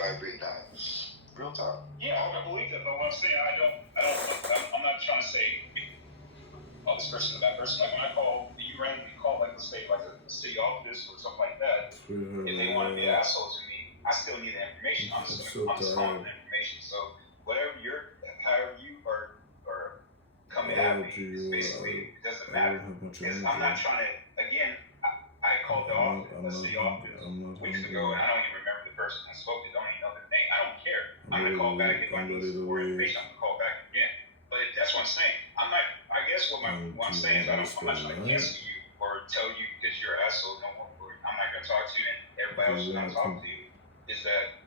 everybody break down. Real talk. Yeah, I believe that, but what I'm saying, I'm not trying to say, oh, this person or that person. Like when I call, you randomly call, like let's say like a city office or something like that. If they want to be an asshole to me, I still need the information. I'm just calling the information. So whatever however you are coming at me, is basically, it doesn't matter. Because I'm not trying to, again, I called the city office weeks ago, and I don't even remember the person I spoke to. Don't even know their name. I don't care. I'm gonna call back if I need some more information. I'm gonna call back again. But that's what I'm saying. I'm not. I guess what I'm saying is I'm not trying to cancel you or tell you because you're an asshole. No more. I'm not gonna talk to you, and everybody else is gonna talk to you. Is that,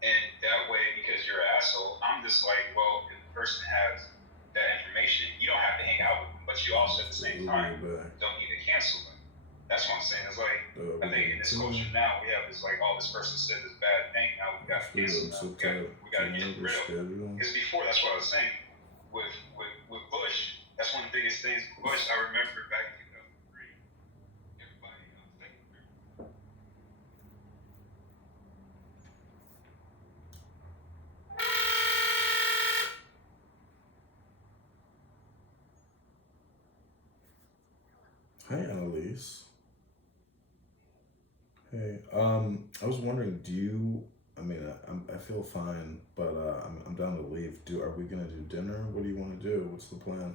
and that way, because you're an asshole, I'm just like, well, if the person has that information, you don't have to hang out with them, but you also at the same time don't need to cancel them. That's what I'm saying. It's like, I think in this culture now, we have this like, oh, this person said this bad thing, now we got to cancel them. We got to get rid of them. Because before, that's what I was saying. With Bush, that's one of the biggest things. Bush, I remember back in 2003, everybody, Hi, Annalise. Hey, I was wondering, I feel fine, but I'm down to leave. Are we gonna do dinner? What do you want to do? What's the plan?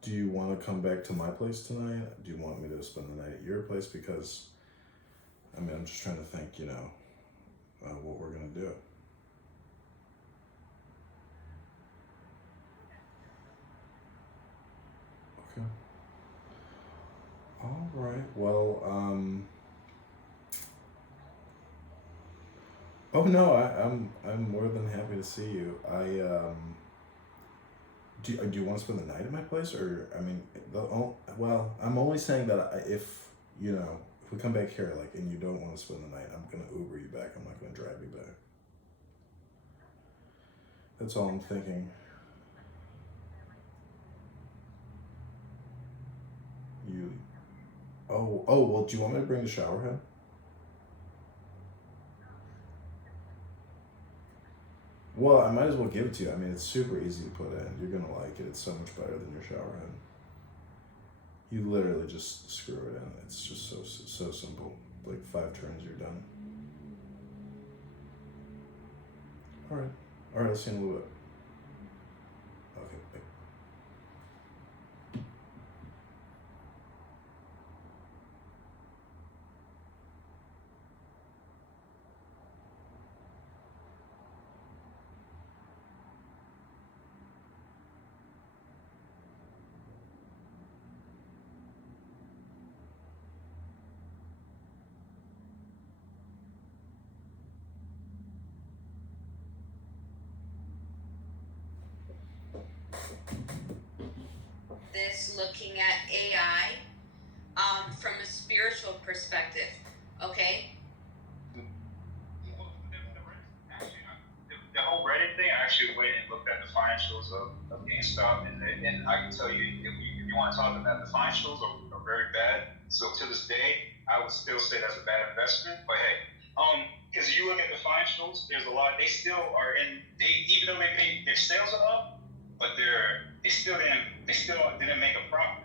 Do you want to come back to my place tonight? Do you want me to spend the night at your place? Because, I'm just trying to think, what we're gonna do. Okay. All right. Well, oh no, I'm more than happy to see you. Do you want to spend the night at my place, or well, I'm only saying that if we come back here and you don't want to spend the night, I'm gonna Uber you back. I'm not gonna drive you back. That's all I'm thinking. You. Oh, well, do you want me to bring the shower head? Well, I might as well give it to you. It's super easy to put in. You're gonna like it. It's so much better than your shower head. You literally just screw it in. It's just so simple. Like 5 turns, you're done. All right. I'll see you in a little bit. Okay, bye. This looking at AI from a spiritual perspective, okay? The whole Reddit thing, I actually went and looked at the financials of GameStop, and I can tell you, if you want to talk about the financials are very bad. So to this day, I would still say that's a bad investment. But hey, because you look at the financials, there's a lot. They still are even though their sales are up, but they still didn't make a profit.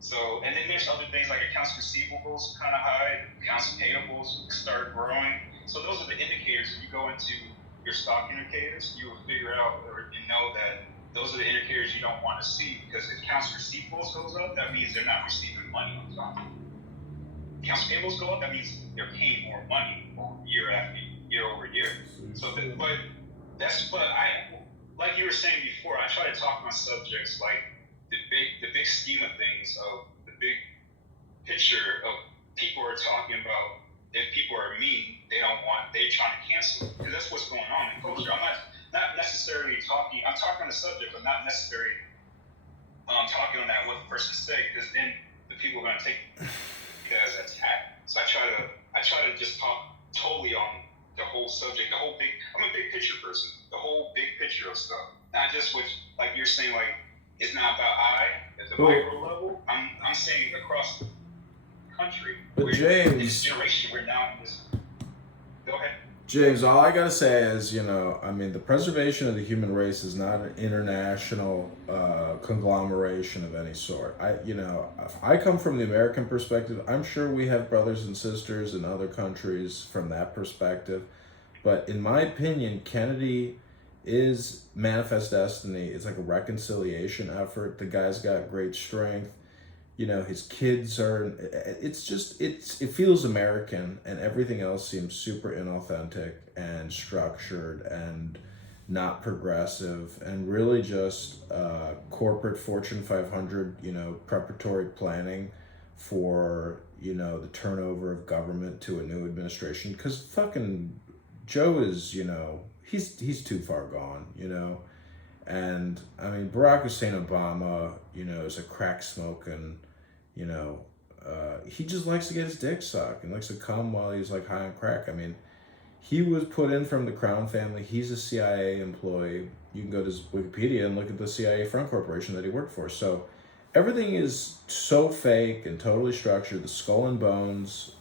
So, and then there's other things like accounts receivables kind of high, accounts payables start growing. So those are the indicators. If you go into your stock indicators, you will figure out or you know that those are the indicators you don't want to see, because if accounts receivables goes up, that means they're not receiving money on time. Accounts payables go up, that means they're paying more money year over year. So, but I, like you were saying before, I try to talk on subjects like the big scheme of things, of the big picture of people are talking about. If people are mean, they're trying to cancel it, because that's what's going on in culture. I'm not necessarily talking. I'm talking on the subject, but not necessarily talking on that what the person said, because then the people are going to take it as an attack. So I try to just talk totally on the whole subject, I'm a big picture person, the whole big picture of stuff, not just what, like you're saying, like it's not about at the micro level. I'm saying across the country. But James, this generation, we're now in this. James, all I gotta say is, I mean, the preservation of the human race is not an international conglomeration of any sort. I come from the American perspective. I'm sure we have brothers and sisters in other countries from that perspective, but in my opinion, Kennedy is Manifest Destiny. It's like a reconciliation effort. The guy's got great strength. His kids are, it feels American, and everything else seems super inauthentic and structured and not progressive and really just corporate Fortune 500, preparatory planning for, the turnover of government to a new administration. Because fucking Joe is, he's too far gone, And I mean, Barack Hussein Obama, is a crack smoking, he just likes to get his dick sucked and likes to come while he's like high on crack. I mean, he was put in from the Crown family. He's a CIA employee. You can go to his Wikipedia and look at the CIA front corporation that he worked for. So everything is so fake and totally structured. The skull and bones,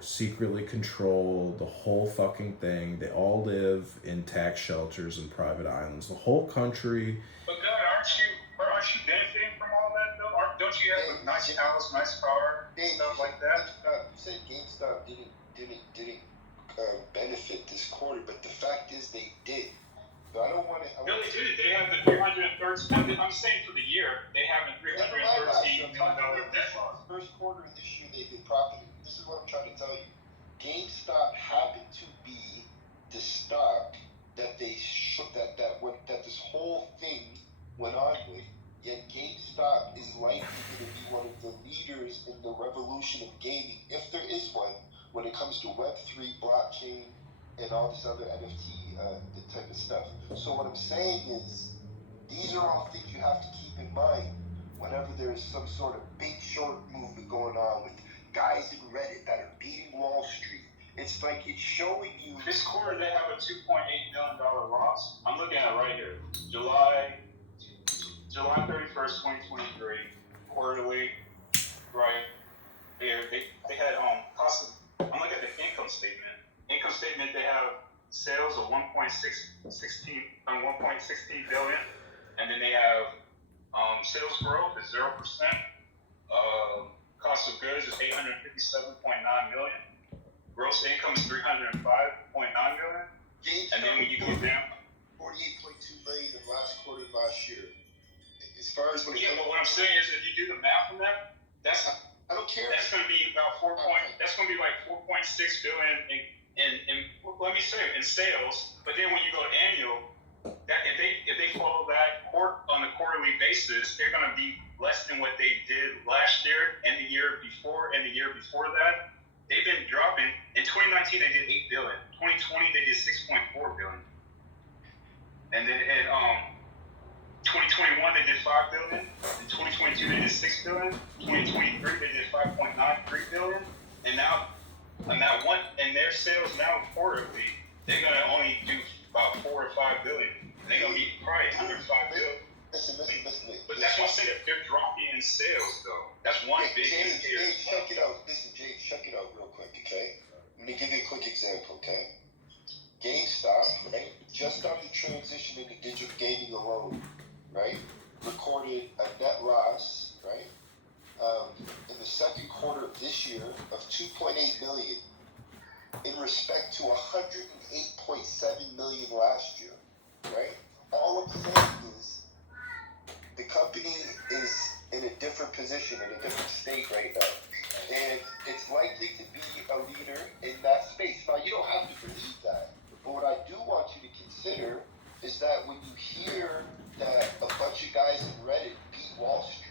secretly control the whole fucking thing. They all live in tax shelters and private islands. The whole country. But God, aren't you benefiting from all that though? Don't you have a nice house, nice car, stuff like that? You said GameStop didn't benefit this quarter, but the fact is they did. So I don't want to. No, they did. They have the 313. I'm saying for the year, they have the $313 million debt loss. First quarter of this year, they did profit. This is what I'm trying to tell you. GameStop happened to be the stock that that this whole thing went on with. Yet GameStop is likely going to be one of the leaders in the revolution of gaming, if there is one, when it comes to Web3, blockchain, and all this other NFT type of stuff. So what I'm saying is, these are all things you have to keep in mind whenever there is some sort of big short movement going on with guys in Reddit that are beating Wall Street. It's like it's showing you. This quarter they have a $2.8 million loss. I'm looking at it right here. July 31st, 2023, quarterly, right here. They had cost of, I'm looking at the income statement. Income statement, they have sales of 1.16 billion, and then they have sales growth is 0%. Cost of goods is 857.9 million. Gross income is 305.9 million. And then when you go down, 48.2 million in last quarter of last year. As far as but what I'm saying is, if you do the math on that, I don't care. That's going to be about That's going to be like 4.6 billion in let me say in sales. But then when you go annual, that if they follow that on a quarterly basis, they're going to be less than what they did last year and the year before and the year before that. They've been dropping. In 2019, they did 8 billion. 2020, they did 6.4 billion. And then in 2021, they did 5 billion. In 2022, they did 6 billion. 2023, they did 5.93 billion. And now, and their sales now quarterly, they're gonna only do about 4 or 5 billion. And they're gonna be probably under 5 billion. Listen. But that's what I'm saying. That they're dropping in sales, though. That's one big indicator. James, check it out. Listen, James, check it out real quick, okay? Let me give you a quick example, okay? GameStop, right? Just on the transition into digital gaming alone, right? Recorded a net loss, right? In the second quarter of this year of 2.8 million, in respect to 108.7 million last year, right? All I'm saying is the company is in a different position, in a different state right now, and it's likely to be a leader in that space. Now, you don't have to believe that, but what I do want you to consider is that when you hear that a bunch of guys in Reddit beat Wall Street,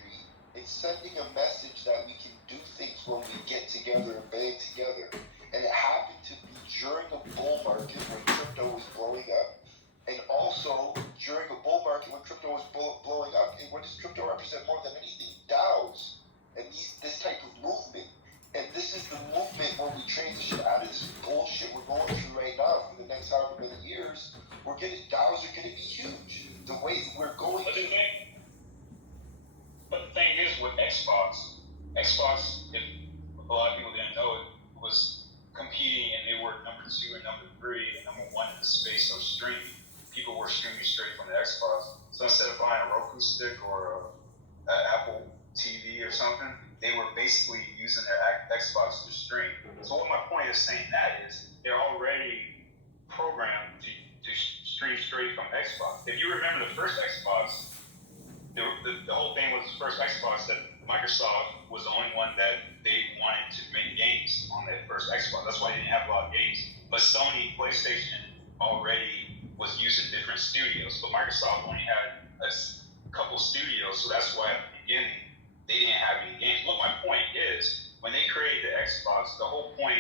it's sending a message that we can do things when we get together and band together. And it happened to be during a bull market when crypto was blowing up, and also during a bull market when crypto was blowing up. And what does crypto represent more than anything? DAOs and this type of movement. And this is the movement where we transition out of this bullshit we're going through right now for the next however many years. DAOs are going to be huge. The way that we're going. But the thing is with Xbox, if a lot of people didn't know it, was competing and they were number number two, and number three, and number one in the space of streaming. People were streaming straight from the Xbox. So instead of buying a Roku stick or an Apple TV or something, they were basically using their Xbox to stream. So what my point is saying that is they're already programmed to stream straight from Xbox. If you remember the first Xbox, the whole thing was the first Xbox that Microsoft was the only one that they wanted to make games on that first Xbox. That's why they didn't have a lot of games. But Sony, PlayStation already was using different studios, but Microsoft only had a couple studios, so that's why at the beginning they didn't have any games. Look, my point is, when they created the Xbox, the whole point,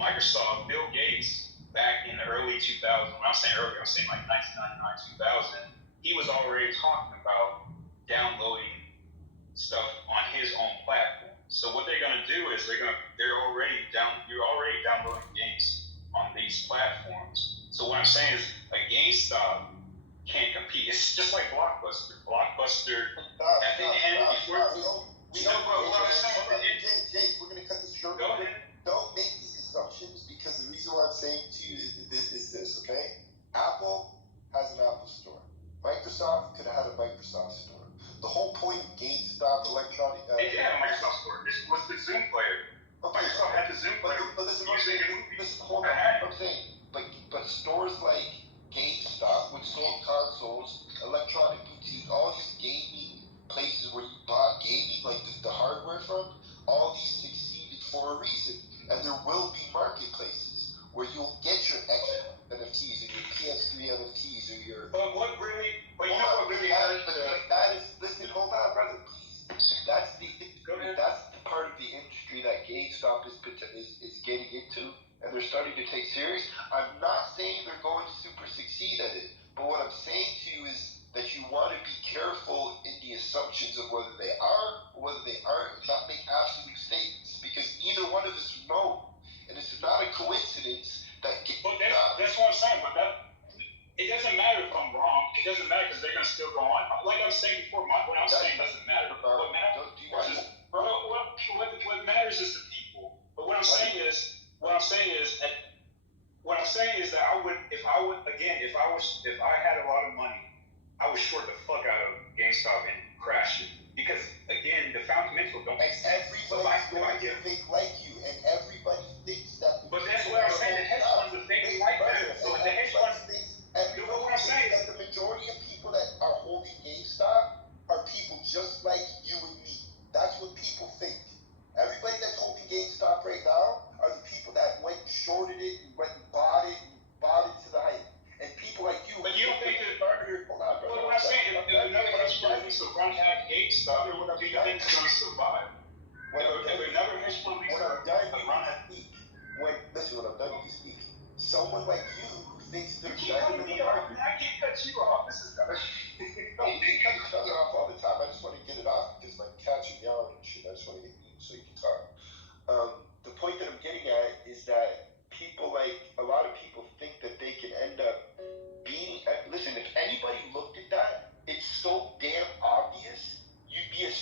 Microsoft, Bill Gates, back in the early 2000s, when I'm saying early, I'm saying like 1999, 2000, he was already talking about downloading stuff on his own platform. So what they're gonna do is you're already downloading games on these platforms. So what I'm saying is a GameStop can't compete. It's just like Blockbuster. At the end, Jake, we're gonna cut this short. Go ahead. Don't make these assumptions, because the reason why I'm saying to you is this, okay? Apple has an Apple store. Microsoft could have had a Microsoft store. The whole point of GameStop, electronic. They did have a Microsoft store. This was the Zoom player. Okay, Microsoft had the Zoom player. But listen, hold on. I'm saying, but stores like GameStop, which sold consoles, electronic boutique, all these gaming places where you bought gaming, like the hardware from, all these succeeded for a reason. And there will be marketplaces where you'll get your extra NFTs or your PS3 NFTs or your. But what really? But you know what really happened? That is. Listen, hold on, brother. Please. That's the part of the industry that GameStop is getting into, and they're starting to take serious. I'm not saying they're going to super succeed at it, but what I'm saying to you is that you want to be careful in the assumptions of whether they are or whether they aren't, and not make absolute statements, because neither one of us know, and it's not a coincidence that. But that's what I'm saying. But it doesn't matter if I'm wrong. It doesn't matter because they're gonna still go on. Like I was saying before, what I'm saying doesn't matter. What matters is the people. But what I'm saying is that I would, if I had a lot of money, I would short the fuck out of GameStop and crash it. Because again, the fundamental don't make sense. Everybody's going to think like you, and everybody thinks that. But that's what I'm saying. The hedge funds are thinking like that. So the hedge funds think. You know what I'm saying? That the majority of people that are holding GameStop are people just like you and me. That's what people think. Everybody that's holding GameStop right now are the people that went and shorted it and went and bought it to the height. And people like you. But you don't think that. Hold on, brother. What I'm saying, if another hedge fund needs to run out GameStop, do you think it's going to survive? If another hedge fund needs to run out. Listen, when I'm done, you speak. Someone like you who thinks they're better than the market. I can't cut you off. This is no, you cut each other off all the time. I just want to get it off because I'm catching yelling and shit. I just want to get you so you can talk. The point that I'm getting at is that a lot of people think that they can end up being. Listen, if anybody looked at that, it's so damn obvious. You'd be a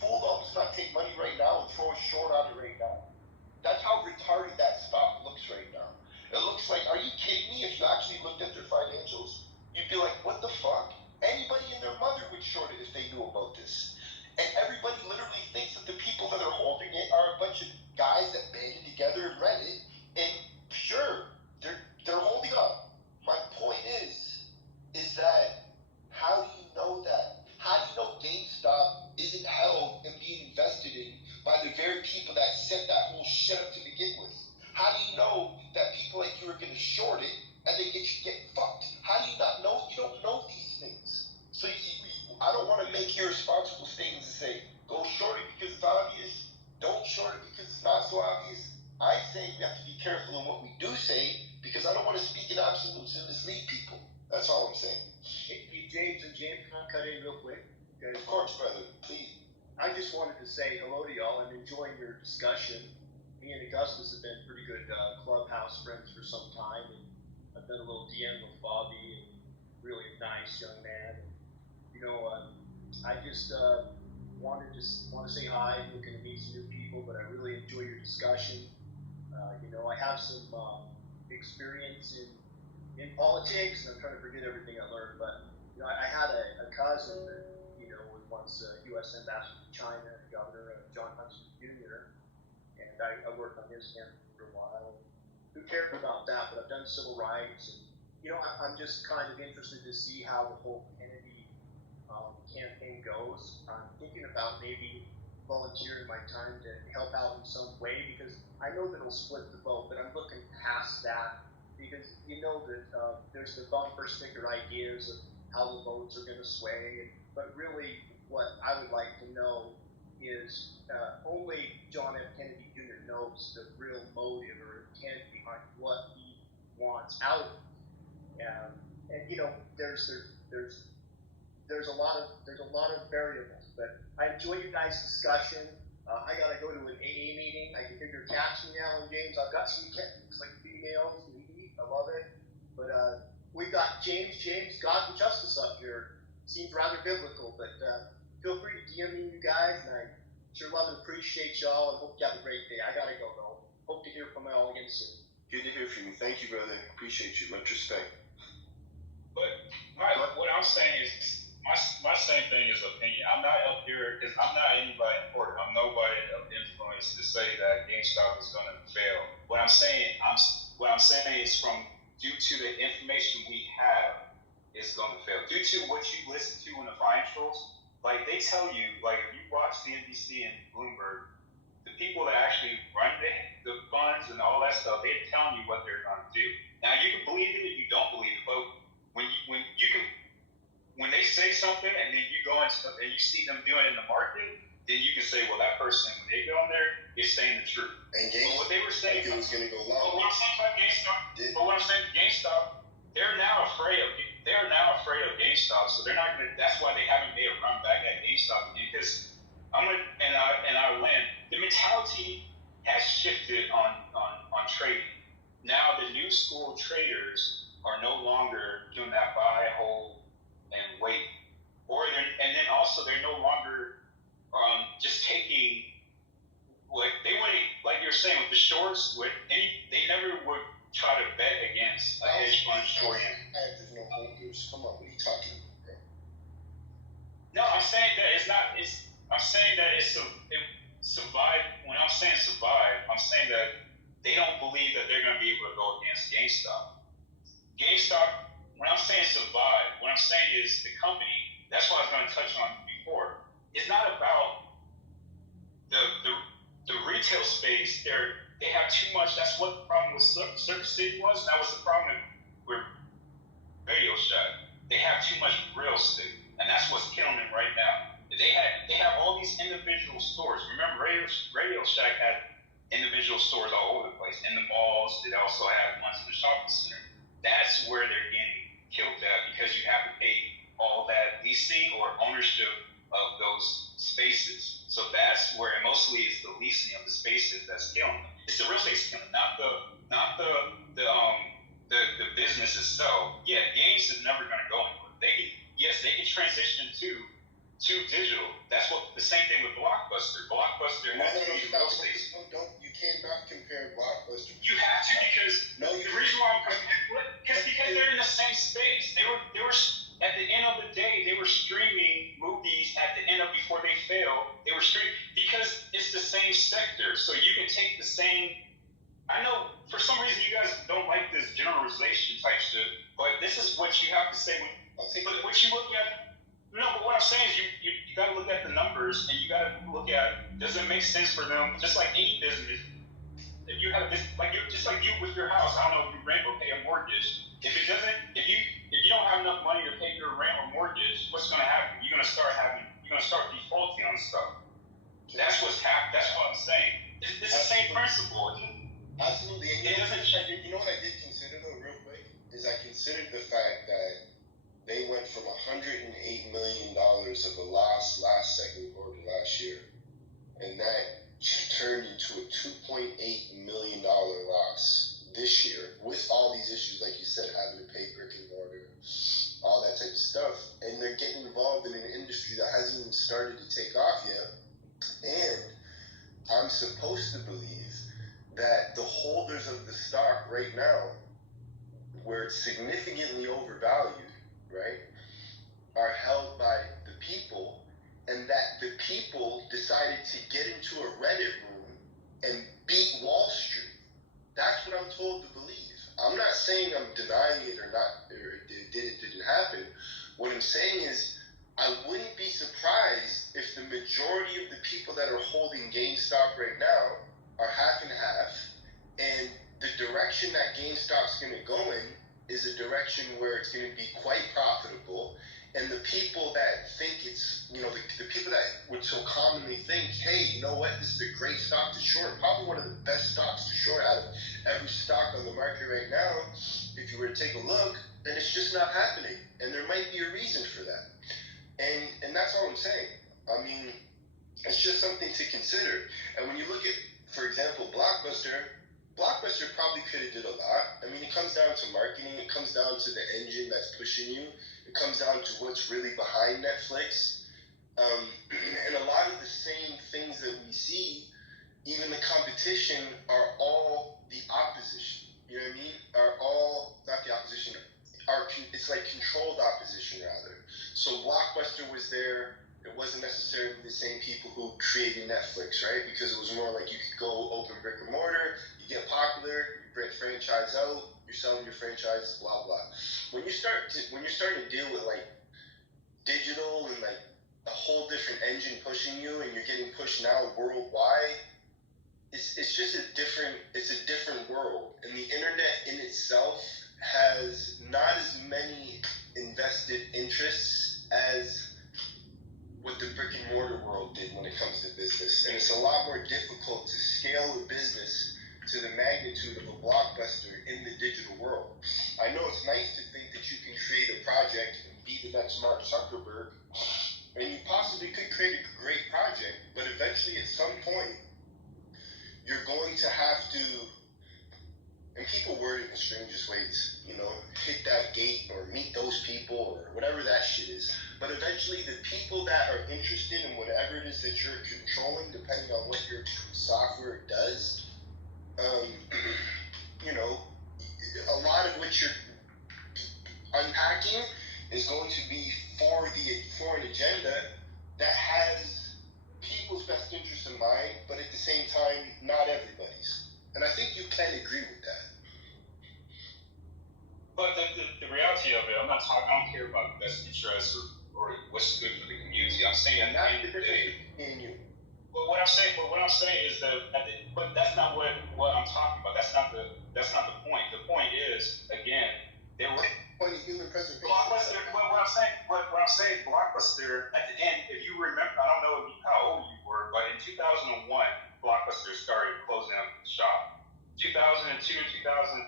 fool to almost not take money right now and throw a short on it right now. That's how retarded that stock looks right now. It looks like, are you kidding me? If you actually looked at their financials, you'd be like, what the fuck? Anybody and their mother would short it if they knew about this. And everybody literally thinks that the people that are holding it are a bunch of guys that banded together and read it. And sure, they're holding up. My point is that how do you know that? How do you know GameStop isn't held and being invested in by the very people that set that whole shit up to begin with? How do you know that people like you are going to short it and they get fucked? How do you not know? You don't know these things. So I don't want to make irresponsible statements and say, go short it because it's obvious. Don't short it because it's not so obvious. I say we have to be careful in what we do say because I don't want to speak in absolutes and mislead people. That's all I'm saying. Hey, James, can I cut in real quick? Of course, brother. Please. I just wanted to say hello to y'all. I'm enjoying your discussion. Me and Augustus have been pretty good clubhouse friends for some time, and I've done a little DM with Bobby, and really nice young man. I just want to say hi, looking to meet some new people, but I really enjoy your discussion. I have some experience in politics, and I'm trying to forget everything I learned. But I had a cousin that was once a U.S. ambassador to China, Governor John Hudson Jr., and I worked on his campaign for a while. Who cares about that? But I've done civil rights, and I'm just kind of interested to see how the whole Kennedy campaign goes. I'm thinking about maybe volunteering my time to help out in some way, because I know that it'll split the vote, but I'm looking past that, because that there's the bumper sticker ideas of how the votes are going to sway, but really what I would like to know is only John F. Kennedy Jr. knows the real motive or intent behind what he wants out. And there's a lot of variables, but I enjoy you guys' discussion. I gotta go to an AA meeting. I can hear your cats now, and James, I've got some cats like females. I love it. But we got James, God and Justice up here. Seems rather biblical, but feel free to DM me, you guys, and I sure love and appreciate y'all, and hope you have a great day. I gotta go though. Hope to hear from y'all again soon. Good to hear from you. Thank you, brother. Appreciate you. Much respect. But what I'm saying is, my same thing is opinion. I'm not up here because I'm not anybody important. I'm nobody of influence to say that GameStop is going to fail. What I'm saying is from due to the information we have, it's going to fail. Due to what you listen to in the financials, like they tell you, like if you watch CNBC and Bloomberg, the people that actually run the funds and all that stuff, they're telling you what they're going to do. Now you can believe it or you don't believe it, but when they say something and then you go into and you see them doing it in the market, then you can say, well, that person, when they go in there, is saying the truth. And GameStop, what they were saying was going to go long. But what I'm saying about GameStop, they're now afraid of GameStop, so they're not going to. That's why they haven't made a run back at GameStop again. Because I land. The mentality has shifted on trading. Now the new school traders are no longer doing that buy, hold, and wait, and then also they're no longer just taking they wouldn't, like you're saying with the shorts. They never would try to bet against a hedge fund short. There's no holders. Come on, what are you talking about, bro? No, I'm saying that it's not. I'm saying that it survived. When I'm saying survive, I'm saying that they don't believe that they're going to be able to go against GameStop. When I'm saying survive, what I'm saying is the company, that's what I was going to touch on before, it's not about the retail space. They have too much. That's what the problem with Circuit City was. That was the problem with Radio Shack. They have too much real estate, and that's what's killing them right now. They have all these individual stores. Remember, Radio Shack had individual stores all over the place. In the malls, they also had ones in the shopping center. That's where they're getting killed at, because you have to pay all that leasing or ownership of those spaces. So that's where mostly it's the leasing of the spaces that's killing them. It's the real estate killing, not the business itself. Yeah, games is never going to go anywhere. They can transition to digital. That's what the same thing with Blockbuster. Blockbuster has to be real estate. You cannot compare Blockbuster. You have to, because the reason why because they're in the same space. They were at the end of the day, they were streaming movies at the end of before they failed. They were streaming because it's the same sector. So you can take the same. I know for some reason you guys don't like this generalization type shit, but this is what you have to say. But what you look at. No, but what I'm saying is you got to look at the numbers, and you got to look at, does it make sense for them? Just like any business, if you have this, just like you with your house, I don't know if you rent or pay a mortgage. If you don't have enough money to pay your rent or mortgage, what's going to happen? You're going to start defaulting on stuff. That's what I'm saying. It's the same principle. Absolutely. It doesn't change. You know what I did consider though, real quick, is I considered the fact that they went from $108 million of a loss last second quarter last year, and that turned into a $2.8 million loss this year with all these issues, like you said, having to pay brick and mortar, all that type of stuff, and they're getting involved in an industry that hasn't even started to take off yet. And I'm supposed to believe that the holders of the stock right now, where it's significantly overvalued, right, are held by the people, and that the people decided to get into a Reddit room and beat Wall Street. That's what I'm told to believe. I'm not saying I'm denying it or not, or it didn't happen. What I'm saying is, I wouldn't be surprised if the majority of the people that are holding GameStop right now are half and half, and the direction that GameStop's going to go in is a direction where it's going to be quite profitable, and the people that think it's, the people that would so commonly think, hey, you know what, this is a great stock to short, probably one of the best stocks to short out of every stock on the market right now, if you were to take a look, then it's just not happening, and there might be a reason for that. And that's all I'm saying. I mean, it's just something to consider. And when you look at, for example, Blockbuster probably could have did a lot. I mean, it comes down to marketing. It comes down to the engine that's pushing you. It comes down to what's really behind Netflix. And a lot of the same things that we see, even the competition, are all the opposition. You know what I mean? Are all, not the opposition, it's like controlled opposition, rather. So Blockbuster was there. It wasn't necessarily the same people who created Netflix, right? Because it was more like you could go open brick and mortar, you get popular, you break franchise out, you're selling your franchises, blah blah. When you're starting to deal with like digital and like a whole different engine pushing you, and you're getting pushed now worldwide, it's just a different world. And the internet in itself has not as many invested interests as what the brick and mortar world did when it comes to business. And it's a lot more difficult to scale a business to the magnitude of a Blockbuster in the digital world. I know it's nice to think that you can create a project and be the next Mark Zuckerberg, and you possibly could create a great project, but eventually at some point, you're going to have to, and people word it in the strangest ways, hit that gate or meet those people or whatever that shit is. But eventually the people that are interested in whatever it is that you're controlling, depending on what your software does, a lot of what you're unpacking is going to be for an agenda that has people's best interest in mind, but at the same time, not everybody's. And I think you can agree with that. But the reality of it, I don't care about best interest or what's good for the community. I'm saying at the end of the day, But what I'm saying is that, but that's not what I'm talking about. That's not the point. The point is, again, there were Blockbuster. What I'm saying, Blockbuster. At the end, if you remember, I don't know how old you were, but in 2001, Blockbuster started closing up the shop. 2002 and 2003,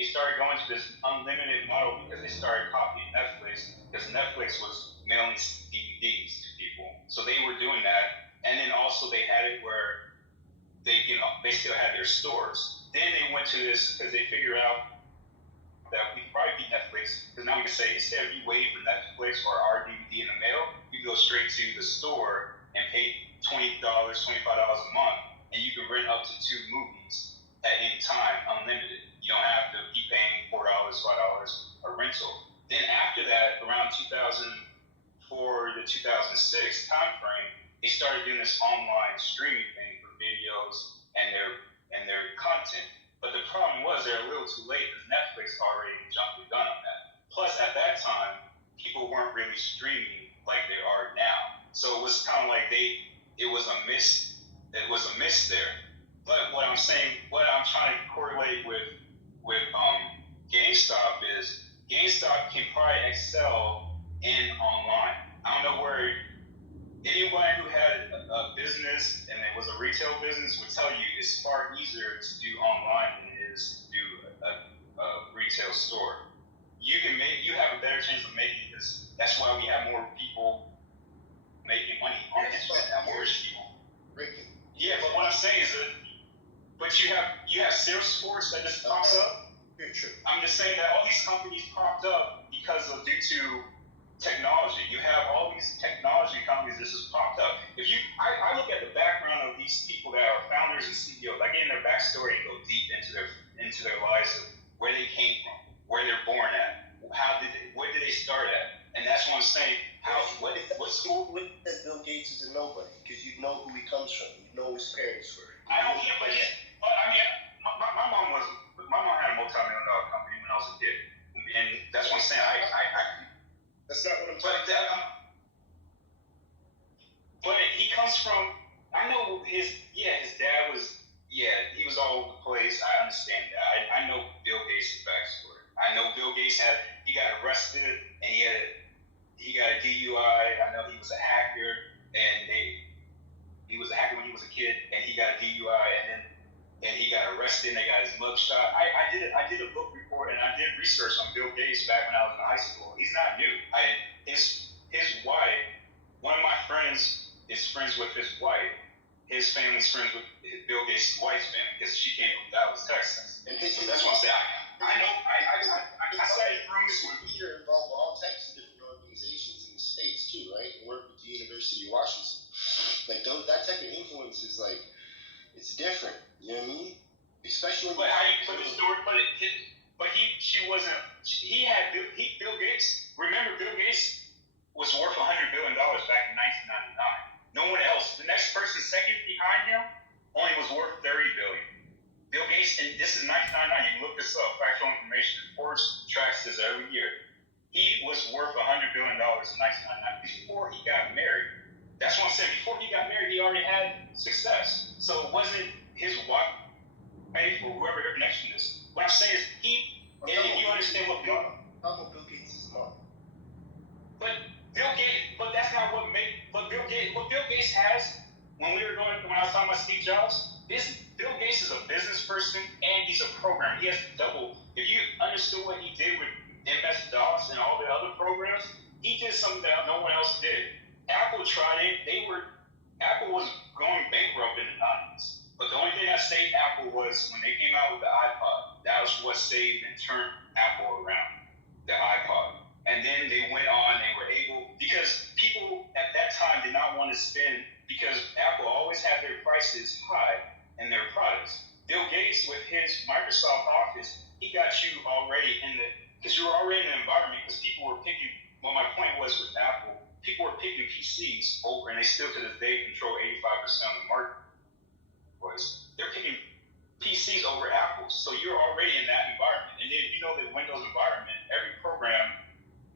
they started going to this unlimited model because they started copying Netflix, because Netflix was mailing DVDs to people. So they were doing that. And then also they had it where they still had their stores. Then they went to this because they figured out that we could probably beat Netflix, because now we can say, instead of you waiting for Netflix or our DVD in the mail, you can go straight to the store and pay $20, $25 a month, and you can rent up to 2 movies at any time, unlimited. You don't have to be paying $4, $5 a rental. Then after that, around 2004 to 2006 time frame, they started doing this online streaming thing for videos and their content. But the problem was they're a little too late because Netflix already jumped the gun on that. Plus, at that time, people weren't really streaming like they are now. So it was kind of like it was a miss there. But what I'm trying to correlate with GameStop is GameStop can probably excel in online. I don't know where anyone who had a business and it was a retail business would tell you it's far easier to do online than it is to do a retail store. You have a better chance of making this. That's why we have more people making money on it than more people. Yeah, but what I'm saying is that, but you have Salesforce that just popped up. I'm just saying that all these companies popped up due to technology. You have all these technology companies that just popped up. I look at the background of these people that are founders and CEOs, I get in their backstory. backstory and go deep into their lives of where they came from, where they're born at, where did they start at, and that's what I'm saying. What school? That Bill Gates is a nobody because you know who he comes from, you know his parents were. I don't hear, but I mean, my mom had a multi-million-dollar company when I was a kid, and that's what I'm saying. That's not what I'm talking about. But he comes from. I know his dad was. Yeah, he was all over the place. I understand that. I know Bill Gates' backstory. I know Bill Gates he got arrested and he got a DUI. I know he was a hacker he was a hacker when he was a kid and he got a DUI and he got arrested and they got his mugshot. I did a book report and I did research on Bill Gates back when I was in high school. He's not new. His wife, one of my friends is friends with his wife. His family's friends with Bill Gates' wife's family because she came from Dallas, Texas. And so that's what I'm saying. I know. I studied rooms with. You're involved with all types of different organizations in the States too, right? And work with the University of Washington. Like that type of influence is like, it's different. You know what I mean? Especially. But how you put the story? Bill Gates. Remember, Bill Gates was worth $100 billion back in 1999. No one else. The next person second behind him only was worth $30 billion. Bill Gates, and this is 1999. You can look this up. Factual information. Forbes tracks this every year. He was worth $100 billion in 1999 before he got married. That's what I'm saying. Before he got married, he already had success. So it wasn't his wife or whoever their connection is. What I'm saying is you understand what Bill Gates' mom. But that's not what Bill Gates has. When I was talking about Steve Jobs, Bill Gates is a business person and he's a programmer. He has double. If you understood what he did with MS-DOS and all the other programs, he did something that no one else did. Apple tried it. Apple was going bankrupt in the 90s. But the only thing that saved Apple was when they came out with the iPod. That was what saved and turned Apple around, the iPod. And then they went on, they were able, because people at that time did not want to spend, because Apple always had their prices high in their products. Bill Gates, with his Microsoft Office, he got you already because you were already in the environment, because people were picking, my point was with Apple, people were picking PCs over, and they still to this day control 85% of the market. They're picking PCs over Apples, so you're already in that environment. And then you know that Windows environment, every program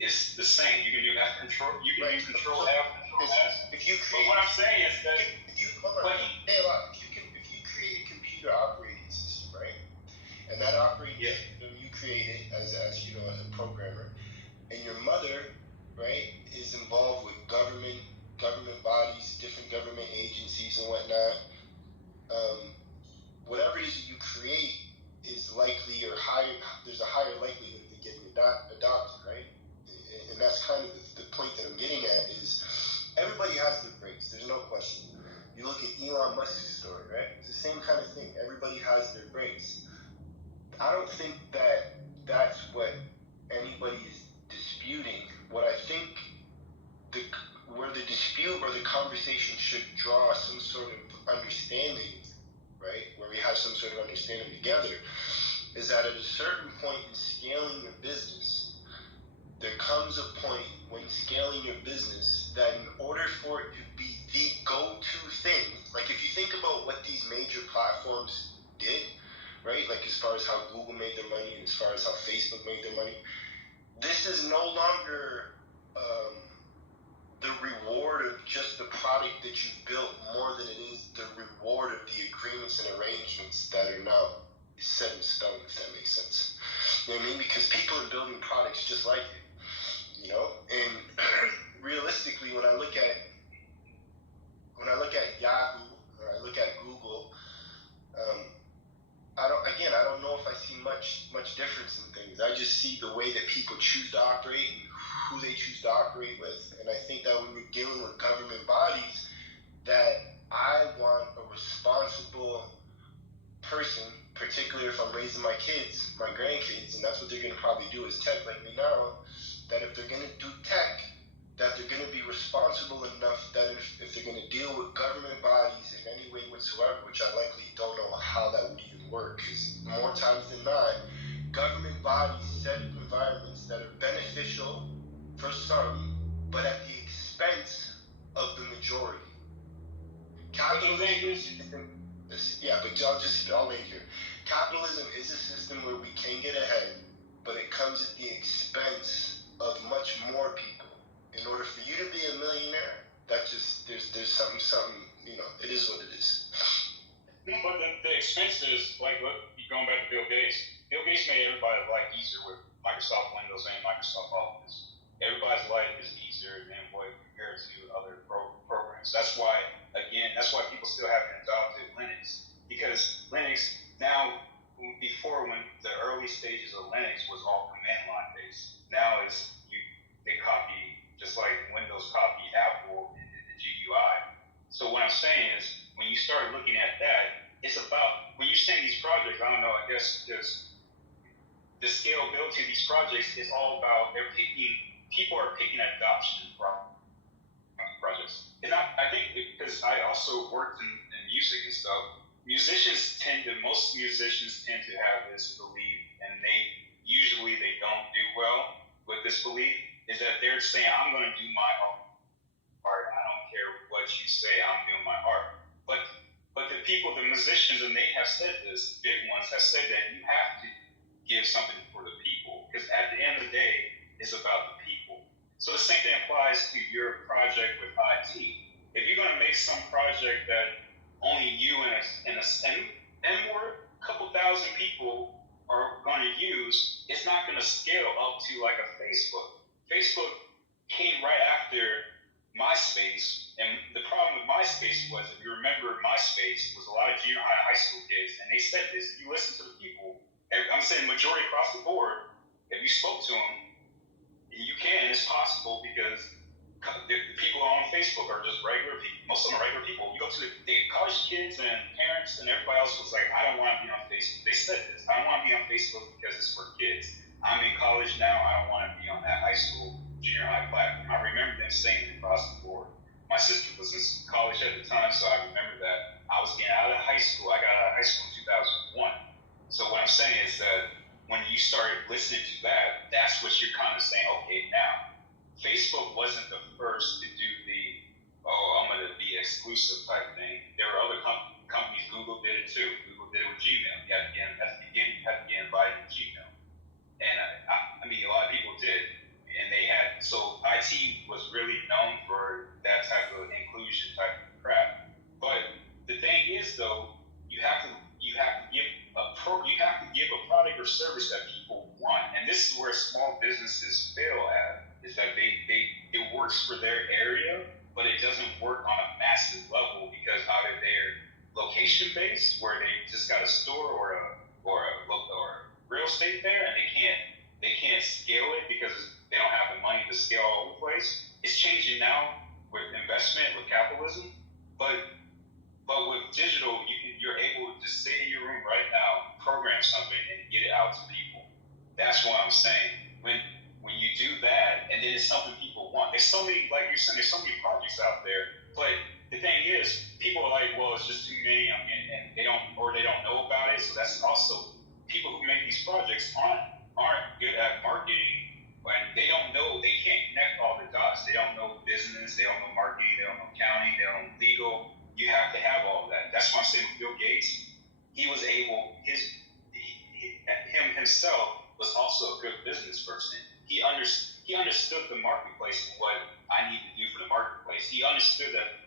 is the same. You can do F control. You can use Control F, Control S. If you create, but what I'm saying is that if you create a computer operating system, right? And that operating system you created as you know, as a programmer, and your mother, right, is involved with government bodies, different government agencies and whatnot. Whatever it is that you create is likely or higher. There's a higher likelihood of it getting adopted, right? And that's kind of the point that I'm getting at is everybody has their breaks. There's no question. You look at Elon Musk's story, right? It's the same kind of thing. Everybody has their breaks. I don't think that that's what anybody is disputing. What I think where the dispute or the conversation should draw some sort of understanding, right, where we have some sort of understanding together, is that at a certain point in scaling your business, there comes a point when scaling your business that in order for it to be the go-to thing, like if you think about what these major platforms did, right, like as far as how Google made their money and as far as how Facebook made their money, this is no longer the reward of just the product that you built more than it is the reward of the agreements and arrangements that are now set in stone, if that makes sense. You know what I mean? Because people are building products just like it, you know? And realistically, when I look at Yahoo or I look at Google, I don't know if I see much difference in things. I just see the way that people choose to operate and who they choose to operate with. And I think that when we're dealing with government bodies, that I want a responsible person, particularly if I'm raising my kids, my grandkids, and that's what they're going to probably do is tech like me now, that if they're going to do tech, that they're going to be responsible enough that if they're going to deal with government bodies in any way whatsoever, which I likely don't know how that would even work, because more times than not, government bodies set environments that are beneficial for some, but at the expense of the majority. Capitalism, yeah, but I'll make here. Capitalism is a system where we can get ahead, but it comes at the expense of much more people. In order for you to be a millionaire, that just there's something, it is what it is. No, but the expenses, like going back to Bill Gates. Bill Gates made everybody's life easier with Microsoft Windows and Microsoft Office. Everybody's life is easier than what compared to other programs. That's why people still have adopted Linux, because Linux now, before, when the early stages of Linux was all command line based, now they copy, just like Windows copied Apple and did the GUI. So what I'm saying is, when you start looking at that, it's about, when you're saying these projects, I don't know, I guess just the scalability of these projects is all about, people are picking adoption projects. And I think because I also worked in music and stuff, most musicians tend to have this belief, and they don't do well with this belief, is that they're saying, I'm going to do my own art. I don't care what you say, I'm doing my art. But the musicians, and they have said this, big ones have said that you have to give something for the people, because at the end of the day, it's about the people. So the same thing applies to your project with IT. If you're going to make some project that only you and a couple thousand people are going to use, it's not going to scale up to like a Facebook. Facebook came right after MySpace, and the problem with MySpace was, if you remember, MySpace was a lot of junior high, high school kids, and they said this, if you listen to the people, I'm saying majority across the board, if you spoke to them, you can, it's possible, because the people on Facebook are just regular people. Most of them are regular people. You go to the college kids and parents and everybody else was like, I don't want to be on Facebook. They said this, I don't want to be on Facebook because it's for kids. I'm in college now, I don't want to be on that high school, junior high platform. I remember them saying it across the board. My sister was in college at the time, so I remember that. I was getting out of high school. I got out of high school in 2001. So what I'm saying is that when you started listening to that, that's what you're kind of saying, okay, now, Facebook wasn't the first to do I'm going to be exclusive type thing. There were other companies, Google did it too. Google did it with Gmail. You had to get, at the beginning, you had to get invited to Gmail. And I mean, a lot of people did. And so IT was really known for that type of inclusion type of crap. But the thing is, though, you have to give a product or service that people want. And this is where small businesses fail at, is that it works for their area, but it doesn't work on a massive level, because either they're location based, where they just got a store or a real estate there, and they can't scale it because they don't have the money to scale all over the place. It's changing now with investment, with capitalism, but with digital, you're able to just sit in your room right now, program something, and get it out to people. That's what I'm saying. When you do that, and then it's something people want. There's so many, like you're saying, there's so many projects out there. But the thing is, people are like, well, it's just too many, and they don't know about it. So that's also, people who make these projects aren't good at marketing, and they don't know, they can't connect all the dots. They don't know business, they don't know marketing, they don't know accounting, they don't know legal. You have to have all of that. That's why I'm saying with Bill Gates, he was able, himself was also a good business person. He understood the marketplace and what I need to do for the marketplace. He understood that,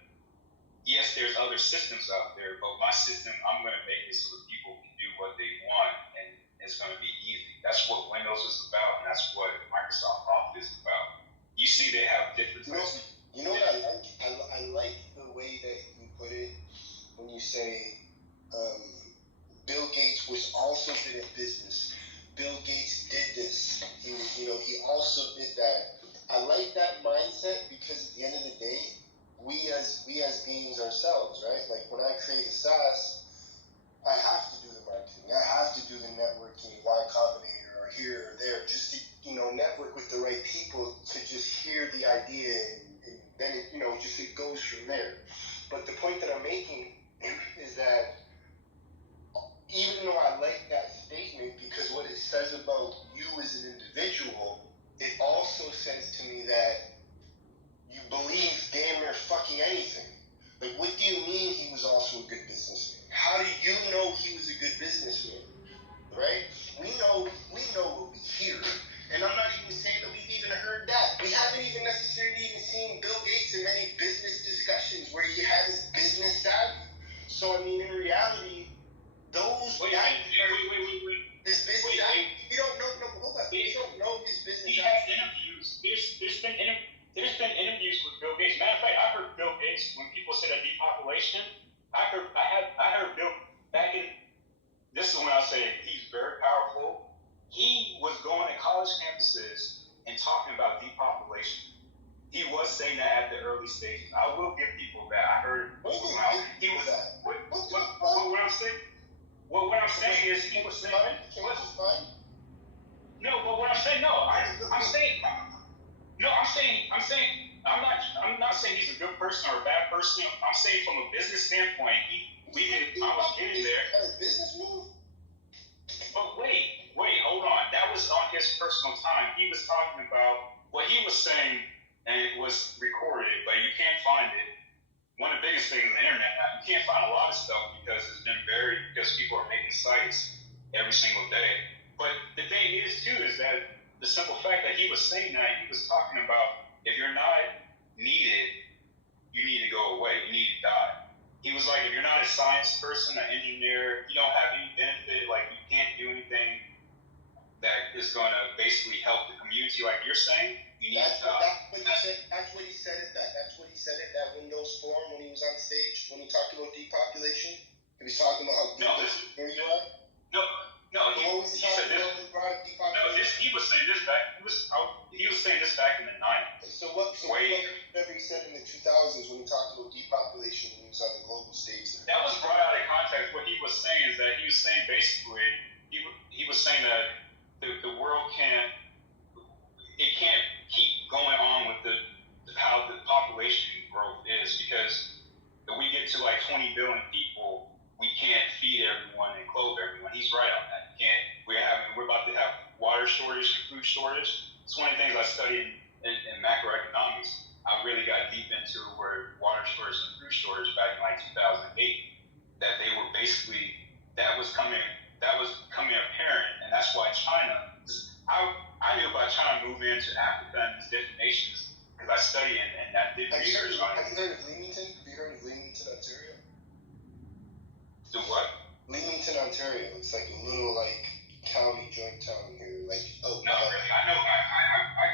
yes, there's other systems out there, but my system, I'm going to make it so that people can do what they want, and it's going to be easy. That's what Windows is about, and that's what Microsoft Office is about. You see they have different systems. You know what I like? I like the way that you put it when you say Bill Gates was also good at business. Bill Gates did this. He also did that. I like that mindset, because at the end of the day, we as beings ourselves, right? Like when I create a SaaS, I have to do the marketing. I have to do the networking, Y Combinator, or here or there, just to network with the right people to just hear the idea as an individual, it also says to me that you believe damn near fucking anything. Like, what do you mean he was also a good businessman? How do you know he was a good businessman? Right? We know what we hear. And I'm not even saying that we've even heard that. We haven't even necessarily even seen Bill Gates in many business discussions where he had his business savvy. So, I mean, in reality, those Wait. His business savvy, we don't know, no, hold up. We don't know his business He savvy. has interviews. There's been interviews with Bill Gates. Matter of fact, I heard Bill Gates when people said that depopulation. I heard Bill back in. This is when I say he's very powerful. He was going to college campuses and talking about depopulation. He was saying that at the early stages. I will give people that. I heard. What I'm saying is he was saying. No, but what I'm saying, I'm not saying he's a good person or a bad person. I'm saying from a business standpoint, I was getting there. A business move? But wait, hold on. That was on his personal time. He was talking about what he was saying, and it was recorded, but you can't find it. One of the biggest things on the internet now, you can't find a lot of stuff because people are making sites every single day. But the thing is, too, is that the simple fact that he was saying that, he was talking about if you're not needed, you need to go away. You need to die. He was like, if you're not a science person, an engineer, you don't have any benefit, like you can't do anything that is going to basically help the community like you're saying, you need to die. That's what he said at that Windows forum when he was on stage, when he talked about depopulation. He was talking about how here you are. He said this. He was saying this back. He was saying this back in the 90s. Whatever he said in the 2000s when he talked about depopulation when he was on the global stage. That was brought out of context. What he was saying is that he was saying basically he was saying that the world can't keep going on with how the population growth is, because if we get to like 20 billion people, we can't feed everyone and clothe everyone. He's right on that. We're about to have water shortage and food shortage. It's one of the things I studied in macroeconomics. I really got deep into where water shortage and food shortage back in like 2008. That they were basically that was coming apparent, and that's why China. I knew about China moving into Africa and these different nations because I studied and I did research on it. Have you heard of Leamington? Have you heard of Leamington, Ontario? Do what? Leamington, Ontario. It's like a little joint town here. Not really. I know. I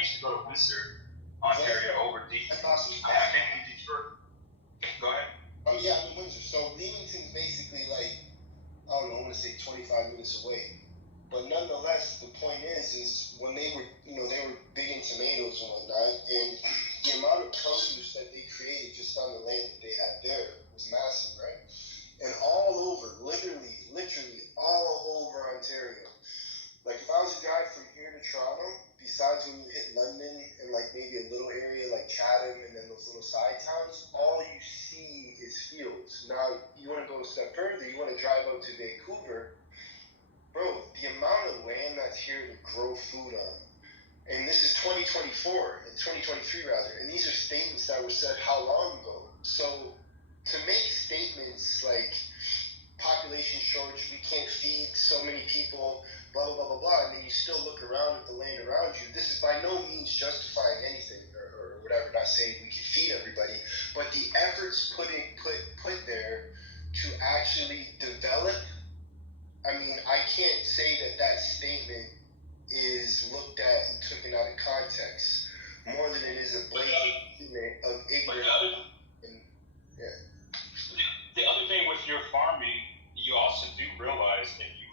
used to go to Windsor, Ontario, over Detroit. I came from Detroit. Go ahead. Yeah, I'm in Windsor. So Leamington's basically I want to say 25 minutes away. But nonetheless, the point is when they were big in tomatoes and whatnot, and the amount of produce that they created just on the land that they had there was massive, right? And all over, literally all over Ontario. Like if I was to drive from here to Toronto, besides when you hit London and maybe a little area like Chatham and then those little side towns, all you see is fields. Now, you want to go a step further, you want to drive out to Vancouver, bro, the amount of land that's here to grow food on, and this is 2024, 2023 rather, and these are statements that were said how long ago? So, to make statements like population shortage, we can't feed so many people, blah, blah, blah, blah, blah, and then you still look around at the land around you, this is by no means justifying anything or whatever, not saying we can feed everybody, but the efforts put there to actually develop, I mean, I can't say that statement is looked at and taken out of context more than it is a blatant statement of ignorance. The other thing with your farming, you also do realize if you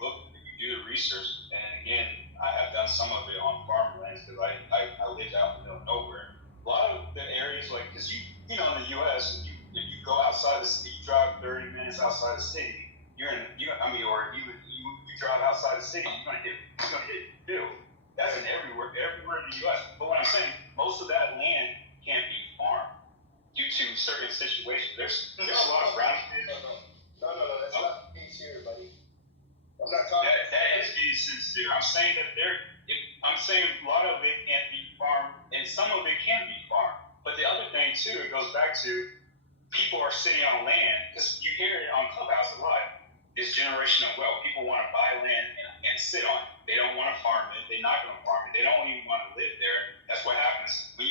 do the research, and again, I have done some of it on farmlands because I lived out in the middle of nowhere. A lot of the areas, because in the U.S., if you go outside the city, you drive 30 minutes outside the city, I'm saying a lot of it can't be farmed, and some of it can be farmed. But the other thing too, it goes back to people are sitting on land, because you hear it on Clubhouse a lot. This generational wealth. People want to buy land and sit on it. They don't want to farm it. They're not going to farm it. They don't even want to live there. That's what happens when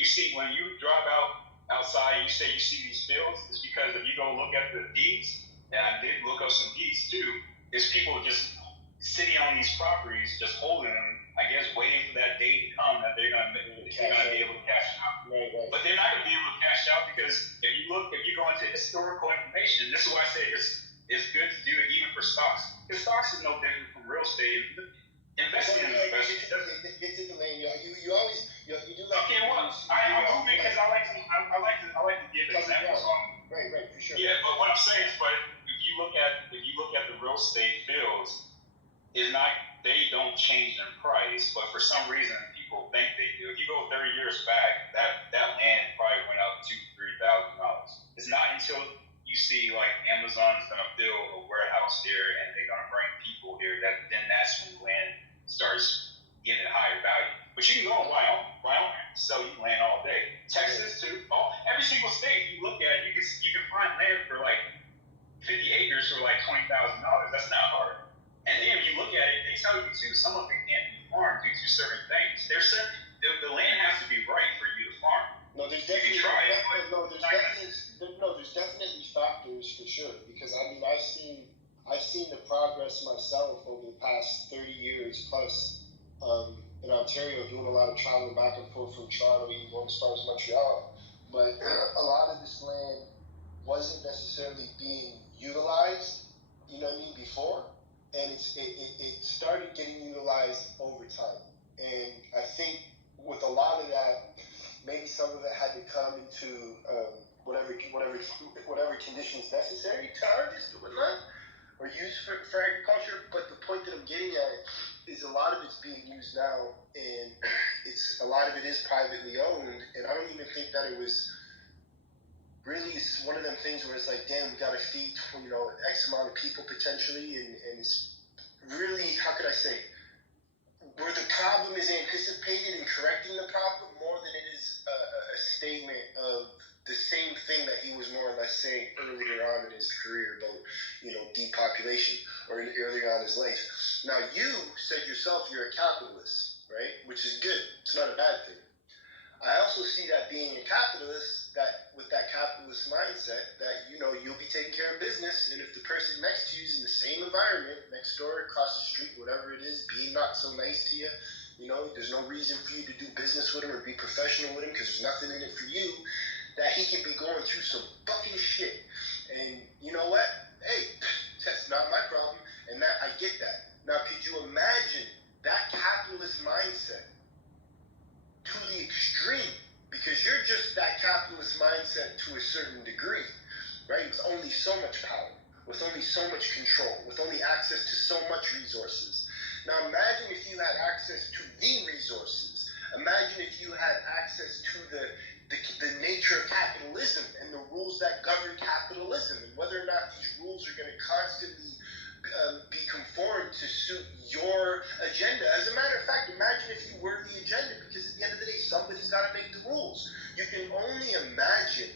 you drive outside. You say you see these fields. It's because if you go look at the deeds, and I did look up some deeds too. There's people just sitting on these properties, just holding them. I guess waiting for that day to come that they're gonna be able to cash out. Right. But they're not gonna be able to cash out because if you go into historical information, this is why I say it's good to do it even for stocks. Because stocks is no different from real estate. Investing in investment. Get to the lane, y'all. You always you do like. Okay, well, I'm moving because I like to give examples on. Right, for sure. Yeah, but what I'm saying is, but if you look at the real estate fields, they don't change in price, but for some reason people think they do. If you go 30 years back, that land probably went up $2,000-$3,000. It's not until you see like Amazon's gonna build a warehouse here and they're gonna bring people here that's when land starts getting a higher value. But you can go to Wyoming, sell you land all day. Texas too. Every single state you look at, you can find land for like 50 acres for like $20,000. That's not hard. And then if you look at it, they tell you too, some of it can't be farmed due to certain things. The land has to be right for you to farm. No, there's You definitely can try it, but there's definitely factors for sure. Because I mean, I've seen the progress myself over the past 30 years plus in Ontario, doing a lot of traveling back and forth from Toronto, even going as far as Montreal. But a lot of this land wasn't necessarily being utilized, you know what I mean, before. And it started getting utilized over time. And I think with a lot of that, maybe some of it had to come into whatever conditions necessary to harvest or whatnot, or used for agriculture. But the point that I'm getting at is a lot of it's being used now, and a lot of it is privately owned. And I don't even think that it was really one of them things where it's like, damn, we got to feed, X amount of people potentially, and it's really, how could I say, where the problem is anticipated and correcting the problem more than it is a statement of the same thing that he was more or less saying earlier on in his career about, depopulation, or earlier on in his life. Now, you said yourself you're a capitalist, right? Which is good. It's not a bad thing. I also see that being a capitalist, that with that capitalist mindset, that you'll be taking care of business, and if the person next to you is in the same environment, next door, across the street, whatever it is, being not so nice to you, there's no reason for you to do business with him or be professional with him because there's nothing in it for you, that he can be going through some fucking shit. And you know what? Hey, that's not my problem, and that I get that. Now, could you imagine that capitalist mindset to the extreme, because you're just that capitalist mindset to a certain degree, right? With only so much power, with only so much control, with only access to so much resources. Now imagine if you had access to the resources. Imagine if you had access to the nature of capitalism and the rules that govern capitalism, and whether or not these rules are going to constantly be conformed to suit your agenda. As a matter of fact, imagine if you were the agenda, because at the end of the day, somebody's got to make the rules. You can only imagine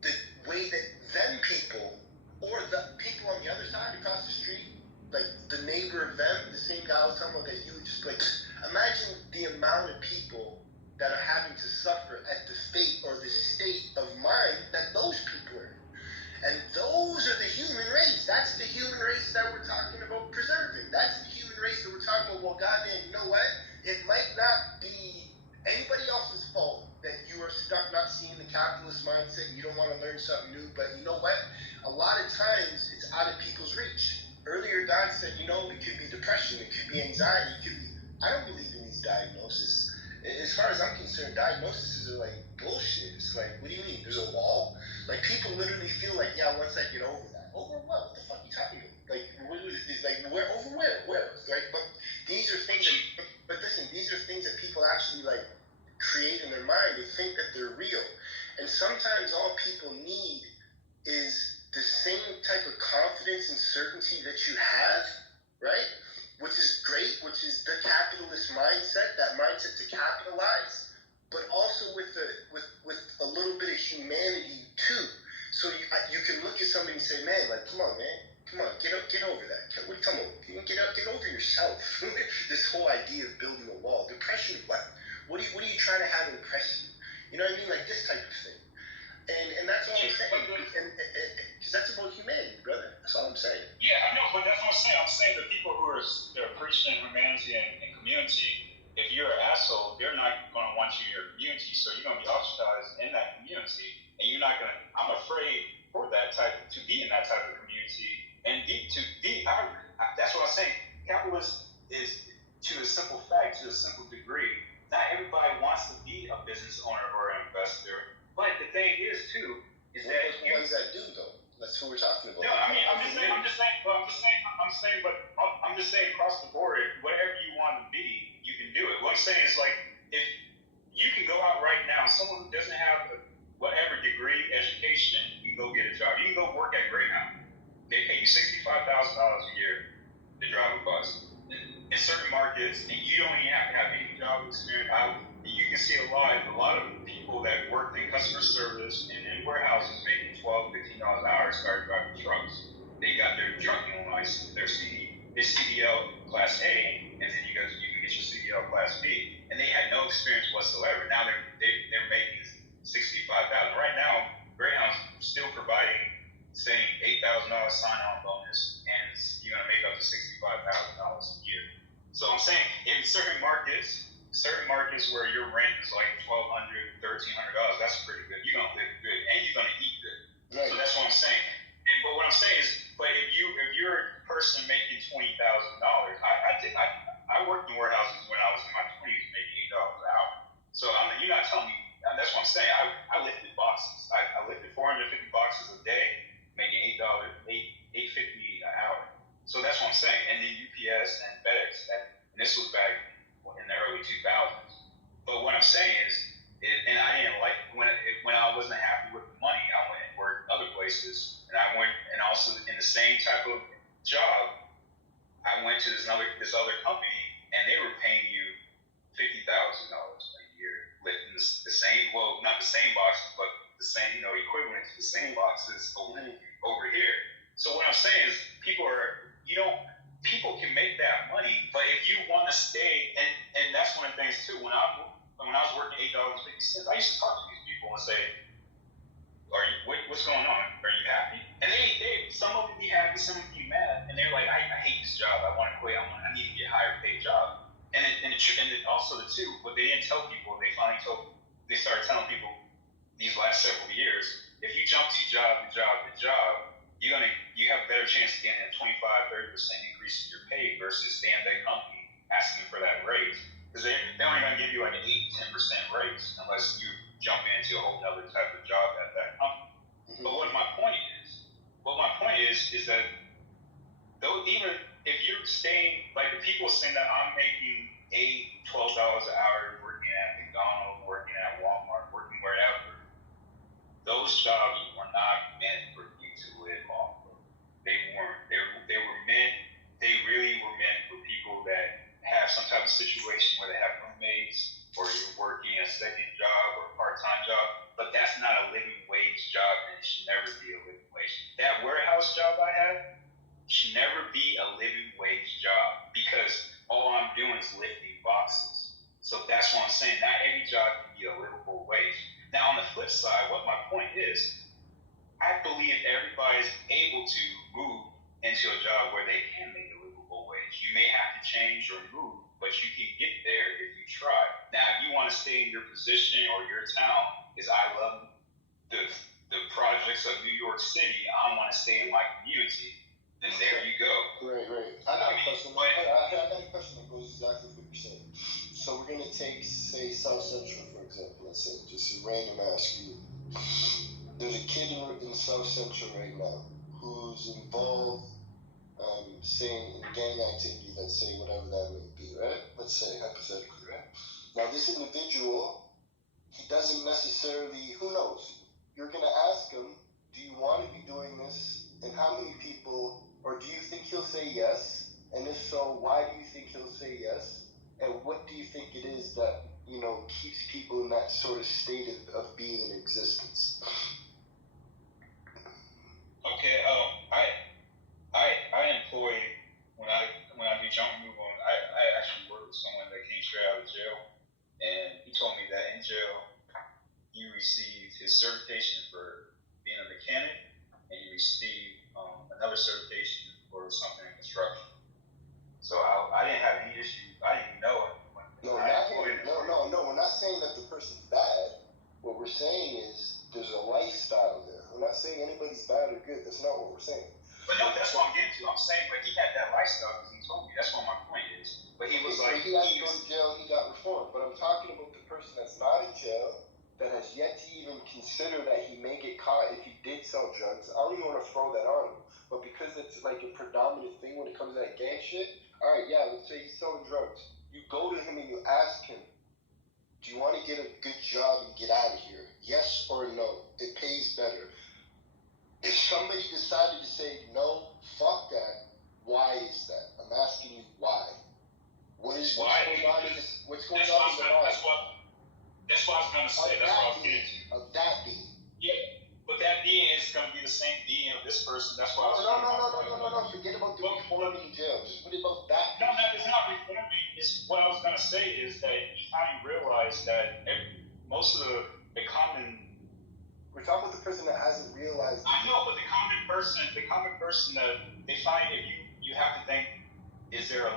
the way that them people, or the people on the other side across the street, like the neighbor of them, the same guy I was talking about, that you would just like, imagine the amount of people that are having to suffer at the fate or the state of mind that those people are in. And those are the human race. That's the human race that we're talking about preserving. That's the human race that we're talking about. Well, goddamn, you know what? It might not be anybody else's fault that you are stuck not seeing the capitalist mindset and you don't want to learn something new. But you know what? A lot of times it's out of people's reach. Earlier, Don said, it could be depression, it could be anxiety, it could be. I don't believe in these diagnoses. As far as I'm concerned, diagnoses are like bullshit. It's like, what do you mean? There's a wall? Like, people literally feel like, yeah, once I get over that. Over what? What the fuck are you talking about? Like, where? Over where? Where? Right? But these are things these are things that people actually, like, create in their mind. They think that they're real. And sometimes all people need is the same type of confidence and certainty that you have, right? which is great, which is the capitalist mindset, that mindset to capitalize, but also with a little bit of humanity too. So you can look at somebody and say, man, like, come on, man, get over that. Get over yourself. This whole idea of building a wall, depression, what are you trying to have impress you? You know what I mean? Like this type of thing. And that's all I'm saying. Because that's about humanity, brother. That's all I'm saying. Yeah, I know, but that's what I'm saying. I'm saying the people who are preaching humanity and community, if you're an asshole, they're not going to want you in your community, so you're going to be ostracized in that community, and you're not going to. I'm afraid for to be in that type of community, and that's what I'm saying. Capitalism is, to a simple fact, to a simple degree, not everybody wants to be a business owner or an investor. But the thing is, too, is that the ones that do, though. That's who we're talking about. No, I mean, I'm just saying across the board, whatever you want to be, you can do it. What I'm saying is, like, if you can go out right now, someone who doesn't have whatever degree, education, you can go get a job. You can go work at Greyhound. They pay you $65,000 a year to drive a bus in certain markets, and you don't even have to have any job experience. You can see a lot of people that worked in customer service and in warehouses making $12, $15 an hour started driving trucks. They got their trucking license, their CDL Class A, and then you can get your CDL Class B. And they had no experience whatsoever. Now they're making $65,000. Right now, Greyhound's still providing, saying $8,000 sign-on bonus, and you're gonna make up to $65,000 a year. So I'm saying in certain markets where your rent is like $1,200, $1,300, that's pretty good. You're gonna live good and you're gonna eat good. Right. So that's what I'm saying. But what I'm saying is, but if you're a person making $20,000, I worked in warehouses when I was in my 20s, making $8 an hour. So you're not telling me. That's what I'm saying. I lifted boxes. I lifted 450 boxes a day, making $8, $8.50 an hour. So that's what I'm saying. And then UPS and FedEx, and this was back in the early 2000s. But what I'm saying is, and I didn't like when I wasn't happy with the money, I went and worked other places, and I went and also in the same type of job, I went to this other company, and they were paying you $50,000 a year, lifting the same, well, not the same boxes, but the same, equivalent to the same boxes over here. So what I'm saying is, people can make that money, but if you want to stay, and that's one of the things too. When I was working $8.50, I used to talk to these people and say, what's going on? Are you happy? And they some of them be happy, some of them be mad, and they're like, I hate this job. I want to quit. I need to get a higher paid job. And also the two, what they didn't tell people, they started telling people these last several years, if you jump to job, you have a better chance of getting a 25-30% increase in your pay versus staying at that company asking for that raise. Because they're only going to give you like an 8-10% raise unless you jump into a whole other type of job at that company. Mm-hmm. But what my point is that though, even if you're staying, like the people saying that I'm making $12 an hour working at McDonald's, working at Walmart, working wherever, those jobs were not meant for you to live off of. They weren't. They really were meant for people that have some type of situation where they have roommates, or you're working a second job or a part-time job, but that's not a living wage job, and it should never be a living wage. That warehouse job I had should never be a living wage job, because all I'm doing is lifting boxes. So that's what I'm saying. Not every job can be a livable wage. Now, on the flip side, what my point is, I believe everybody's able to move into a job where they can make a livable wage. You may have to change or move, but you can get there if you try. Now, if you want to stay in your position or your town, because I love the projects of New York City, I want to stay in my community, then there you go. Right. I got a question. I got a question that goes exactly with what you're saying. So we're going to take, say, South Central, for example. Let's say, just a random ask you. There's a kid in South Central right now who's involved, saying in gang activity, let's say, whatever that may be, right? Let's say, hypothetically, right? Now, this individual, he doesn't necessarily, who knows? You're going to ask him, do you want to be doing this? And how many people, or do you think he'll say yes? And if so, why do you think he'll say yes? And what do you think it is that, you know, keeps people in that sort of state of being in existence? Okay, I employ when I do junk removal. I actually work with someone that came straight out of jail, and he told me that in jail he received his certification for being a mechanic, and he received another certification for something in construction. So I didn't have any issues. I didn't even know it. No, we're not saying that the person's bad. What we're saying is there's a lifestyle there. We're not saying anybody's bad or good. That's not what we're saying. But no, that's what I'm getting to. I'm saying, but he had that lifestyle because he told me. That's what my point is. But he was like, he had to go to jail. He got reformed. But I'm talking about the person that's not in jail, that has yet to even consider that he may get caught if he did sell drugs. I don't even want to throw that on him. But because it's like a predominant thing when it comes to that gang shit, all right, yeah, let's say he's selling drugs. You go to him and you ask him, do you want to get a good job and get out of here? Yes or no? It pays better. If somebody decided to say, no, fuck that, why is that? I'm asking you why. What's going on in the mind? That's what I was going to say. That's what I was getting to. Of that being. Yeah, but that being is going to be the same being of this person. That's why I was No. Forget about the reforming in jail. Just what about that? No, it's not reforming. It's what I was going to say is that he finally realized that most of the common. We're talking about the person that hasn't realized. I know, but the common person that they find, if you have to think, is there a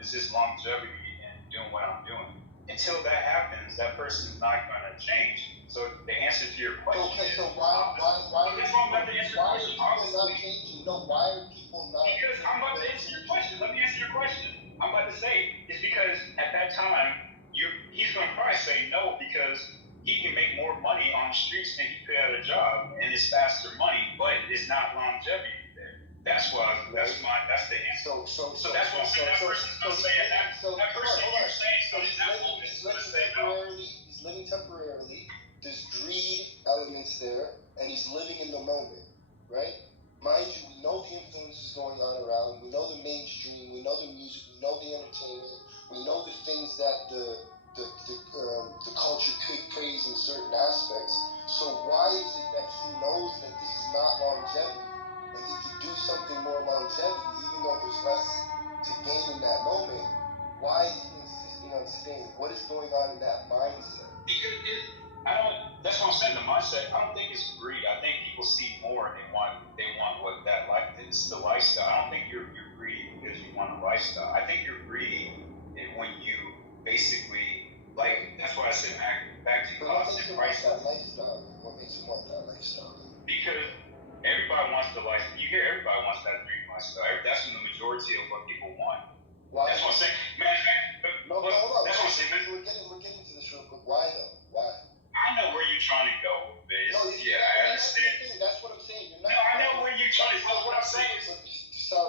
is this longevity in doing what I'm doing? Until that happens, that person is not going to change. So the answer to your question okay, is. So why That's why I'm about to answer your question. Why are people not changing? No, why are people not? Because I'm about to answer your question. Let me answer your question. I'm about to say it's because at that time he's going to probably say no because he can make more money on the streets than he could at a job, and it's faster money, but it's not longevity there. That's the answer. So that's what I'm saying. That person's going to say that. That person you're saying so he's not going to say no. He's living temporarily. There's greed elements there, and he's living in the moment, right? Mind you, we know the influences going on around. We know the mainstream. We know the music. We know the entertainment. We know the things that the culture could praise in certain aspects. So why is it that he knows that this is not longevity, and he could do something more longevity, even though there's less to gain in that moment? Why is he insisting on staying? What is going on in that mindset? Because that's what I'm saying. The mindset. I don't think it's greed. I think people see more and they want what that life is. The lifestyle. I don't think you're greedy because you want a lifestyle. I think you're greedy when you basically that's why I said back to cost and price. What makes him want that lifestyle? Because everybody wants the lifestyle. You hear everybody wants that dream lifestyle. That's the majority of what people want. Why? That's what I'm saying. Hold on. That's what I'm saying. We're getting to this real quick. Why though? Why? I know where you're trying to go with this. No, I understand. That's what I'm saying. You're not. No, I know where you're trying to go. What I'm saying is. I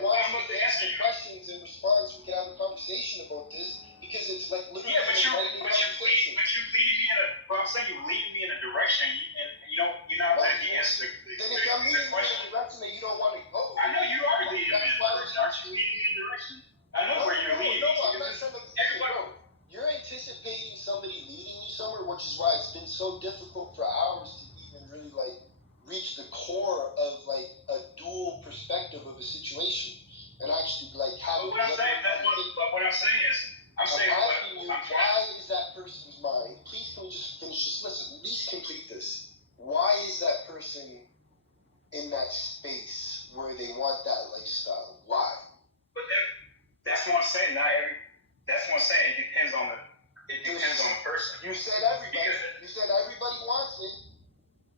want you to answer questions in response. We can have a conversation about this because it's like literally. Yeah, but you're leading me in a. But I'm saying you're leading me in a direction, and you're not letting me answer Then if I'm leading you in a direction that you don't want to go. I know you are leading me in a direction. Aren't you leading me in a direction? I know where you're leading. No, I'm not trying to. Everybody. You're anticipating somebody leading you somewhere, which is why it's been so difficult for ours to even really reach the core of a dual perspective of a situation and actually have. But what I'm saying is, I'm asking you, why is that person's mind? Please, can we just finish this? Listen, at least complete this. Why is that person in that space where they want that lifestyle? Why? But that's what I'm saying. That's what I'm saying. It depends on the person. You said everybody. You said everybody wants it.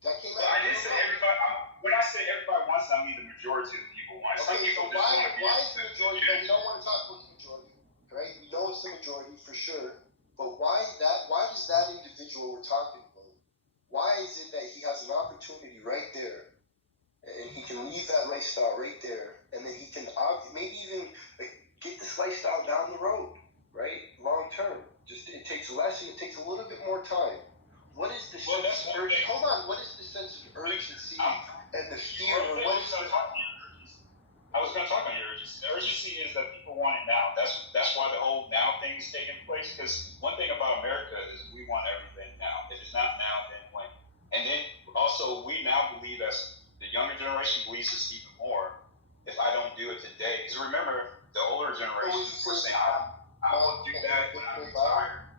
That came out. I didn't say everybody. When I say everybody wants it, I mean the majority of the people want it. Some people just want to be. Why is the majority? We don't want to talk about the majority, right? We know it's the majority for sure. But why does that individual we're talking about? Why is it that he has an opportunity right there, and he can leave that lifestyle right there, and then he can maybe even get this lifestyle down the road? Right? Long term. It takes less and it takes a little bit more time. What is the sense of urgency? Hold on. What is the sense of urgency and the fear? I was going to talk on your urgency. The urgency is that people want it now. That's why the whole now thing is taking place. Because one thing about America is we want everything now. If it's not now, then when? And then also we now believe, as the younger generation believes this even more, if I don't do it today. Because remember, the older generation were saying, I will do that when I'm retired.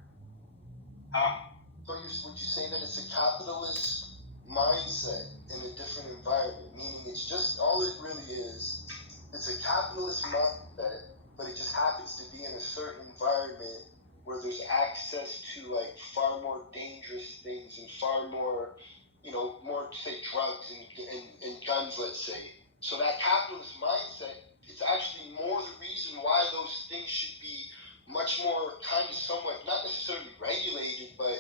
So would you say that it's a capitalist mindset in a different environment? Meaning it's just, all it really is, it's a capitalist mindset, but it just happens to be in a certain environment where there's access to like far more dangerous things and far more, more say drugs and guns, let's say. So that capitalist mindset, it's actually more the reason why those things should be much more kind of somewhat, not necessarily regulated, but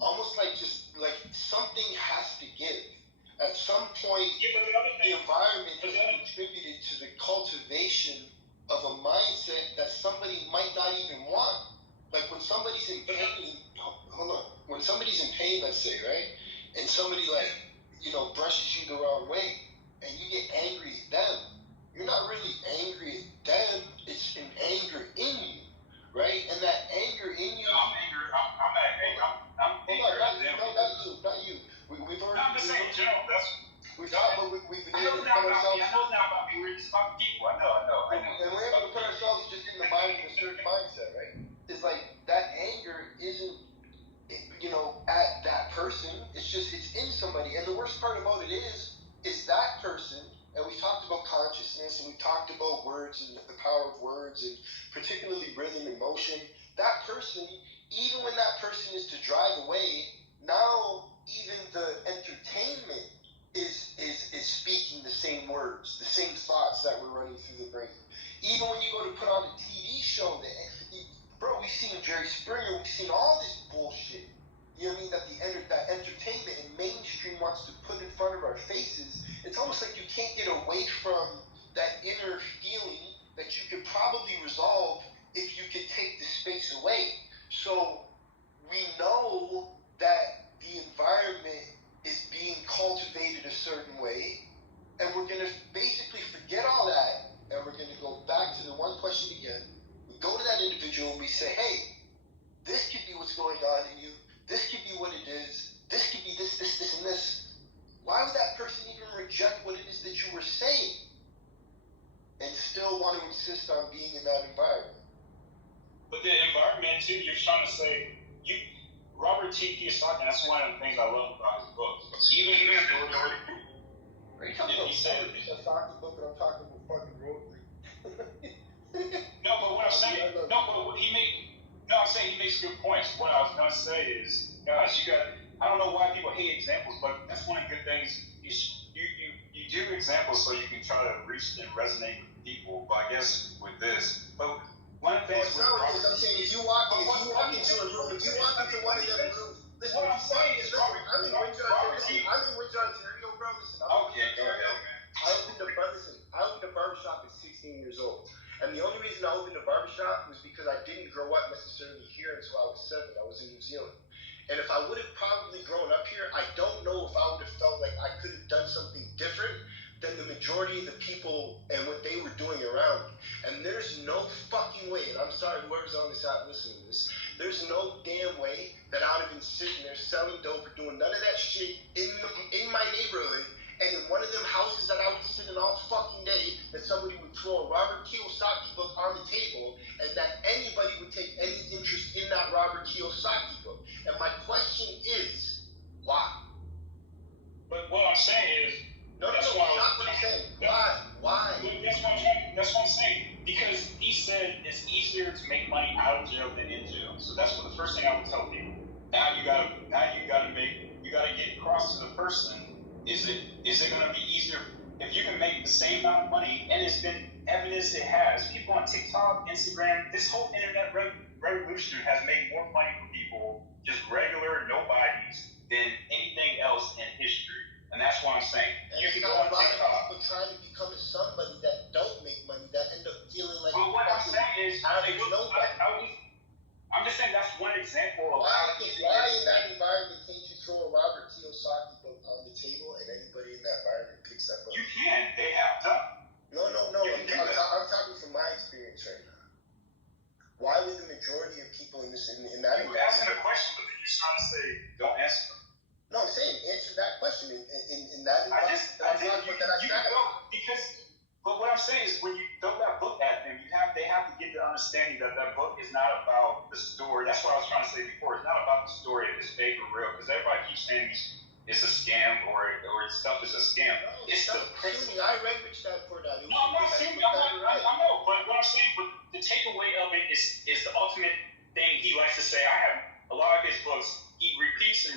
almost like just like something has to give. At some point, the environment has contributed to the cultivation of a mindset that somebody might not even want. Like when somebody's in pain, when somebody's in pain, let's say, right? And somebody brushes you the wrong way and you get angry at them, you're not really angry at them, it's an anger in you, right? And that anger in you... No, I'm angry. I'm angry. Not you. We've already... No, I'm just saying in general, we've been able to put ourselves... I know now about me. We're just talking people. I know. And we're able to put ourselves just in the mind of a certain mindset, right? It's like that anger isn't, at that person. It's in somebody. And the worst part about it is that person, and we talked about consciousness, and we talked about words and the power of words, and particularly rhythm and motion. That person, even when that person is to drive away, now even the entertainment is speaking the same words, the same thoughts that were running through the brain. Even when you go to put on a TV show, bro, we've seen Jerry Springer, we've seen all this bullshit. You know what I mean? That entertainment and mainstream wants to put in front of our faces. It's almost like you can't get away from that inner feeling that you could probably resolve if you could take the space away. So we know that the environment is being cultivated a certain way, and we're going to basically forget all that, and we're going to go back to the one question again. We go to that individual and we say, hey, this could be what's going on in you. This could be what it is. This could be this, and this. Why would that person even reject what it is that you were saying and still want to insist on being in that environment? But the environment, too, you're trying to say, Robert T. Kiyosaki, that's one of the things I love about his books. Even Are you talking about Kiyosaki book, and I'm talking about fucking Rotary? No, but what I'm saying, I'm saying he makes good points. What I was going to say is, guys, I don't know why people hate examples, but that's one of the good things. You do examples so you can try to reach and resonate with people. But I guess with this, but one of the things I'm saying, if you walk into a room, if you walk into one of them rooms, listen, what I'm saying is, I'm in Windsor, Ontario, bro. Listen, I opened a barbershop at 16 years old. And the only reason I opened a barbershop was because I didn't grow up necessarily here until I was 7. I was in New Zealand. And if I would have probably grown up here, I don't know if I would have felt like I could have done something different than the majority of the people and what they were doing around me. And there's no fucking way, and I'm sorry whoever's on this app listening to this, there's no damn way that I would have been sitting there selling dope or doing none of that shit in my neighborhood. And in one of them houses that I would sit in all fucking day, that somebody would throw a Robert Kiyosaki book on the table, and that anybody would take any interest in that Robert Kiyosaki book. And my question is, why? But what I'm saying is, that's not what I'm saying. Why? That's what I'm saying. Because he said it's easier to make money out of jail than in jail. So that's what the first thing I would tell people. Now you gotta get across to the person. Is it going to be easier if you can make the same amount of money? And it's been evidence it has. People on TikTok, Instagram, this whole internet revolution has made more money for people, just regular nobodies, than anything else in history. And that's what I'm saying. And you it's can go not on a lot TikTok. of people trying to become somebody that don't make money, that end up feeling like... But what I'm saying is, nobody. I'm just saying that's one example of why in that environment can't you throw a Robert Kiyosaki book on the table and anybody in that environment picks that book? You can. They have done. No. I'm talking from my experience right now. Why would the majority of people in that You were asking a question, but then you're trying to say, don't answer them. No, I'm saying answer that question in that I environment. just you can go because, but what I'm saying is when you throw that book at them, they have to get the understanding that book is not about the story. That's what I was trying to say before. It's not about the story if it's fake or real, because everybody keeps saying it's a scam or stuff is a scam. No, It's the assuming I read Rich Dad Poor Dad. No, I'm not assuming. I know, but what I'm saying, but the takeaway of it is the ultimate thing he likes to say. I have a lot of his books. He repeats and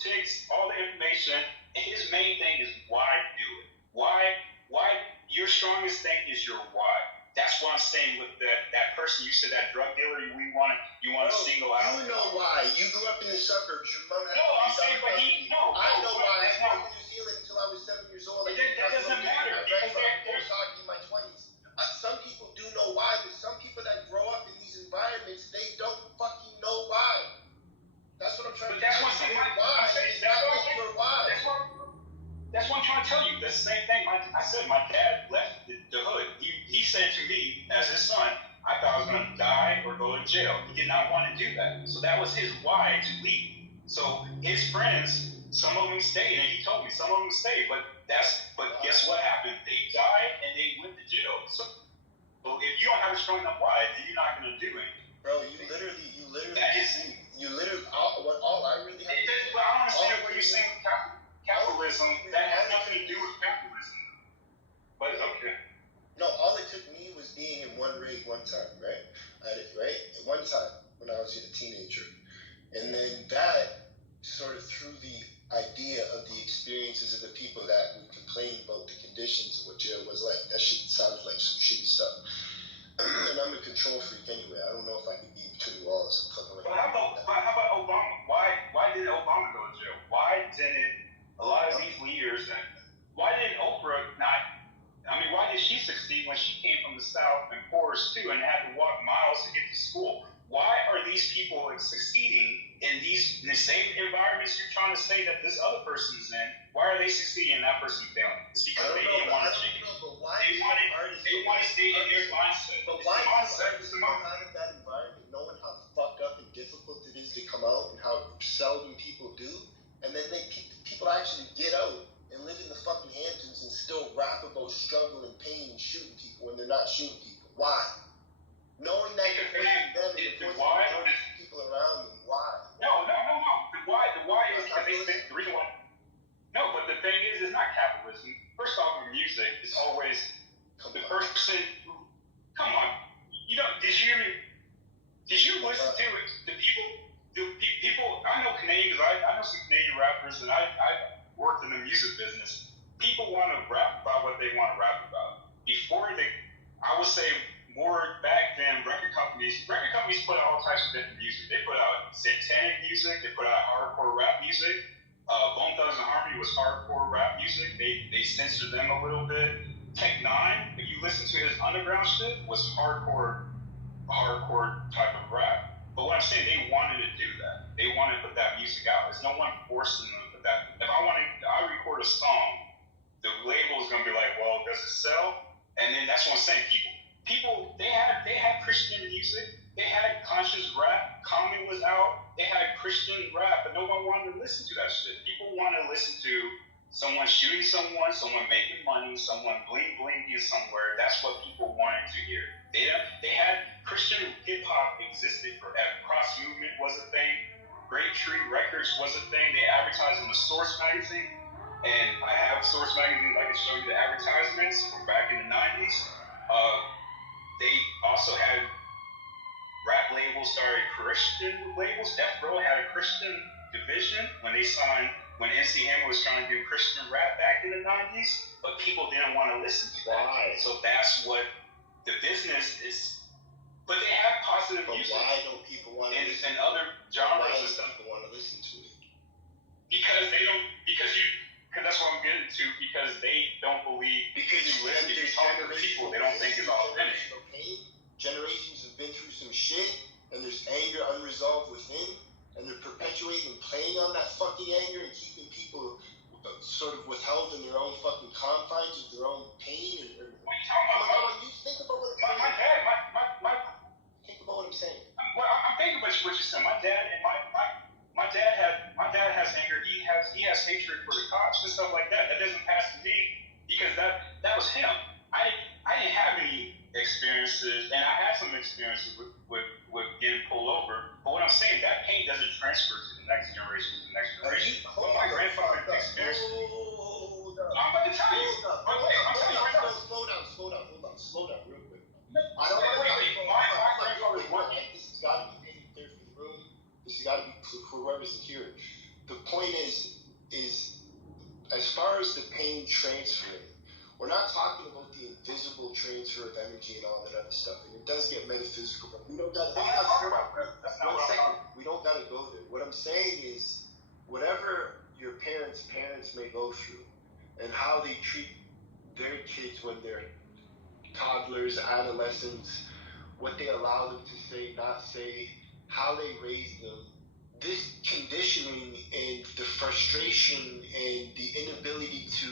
takes all the information, and his main thing is why do it. Why your strongest thing is your why. That's what I'm saying with that person. You said that drug dealer you want to single out. You know why? You grew up in the suburbs. Your mom had I'm saying, but I know why. I grew up in New Zealand until I was 7 years old. That doesn't matter because they're talking in my 20s. Some people do know why, but some people that grow up in these environments, they don't fucking know why. That's what I'm trying to But that's what I'm saying. That's what I'm trying to tell you. That's the same thing. I said my dad left the hood. He said to me, as his son, I thought I was going to die or go to jail. He did not want to do that. So that was his why to leave. So his friends, some of them stayed, and he told me some of them stayed. But guess what happened? They died and they went to jail. So if you don't have a strong enough why, then you're not going to do anything. Bro, you literally. All I really have to say. But I don't understand what you're saying with capitalism. That has nothing to do with capitalism. But okay. No, all it took me was being in one rig one time, right? At one time when I was a teenager. And then that sort of threw the idea of the experiences of the people that would complain about the conditions of what jail was like. That shit sounded like some shitty stuff. And I'm a control freak anyway. I don't know if I can be between walls and something like that. But how about Obama? Why did Obama go to jail? Why didn't a lot of these leaders why didn't Oprah not? I mean, why did she succeed when she came from the South and poorest too and had to walk miles to get to school? Why are these people succeeding in the same environments you're trying to say that this other person's in? Why are they succeeding and that person failing? It's because they didn't want to change. They want to stay in their mindset. But why do artists come out of that environment knowing how fucked up and difficult it is to come out and how seldom people do? And then people actually get out and live in the fucking Hamptons and still rap about struggle and pain and shooting people when they're not shooting people. Why? Knowing that you're poisoning them and you're poisoning the people around them. Why? No. The why is because they think the reason why. No, but the thing is, it's not capitalism. First off, with music, it's always the person who. Come on, you know? Did you listen to it? The people. I know Canadians. I know some Canadian rappers, and I worked in the music business. People want to rap about what they want to rap about. I would say more back then, record companies put out all types of different music. They put out satanic music. They put out hardcore rap music. Bone Thugs and Harmony was hardcore rap music. They censored them a little bit. Tech Nine, if you listen to his underground shit, was hardcore type of rap. But what I'm saying, they wanted to do that. They wanted to put that music out. There's no one forcing them to put that. If I record a song, the label is gonna be like, well, does it sell? And then that's what I'm saying. People, they had Christian music. They had conscious rap. Common was out. They had Christian rap, but no one wanted to listen to that shit. People wanted to listen to someone shooting someone making money, someone bling blinging somewhere. That's what people wanted to hear. They had Christian hip hop existed forever. Cross movement was a thing. Great Tree Records was a thing. They advertised in the Source magazine, and I have Source magazine. I can show you the advertisements from back in the 90s. They also had rap labels started Christian labels. Death Row had a Christian division when MC Hammer was trying to do Christian rap back in the 90s, but people didn't want to listen to that. Why? So that's what the business is. But they have positive music. Why don't people want to listen and other genres and stuff? People want to listen to it? Because that's what I'm getting to, because they don't believe, if you talk to people, they don't think it's authentic. Generations have been through some shit, and there's anger unresolved within, and they're perpetuating and playing on that fucking anger and keeping people sort of withheld in their own fucking confines with their own pain and What are you talking come about? on, you think about what I'm My saying. dad, Think about what I'm saying. well, I'm thinking about what you said. My dad has anger. He has hatred for the cops and stuff like that. That doesn't pass to me because that was him. I didn't have any experiences, and I had some experiences with getting pulled over. But what I'm saying, that pain doesn't transfer to the next generation. What my grandfather experienced. Hold up. I'm about to tell you. But wait, I'm telling you right now. Slow down, real quick. I don't want to this has got to be made clear for the room. This has got to be for whoever's here. The point is as far as the pain transferring, we're not talking about the invisible transfer of energy and all that other stuff. And it does get metaphysical, but we don't got to. We don't got to go there. What I'm saying is, whatever your parents' may go through, and how they treat their kids when they're toddlers, adolescents, what they allow them to say, not say, how they raise them, this conditioning and the frustration and the inability to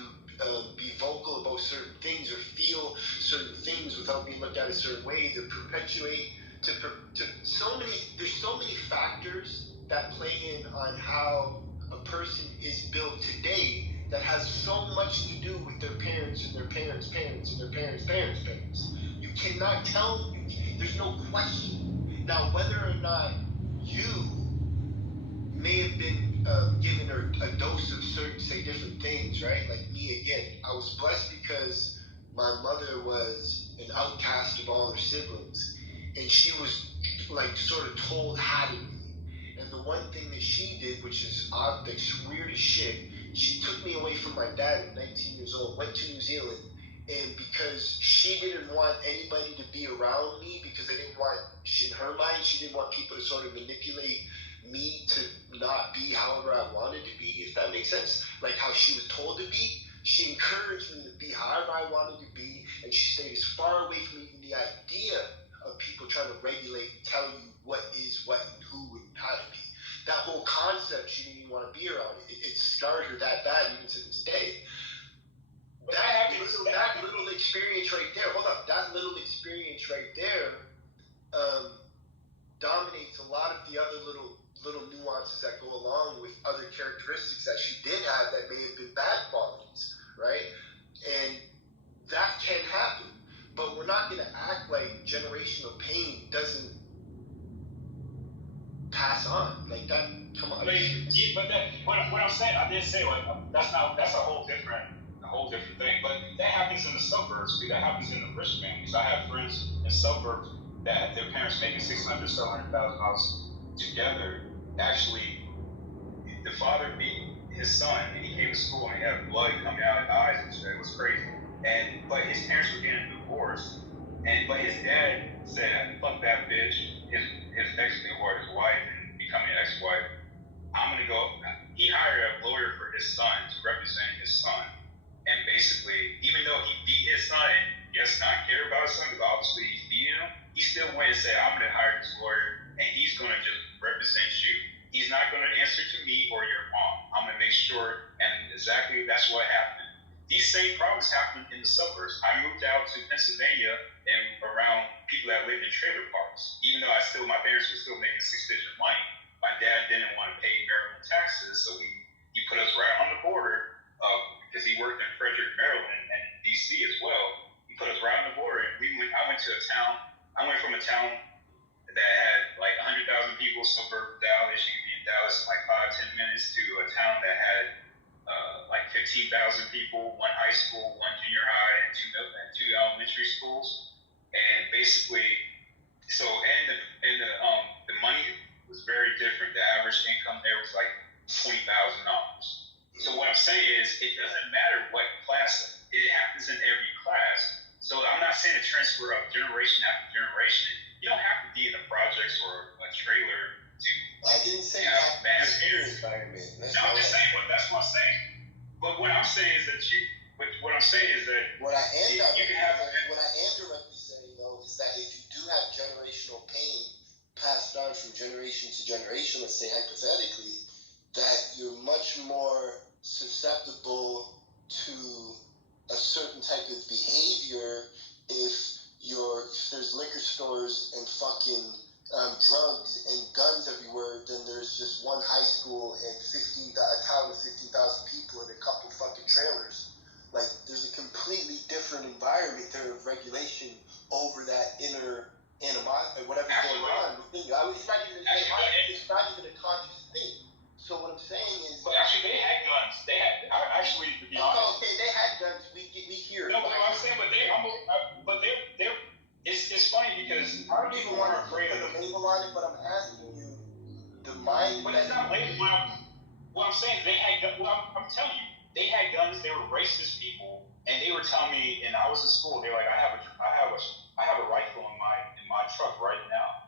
be vocal about certain things or feel certain things without being looked at a certain way, to perpetuate, there's so many factors that play in on how a person is built today that has so much to do with their parents and their parents' parents and their parents' parents' parents. You cannot tell, there's no question. Now, whether or not you may have been given a dose of certain, say, different things, right? Like me, again, I was blessed because my mother was an outcast of all her siblings, and she was like sort of told how to be. And the one thing that she did, which is odd, that's weird as shit, she took me away from my dad at 19 years old, went to New Zealand, and because she didn't want anybody to be around me, because I didn't want, in her mind, she didn't want people to sort of manipulate me to not be however I wanted to be, if that makes sense, like how she was told to be. She encouraged me to be however I wanted to be, and she stayed as far away from even the idea of people trying to regulate and tell you what is what and who and how to be. That whole concept, she didn't even want to be around. It scarred her that bad even to this day. That little experience right there, that little experience right there dominates a lot of the other little nuances that go along with other characteristics that she did have that may have been bad qualities, right? And that can happen, but we're not going to act like generational pain doesn't pass on like that. Come on. What I'm saying, I did say that's a whole different thing. But that happens in the suburbs. That happens in the rich families. I have friends in suburbs that their parents making $600,000 together. Actually, the father beat his son, and he came to school and he had blood coming out of his eyes and shit. It was crazy. But his parents were getting divorced, but his dad said, "Fuck that bitch." His ex-or his wife and becoming an ex-wife. I'm gonna go. He hired a lawyer for his son to represent his son, and basically, even though he beat his son and yes, not care about his son because obviously he's beating him, he still went and said, "I'm gonna hire this lawyer, and he's gonna just represent you. He's not gonna answer to me or your mom. I'm gonna make sure." And exactly that's what happened. These same problems happen in the suburbs. I moved out to Pennsylvania and around people that lived in trailer parks. Even though my parents were still making six-digit money, my dad didn't want to pay Maryland taxes, so he put us right on the border because he worked in Frederick, Maryland, and D.C. as well. He put us right on the border, and I went to a town. I went from a town that had like 100,000 people, suburb of Dallas. You could be in Dallas in like 5-10 minutes, to a town that had like 15,000 people, one high school, one junior high, and two elementary schools. And basically, the money was very different. The average income there was like $20,000. So what I'm saying is, it doesn't matter what class, it happens in every class. So I'm not saying a transfer of generation after generation. You don't have to be in the projects or a trailer to. I didn't say have bad parents. Environment. I'm just saying, that's what I'm saying. But what I'm saying is that what I'm saying is that what I am directly saying though is that if you do have generational pain passed on from generation to generation, let's say hypothetically, that you're much more susceptible to a certain type of behavior if there's liquor stores and fucking drugs and guns everywhere, then there's just one high school and a town of 15,000 people and a couple fucking trailers. Like, there's a completely different environment there of regulation over that inner animosity, whatever's going on. It's not even a conscious thing. So what I'm saying is, But actually, they had guns. To be honest. Okay, they had guns. We hear it. No, but I'm saying, it's funny because I don't even want to put a label on it, but I'm asking you the mind. But it's not labeled. What I'm saying is they had guns. Well, I'm telling you, they had guns. They were racist people, and they were telling me. And I was in school. They're like, I have a rifle in my truck right now.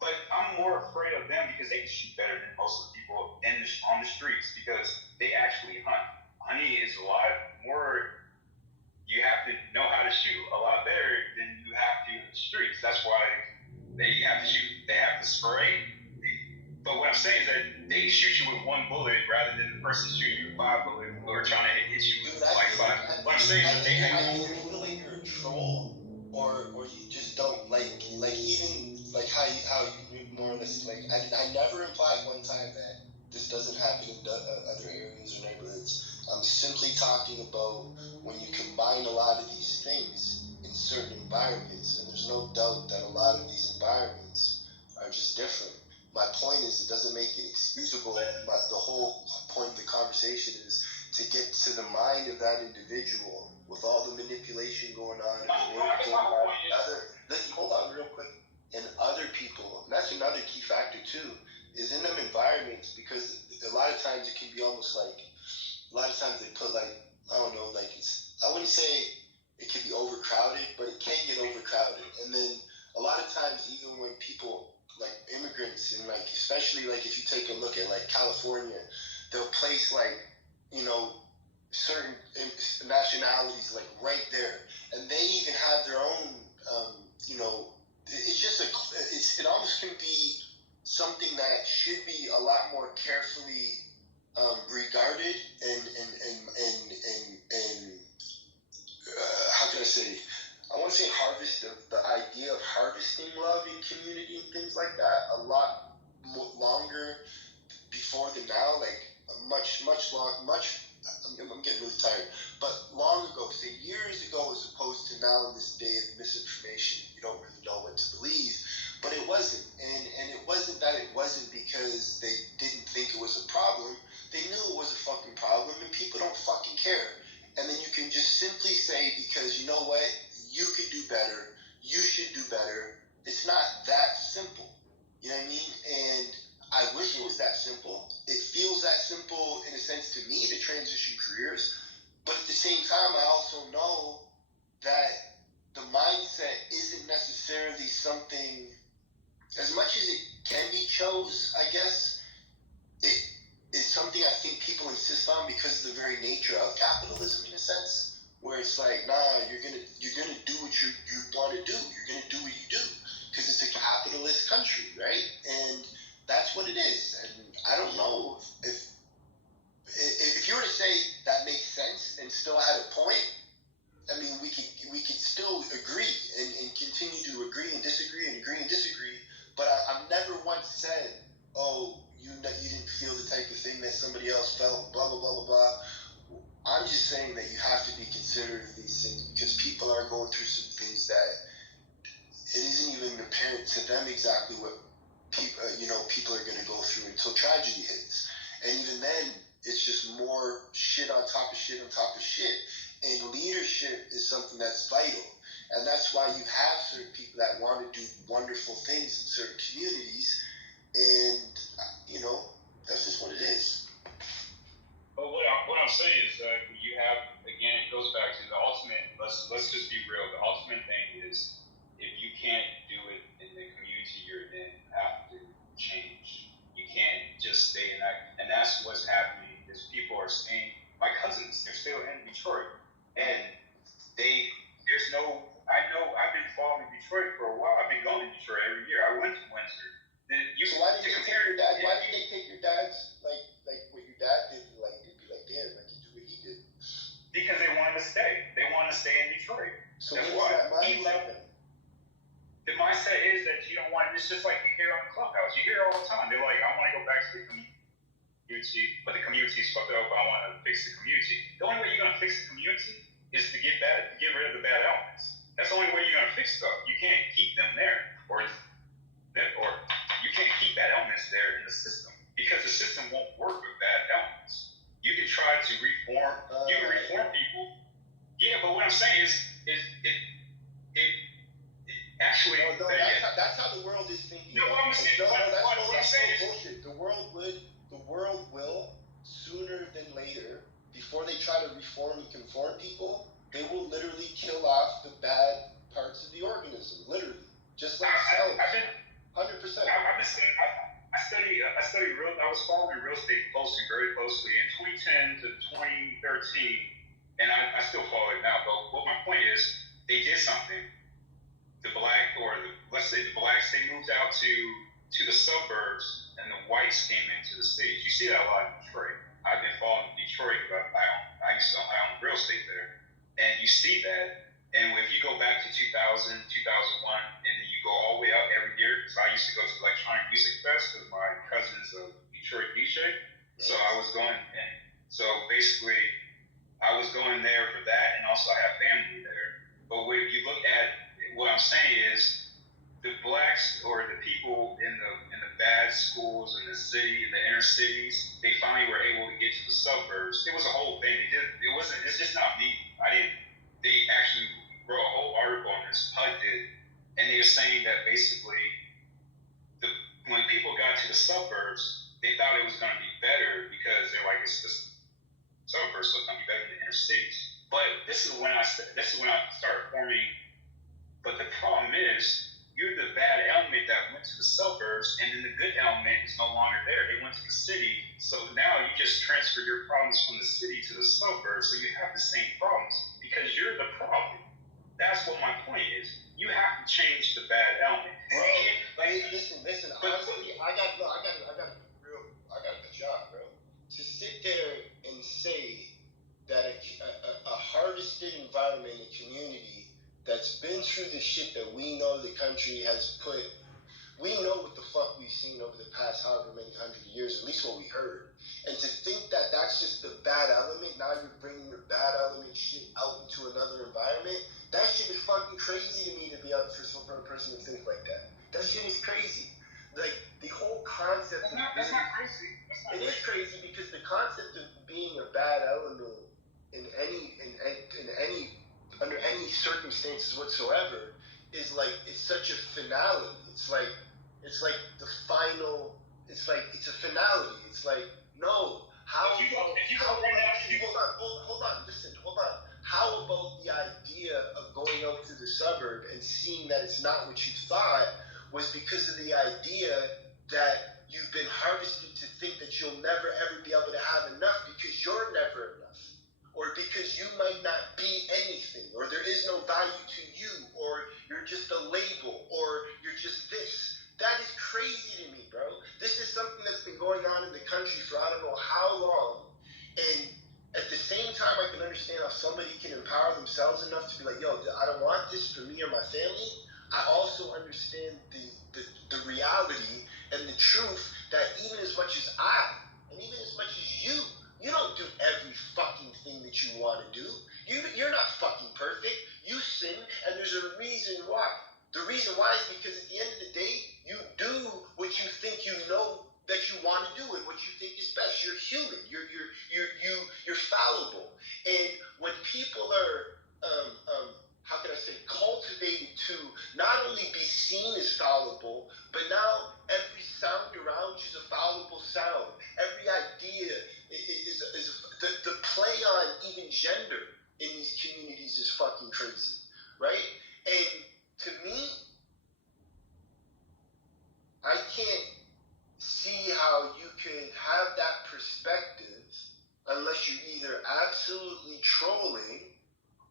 But I'm more afraid of them because they can shoot better than most of the people on the streets because they actually hunt. Hunting is a lot more. You have to know how to shoot a lot better than you have to in the streets. That's why they have to shoot. They have to spray. But what I'm saying is that they shoot you with one bullet rather than the person shooting you with 5 bullets or trying to hit you with like 5. What I'm saying is that they have. You feel like you're a troll, or you just don't like even like how you more or less like. I never implied one time that this doesn't happen in other areas or neighborhoods. I'm simply talking about when you combine a lot of these things in certain environments, and there's no doubt that a lot of these environments are just different. My point is, it doesn't make it excusable. The whole point of the conversation is to get to the mind of that individual with all the manipulation going on and the work going on. Hold on real quick. And other people, and that's another key factor too, is in them environments, because a lot of times it can be almost like, a lot of times they put like, I don't know, like I wouldn't say it can be overcrowded, but it can get overcrowded. And then a lot of times, even when people, like immigrants, and like, especially like if you take a look at like California, they'll place like, certain nationalities like right there. And they even have their own, it's just it almost can be something that should be a lot more carefully regarded and how can I say? I want to say the idea of harvesting love in community and things like that a lot longer before than now. Like I'm getting really tired. But long ago, say years ago, as opposed to now in this day of misinformation, you don't really know what to believe. But it wasn't, and it wasn't that it wasn't because they didn't think it was a problem. They knew it was a fucking problem, and people don't fucking care. And then you can just simply say, because you know what, you could do better, you should do better. It's not that simple. You know what I mean? And I wish it was that simple. It feels that simple in a sense to me to transition careers. But at the same time, I also know that the mindset isn't necessarily something, as much as it can be chose, I guess, it is something I think people insist on because of the very nature of capitalism, in a sense, where it's like, nah, you're gonna do what you want to do. You're gonna do what you do because it's a capitalist country, right? And that's what it is. And I don't know if you were to say that makes sense and still had a point. I mean, we could still agree and continue to agree and disagree and agree and disagree. But I've never once said, oh, you didn't feel the type of thing that somebody else felt, blah, blah, blah, blah, blah. I'm just saying that you have to be considerate of these things because people are going through some things that it isn't even apparent to them exactly what people are going to go through until tragedy hits. And even then, it's just more shit on top of shit on top of shit. And leadership is something that's vital. And that's why you have certain people that want to do wonderful things in certain communities. And, that's just what it is. But what I'm saying is that you have, again, it goes back to the ultimate, let's just be real. The ultimate thing is if you can't do it in the community you're in, you have to change. You can't just stay in that. And that's what's happening is people are staying. My cousins, they're still in Detroit. And I've been following Detroit for a while. I've been going to Detroit every year. I went to Windsor. So why did they take your dad? Why did they take your dad's like what your dad did? Like that you don't want. It's just like you hear on the clubhouse. You hear it all the time. They're like, I want to go back to the community, but the community's fucked up. I want to fix the community. The only way you're gonna fix the community is to get rid of the bad elements. That's the only way you're gonna fix stuff. You can't keep them there, or you can't keep bad elements there in the system because the system won't work with bad elements. You can try to reform. You can reform people. Yeah, but what I'm saying is it actually. No, that's how the world is thinking. No, what I'm saying. That's bullshit. The world will sooner than later, before they try to reform and conform people, they will literally kill off the bad parts of the organism. Literally, just like cells. 100%. I was following real estate very closely in 2010 to 2013, and I still follow it now. But what my point is, they did something. Let's say the blacks, they moved out to the suburbs, and the whites came into the cities. You see that a lot in Detroit. I've been following Detroit, but I own real estate there, and you see that. And if you go back to 2000, 2001, and then you go all the way up every year, because I used to go to Electronic Music Fest because my cousin's a Detroit DJ. So I was going, and so basically I was going there for that, and also I have family there. But when you look at what I'm saying is the blacks or the people in the bad schools in the city, in the inner cities, they finally were able to get to the suburbs. It was a whole thing. It's just not me. They actually wrote a whole article on this, HUD did, and they were saying that basically when people got to the suburbs, they thought it was going to be better because they're like, it's the suburbs, so it's going to be better than the inner cities. But this is when I started forming. But the problem is, you're the bad element that went to the suburbs, and then the good element is no longer there. They went to the city, so now you just transfer your problems from the city to the suburbs, so you have the same problems because you're the problem. That's what my point is. You have to change the bad element. Listen. Honestly, I got a job, bro. To sit there and say that a harvested environment, a community that's been through the shit that we know the country has put. We know what the fuck we've seen over the past however many hundred years, at least what we heard. And to think that that's just the bad element, now you're bringing your bad element shit out into another environment, that shit is fucking crazy to me to be out for a person to think like that. That shit is crazy. Like, the whole concept That's not crazy. It is crazy because the concept of being a bad element in under any circumstances whatsoever is like, it's such a finality. It's like the final. It's like it's a finality. It's like, no. Hold on. How about the idea of going out to the suburb and seeing that it's not what you thought was because of the idea that you've been harvested to think that you'll never ever be able to have enough because you're never enough, or because you might not be anything, or there is no value to you, or you're just a label, or you're just this. That is crazy to me, bro. This is something that's been going on in the country for I don't know how long, and at the same time, I can understand how somebody can empower themselves enough to be like, yo, I don't want this for me or my family. I also understand the reality and the truth that even as much as I, and even as much as you don't do every fucking thing that you want to do. You're not fucking perfect. You sin, and there's a reason why. The reason why is because at the end of the day, you do what you think you know that you want to do and what you think is best. You're human. You're fallible. And when people are how can I say, cultivated to not only be seen as fallible, but now every sound around you is a fallible sound. Every idea is the play on even gender in these communities is fucking crazy, right? And to me, I can't see how you could have that perspective unless you're either absolutely trolling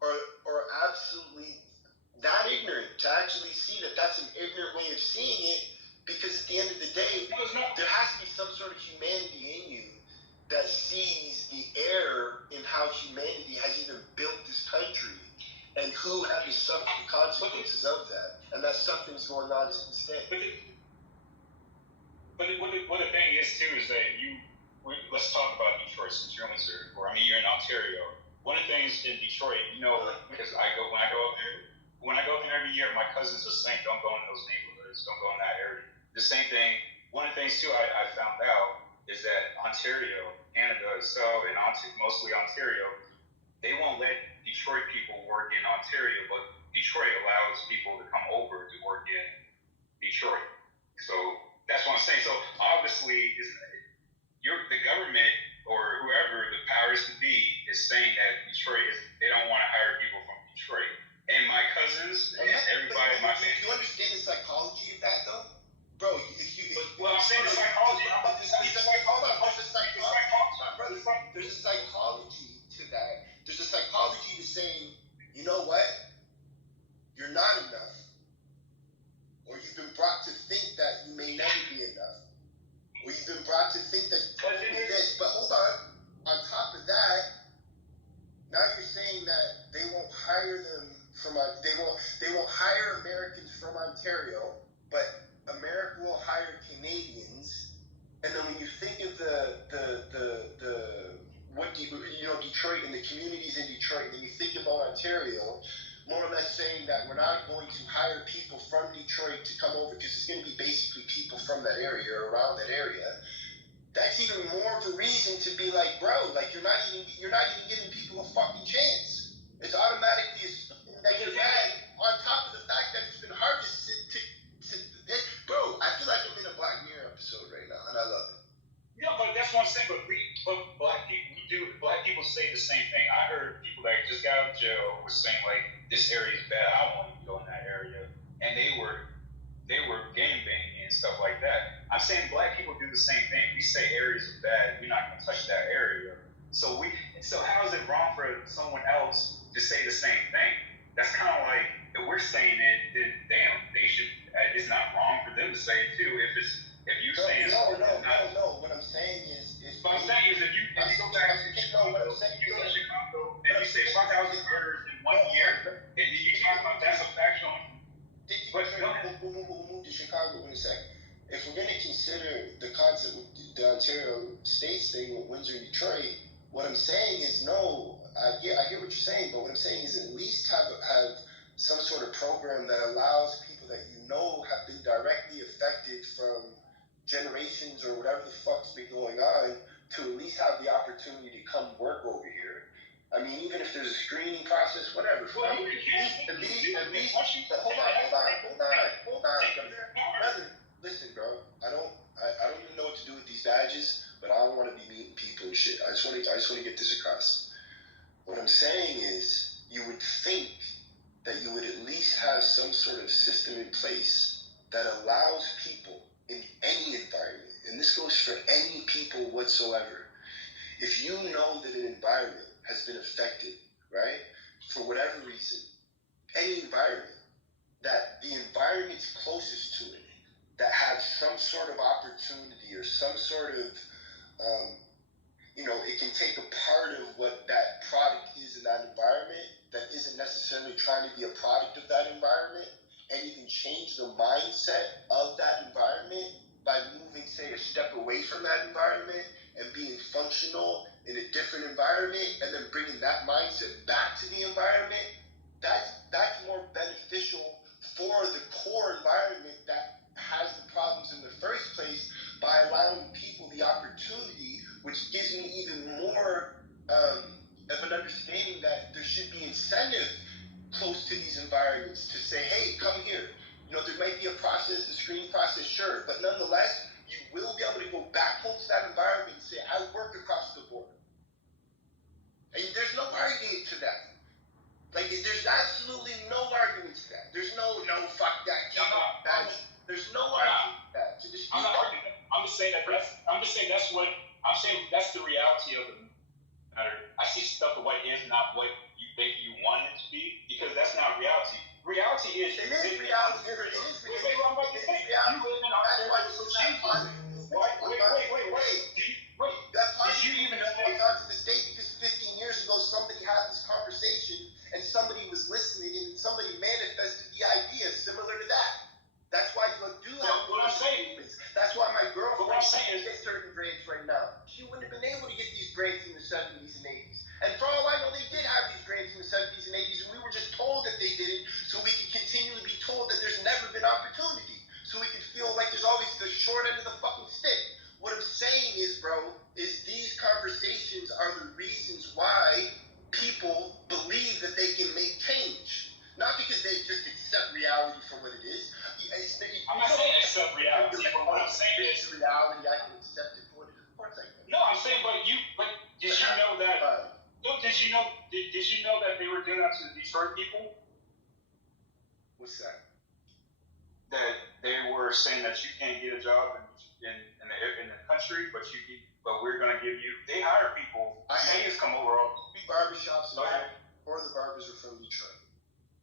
or absolutely that ignorant to actually see that that's an ignorant way of seeing it, because at the end of the day, there has to be some sort of humanity in you that sees the error in how humanity has even built this country and who had to suffer the consequences of that. And that something's going on to this day. But what the thing is too is that let's talk about Detroit since you're in Missouri, or I mean you're in Ontario. One of the things in Detroit, because when I go up there every year, my cousins are saying don't go in those neighborhoods, don't go in that area. The same thing. One of the things too I found out is that Ontario, Canada itself, and mostly Ontario, they won't let Detroit people work in Ontario, but Detroit allows people to come over to work in Detroit. So that's what I'm saying. So obviously, the government or whoever the powers to be is saying that they don't want to hire people from Detroit. And my cousins and everybody in my family. Do you understand the psychology of that though? Bro, I'm saying the psychology. There's a psychology to that. There's a psychology to saying, you know what? You're not enough. Or you've been brought to think that you may never be enough. Or you've been brought to think that you can't do this. But hold on. On top of that, now you're saying that they won't hire them they won't hire Americans from Ontario, but America will hire Canadians. And then when you think of Detroit and the communities in Detroit, and you think about Ontario, more or less saying that we're not going to hire people from Detroit to come over because it's going to be basically people from that area or around that area. That's even more of a reason to be like, bro, like you're not even giving people a fucking chance. It's automatically assuming that you're bad on top of the fact that it's been harvested bro, I feel like I'm in a Black Mirror episode right now, and I love it. Yeah, but that's what I'm saying. But black people say the same thing. I heard people that just got out of jail were saying like, this area is bad. I don't want to go in that area, and they were gang banging and stuff like that. I'm saying black people do the same thing. We say areas are bad. We're not going to touch that area. So how is it wrong for someone else to say the same thing? That's kind of like if we're saying it, then damn, they should. It's not wrong for them to say it too. If you're saying no. What I'm saying is if you go back to Chicago, and you say 5,000 murders in 1 year, and then you talk about that's a factual. We'll move to Chicago in a second. If we're going to consider the concept with the Ontario states thing with Windsor and Detroit, what I'm saying is no. I hear what you're saying, but what I'm saying is at least have some sort of program that allows people that have been directly affected from generations or whatever the fuck's been going on to at least have the opportunity to come work over here. I mean, even if there's a screening process, whatever. Well, at least. Hold on, brother. Listen, bro. I don't even know what to do with these badges, but I don't want to be meeting people and shit. I just want to get this across. What I'm saying is, you would think that you would at least have some sort of system in place that allows people in any environment, and this goes for any people whatsoever, if you know that an environment has been affected, right, for whatever reason, any environment, that the environments closest to it, that have some sort of opportunity or some sort of, it can take a part of what that product is in that environment that isn't necessarily trying to be a product of that environment, and you can change the mindset of that environment by moving, say, a step away from that environment and being functional in a different environment, and then bringing that mindset back to the environment. That's more beneficial for the core environment that has the problems in the first place, by allowing people the opportunity, which gives me even more of an understanding that there should be incentive close to these environments to say, hey, come here. There might be a process, the screening process, sure, but nonetheless, you will be able to go back home to that environment and say, I work across the border. And there's no argument to that. Like, there's absolutely no argument to that. There's no fuck that. There's no argument to that. I'm not arguing. I'm just saying that's the reality of the matter. I see stuff the way it is, not what you think you want it to be, because that's not reality. Reality is. It is reality. It is reality. I'm about to say. You live in Australia. Wait. Did you even know? To the state because 15 years ago somebody had this conversation and somebody was listening. I'm saying is get certain grades right now. She wouldn't have been able to get these grades in the 70s and 80s. And for all I know, they did have these grades in the 70s and 80s, and we were just told that they didn't, so we could continually be told that there's never been opportunity. So we could feel like there's always the short end of the fucking stick. What I'm saying is, bro, is these conversations are the reasons why people believe that they can make change. Not because they just accept reality for what it is. I'm not saying accept reality, but what I'm saying is reality. I can accept it for what it is. Of course I can. no. I'm saying, but did you know that? No, did you know that they were doing that to the Detroit people? What's that? That they were saying that you can't get a job in the country, but we're gonna give you. They hire people. They just come over. Barbershops or the barbers are from Detroit.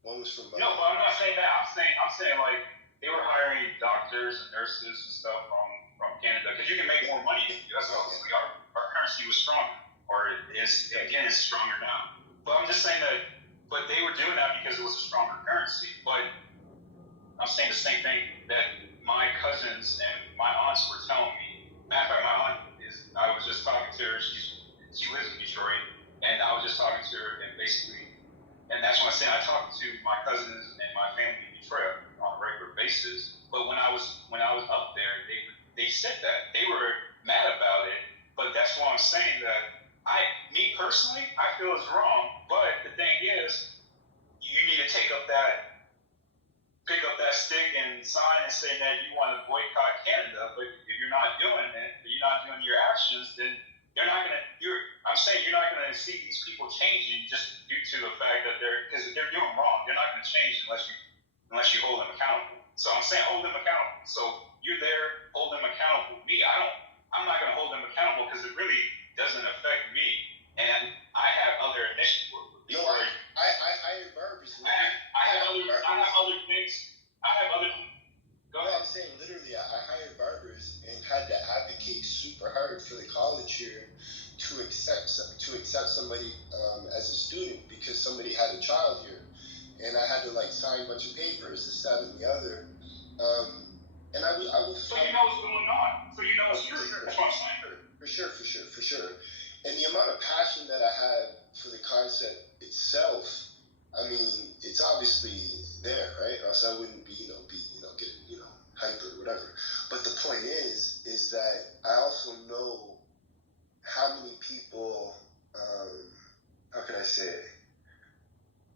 One was from. No, but I'm not saying that. I'm saying like they were hiring doctors and nurses and stuff from Canada because you can make more money. That's obviously our currency was stronger, or it's stronger now. But I'm just saying that. But they were doing that because it was a stronger currency. But I'm saying the same thing that my cousins and my aunts were telling me. Matter of fact, my aunt I was just talking to her. She lives in Detroit, and I was just talking to her, and basically, and that's when I say I talk to my cousins and my family in Detroit on a regular basis. But when I was up there, they said that they were mad about it. But that's why I'm saying that me personally, I feel it's wrong. But the thing is, you need to pick up that stick and sign and say that you want to boycott Canada. But if you're not doing it, if you're not doing your actions, then I'm saying you're not gonna see these people changing just due to the fact that because they're doing wrong. They're not gonna change unless you hold them accountable. So I'm saying hold them accountable. So you're there, hold them accountable. I'm not gonna hold them accountable because it really doesn't affect me, and I have other initiatives. No, I hired barbers. I have other things. Go ahead. I'm saying literally, I hired barbers and had to advocate super hard for the college here to accept somebody as a student because somebody had a child here, and I had to like sign a bunch of papers, this, that, and the other. And I will. So you know what's going on. So you know it's true. Sure. That's what I'm saying. For sure. And the amount of passion that I have for the concept itself, I mean, it's obviously there, right? Or else I wouldn't be, getting, hyper or whatever. But the point is that I also know how many people, how can I say it?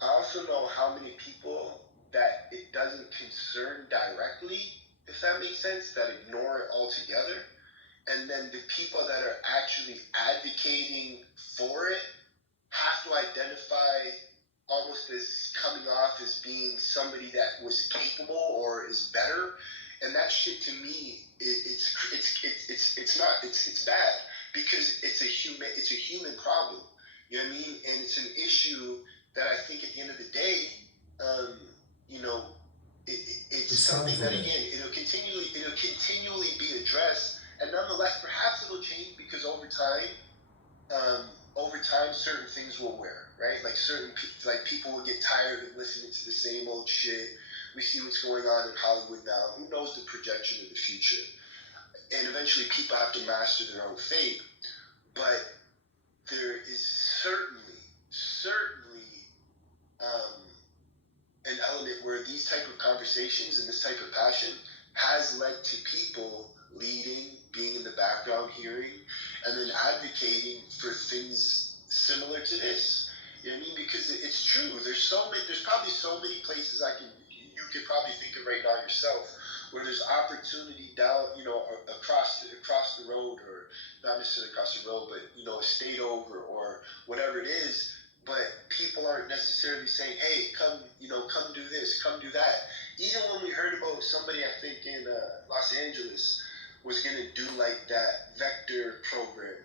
I also know how many people that it doesn't concern directly, if that makes sense, that ignore it altogether. And then the people that are actually advocating for it have to identify almost as coming off as being somebody that was capable or is better. And that shit to me, it's bad because it's a human problem. You know what I mean? And it's an issue that I think at the end of the day, it's something that again it'll continually be addressed. And nonetheless, perhaps it'll change because over time, certain things will wear, right? Like people will get tired of listening to the same old shit. We see what's going on in Hollywood now. Who knows the projection of the future? And eventually, people have to master their own fate. But there is certainly an element where these type of conversations and this type of passion has led to people leading, being in the background, hearing, and then advocating for things similar to this. You know what I mean? Because it's true. There's probably so many places you could probably think of right now yourself where there's opportunity down, across the road, or not necessarily across the road, but a state over or whatever it is. But people aren't necessarily saying, "Hey, come do this, come do that." Even when we heard about somebody, I think in Los Angeles, was going to do like that vector program.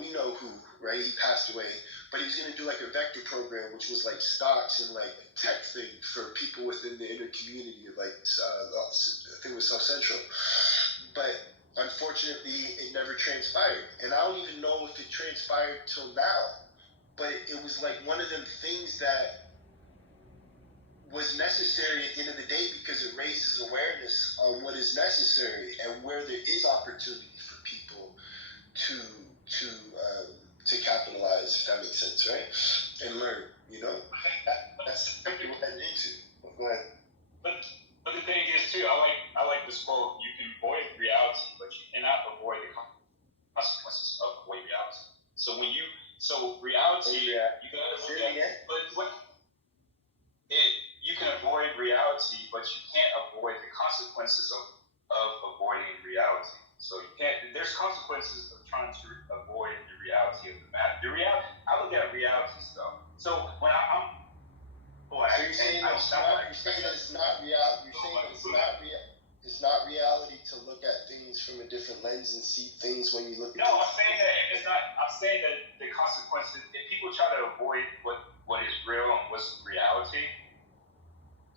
We know who, right? He passed away, but he was going to do like a vector program, which was like stocks and like a tech thing for people within the inner community of I think it was South Central. But unfortunately, it never transpired. And I don't even know if it transpired till now. But it was like one of them things that was necessary at the end of the day because it raises awareness awareness on what is necessary and where there is opportunity for people to capitalize, if that makes sense, right? And learn, that's what we're heading into. Go ahead. But the thing is too, I like this quote: you can avoid reality, but you cannot avoid the consequences of avoid reality. So reality, you gotta look at. But you can avoid reality, but you can't avoid the consequences of avoiding reality. So you can't. There's consequences of trying to avoid the reality of the matter. I look at reality stuff. So when I'm black, so you're saying it's not reality to look at things from a different lens and see things when you look at. No, I'm saying that it's not. I'm saying that the consequences. If people try to avoid what is real and what's reality,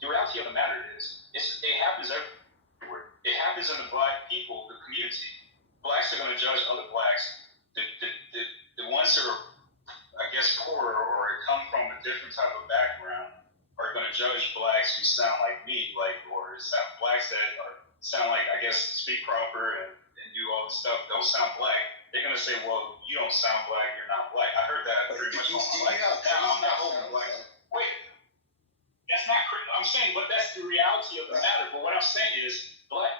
the reality of the matter is it happens everywhere. It happens in the black people, the community. Blacks are going to judge other blacks. The ones who are, I guess, poorer or come from a different type of background are going to judge blacks who sound like me, or blacks that sound like, I guess, speak proper and do all this stuff, don't sound black. They're going to say, well, you don't sound black, you're not black. I heard that pretty much all my life. Now, I'm not holding black. Wait, that's not correct. I'm saying, but that's the reality of the matter. But what I'm saying is, black.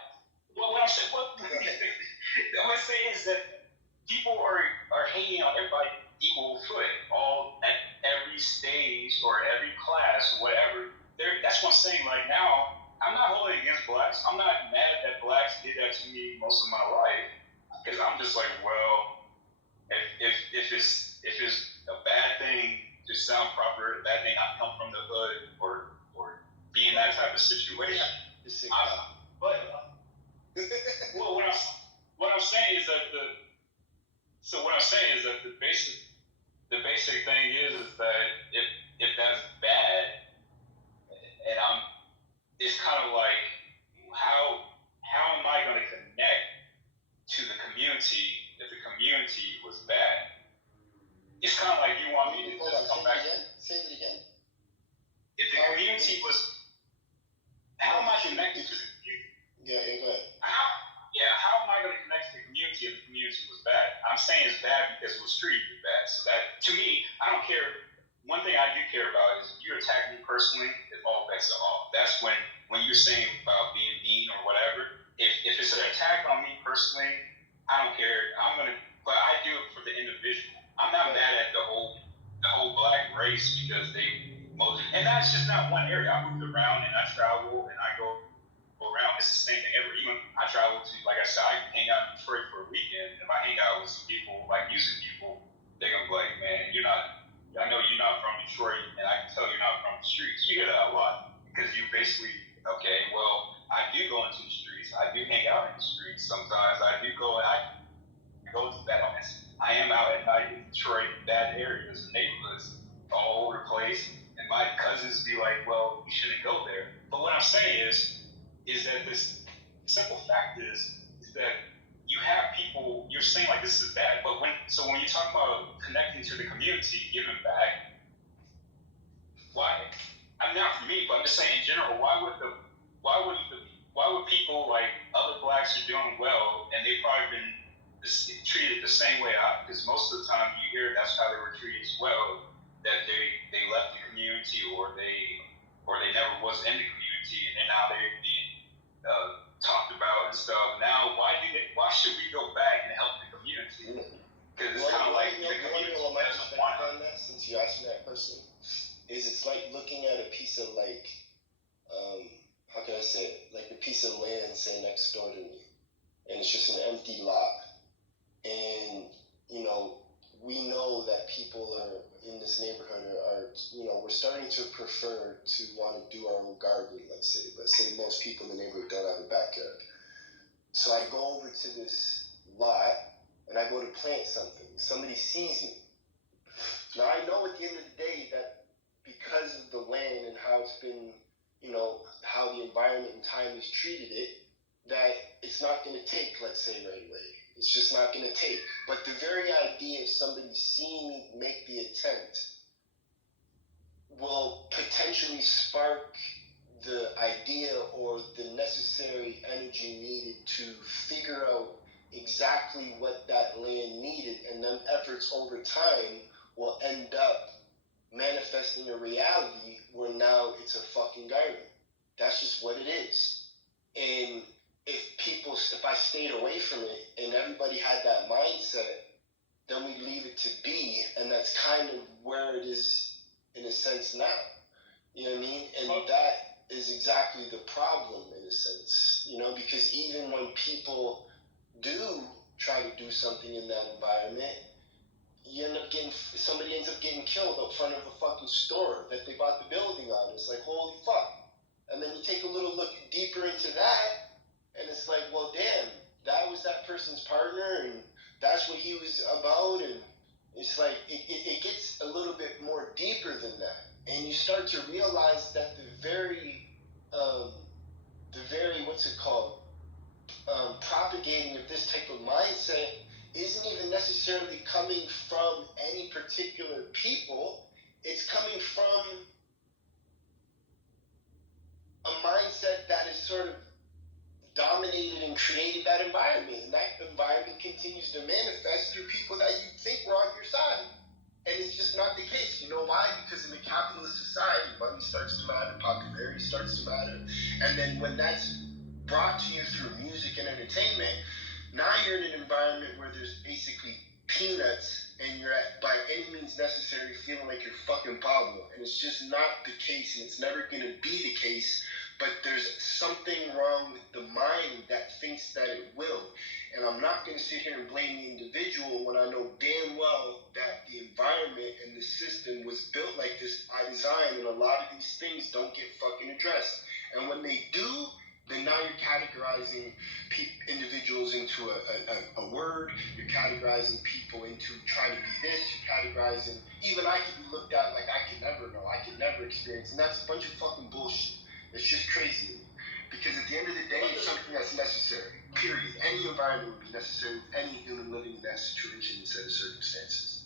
Well, what I'm saying, what I'm saying is that people are hating on everybody equal foot, all at every stage or every class or whatever. That's what I'm saying. Like now, I'm not holding against blacks. I'm not mad that blacks did that to me most of my life, because I'm just like, well, if it's a bad thing to sound proper, a bad thing I come from the hood or be in that type of situation. Well, what I'm saying is that the basic thing is that if that's bad, and it's kind of like how am I going to connect to the community if the community was bad? It's kind of like you want me to just come back. Say it again. If the community was, how am I connected to the community? Yeah, go ahead. How am I going to connect to the community if the community was bad? I'm saying it's bad because it was treated bad. So that, to me, I don't care. One thing I do care about is if you attack me personally, it all bets are off. That's when you're saying about being mean or whatever. If it's an attack on me personally, I don't care. But I do it for the individual. I'm not mad at the whole black race because and that's just not one area. I moved around and I travel and I go around. It's the same thing everywhere. Even I travel to, like I said, I hang out in Detroit for a weekend. If I hang out with some people, like music people, they're gonna be like, man, I know you're not from Detroit, and I can tell you're not from the streets. You hear that a lot because you basically, okay, well, I do go into the streets. I do hang out in the streets sometimes. I do go and I go to that. I am out at night in Detroit, bad areas, neighborhoods, all over the place. And my cousins be like, well, you shouldn't go there. But what I'm saying is that this simple fact is that you have people, you're saying like this is bad, but when you talk about connecting to the community, giving back, why? I'm not for me, but I'm just saying in general, why would people like other blacks are doing well and they've probably been treated the same way because most of the time you hear that's how they were treated as well, that they left the community or they never was in the community and now they're being talked about and stuff. Now, why should we go back and help the community? Because it's kind of like the community doesn't want on that. Since you asked me that question, it's like looking at a piece of how can I say it? Like a piece of land, say next door to me, and it's just an empty lot, and we know that people are in this neighborhood are we're starting to prefer to want to do our own gardening, let's say most people in the neighborhood don't have a backyard. So I go over to this lot and I go to plant something. Somebody sees me. Now I know at the end of the day that because of the land and how it's been, how the environment and time has treated it, that it's not going to take, let's say, right away. It's just not going to take. But the very idea of somebody seeing me make the attempt will potentially spark the idea or the necessary energy needed to figure out exactly what that land needed, and them efforts over time will end up manifesting a reality where now it's a fucking garden. That's just what it is. And if I stayed away from it and everybody had that mindset, then we leave it to be, and that's kind of where it is in a sense now. You know what I mean? And that is exactly the problem in a sense, you know, because even when people do try to do something in that environment, somebody ends up getting killed up front of a fucking store that they bought the building on. It's like, holy fuck. And then you take a little look deeper into that, and it's like, well, damn, that was that person's partner, and that's what he was about, and it's like, it gets a little bit more deeper than that. And you start to realize that the very what's it called, propagating of this type of mindset isn't even necessarily coming from any particular people. It's coming from a mindset that is sort of dominated and created that environment. And that environment continues to manifest through people that you think were on your side. And it's just not the case. You know why? Because in a capitalist society, money starts to matter, popularity starts to matter. And then when that's brought to you through music and entertainment, now you're in an environment where there's basically peanuts, and you're by any means necessary feeling like you're fucking Pablo. And it's just not the case, and it's never going to be the case. But there's something wrong with the mind that thinks that it will. And I'm not going to sit here and blame the individual when I know damn well that the environment and the system was built like this by design, and a lot of these things don't get fucking addressed. And when they do, then now you're categorizing individuals into a word, you're categorizing people into trying to be this, you're categorizing, even I could be looked at like I could never know, I could never experience, and that's a bunch of fucking bullshit. It's just crazy to me. Because at the end of the day, it's something that's necessary. Period. Any environment would be necessary with any human living in that situation and set of circumstances.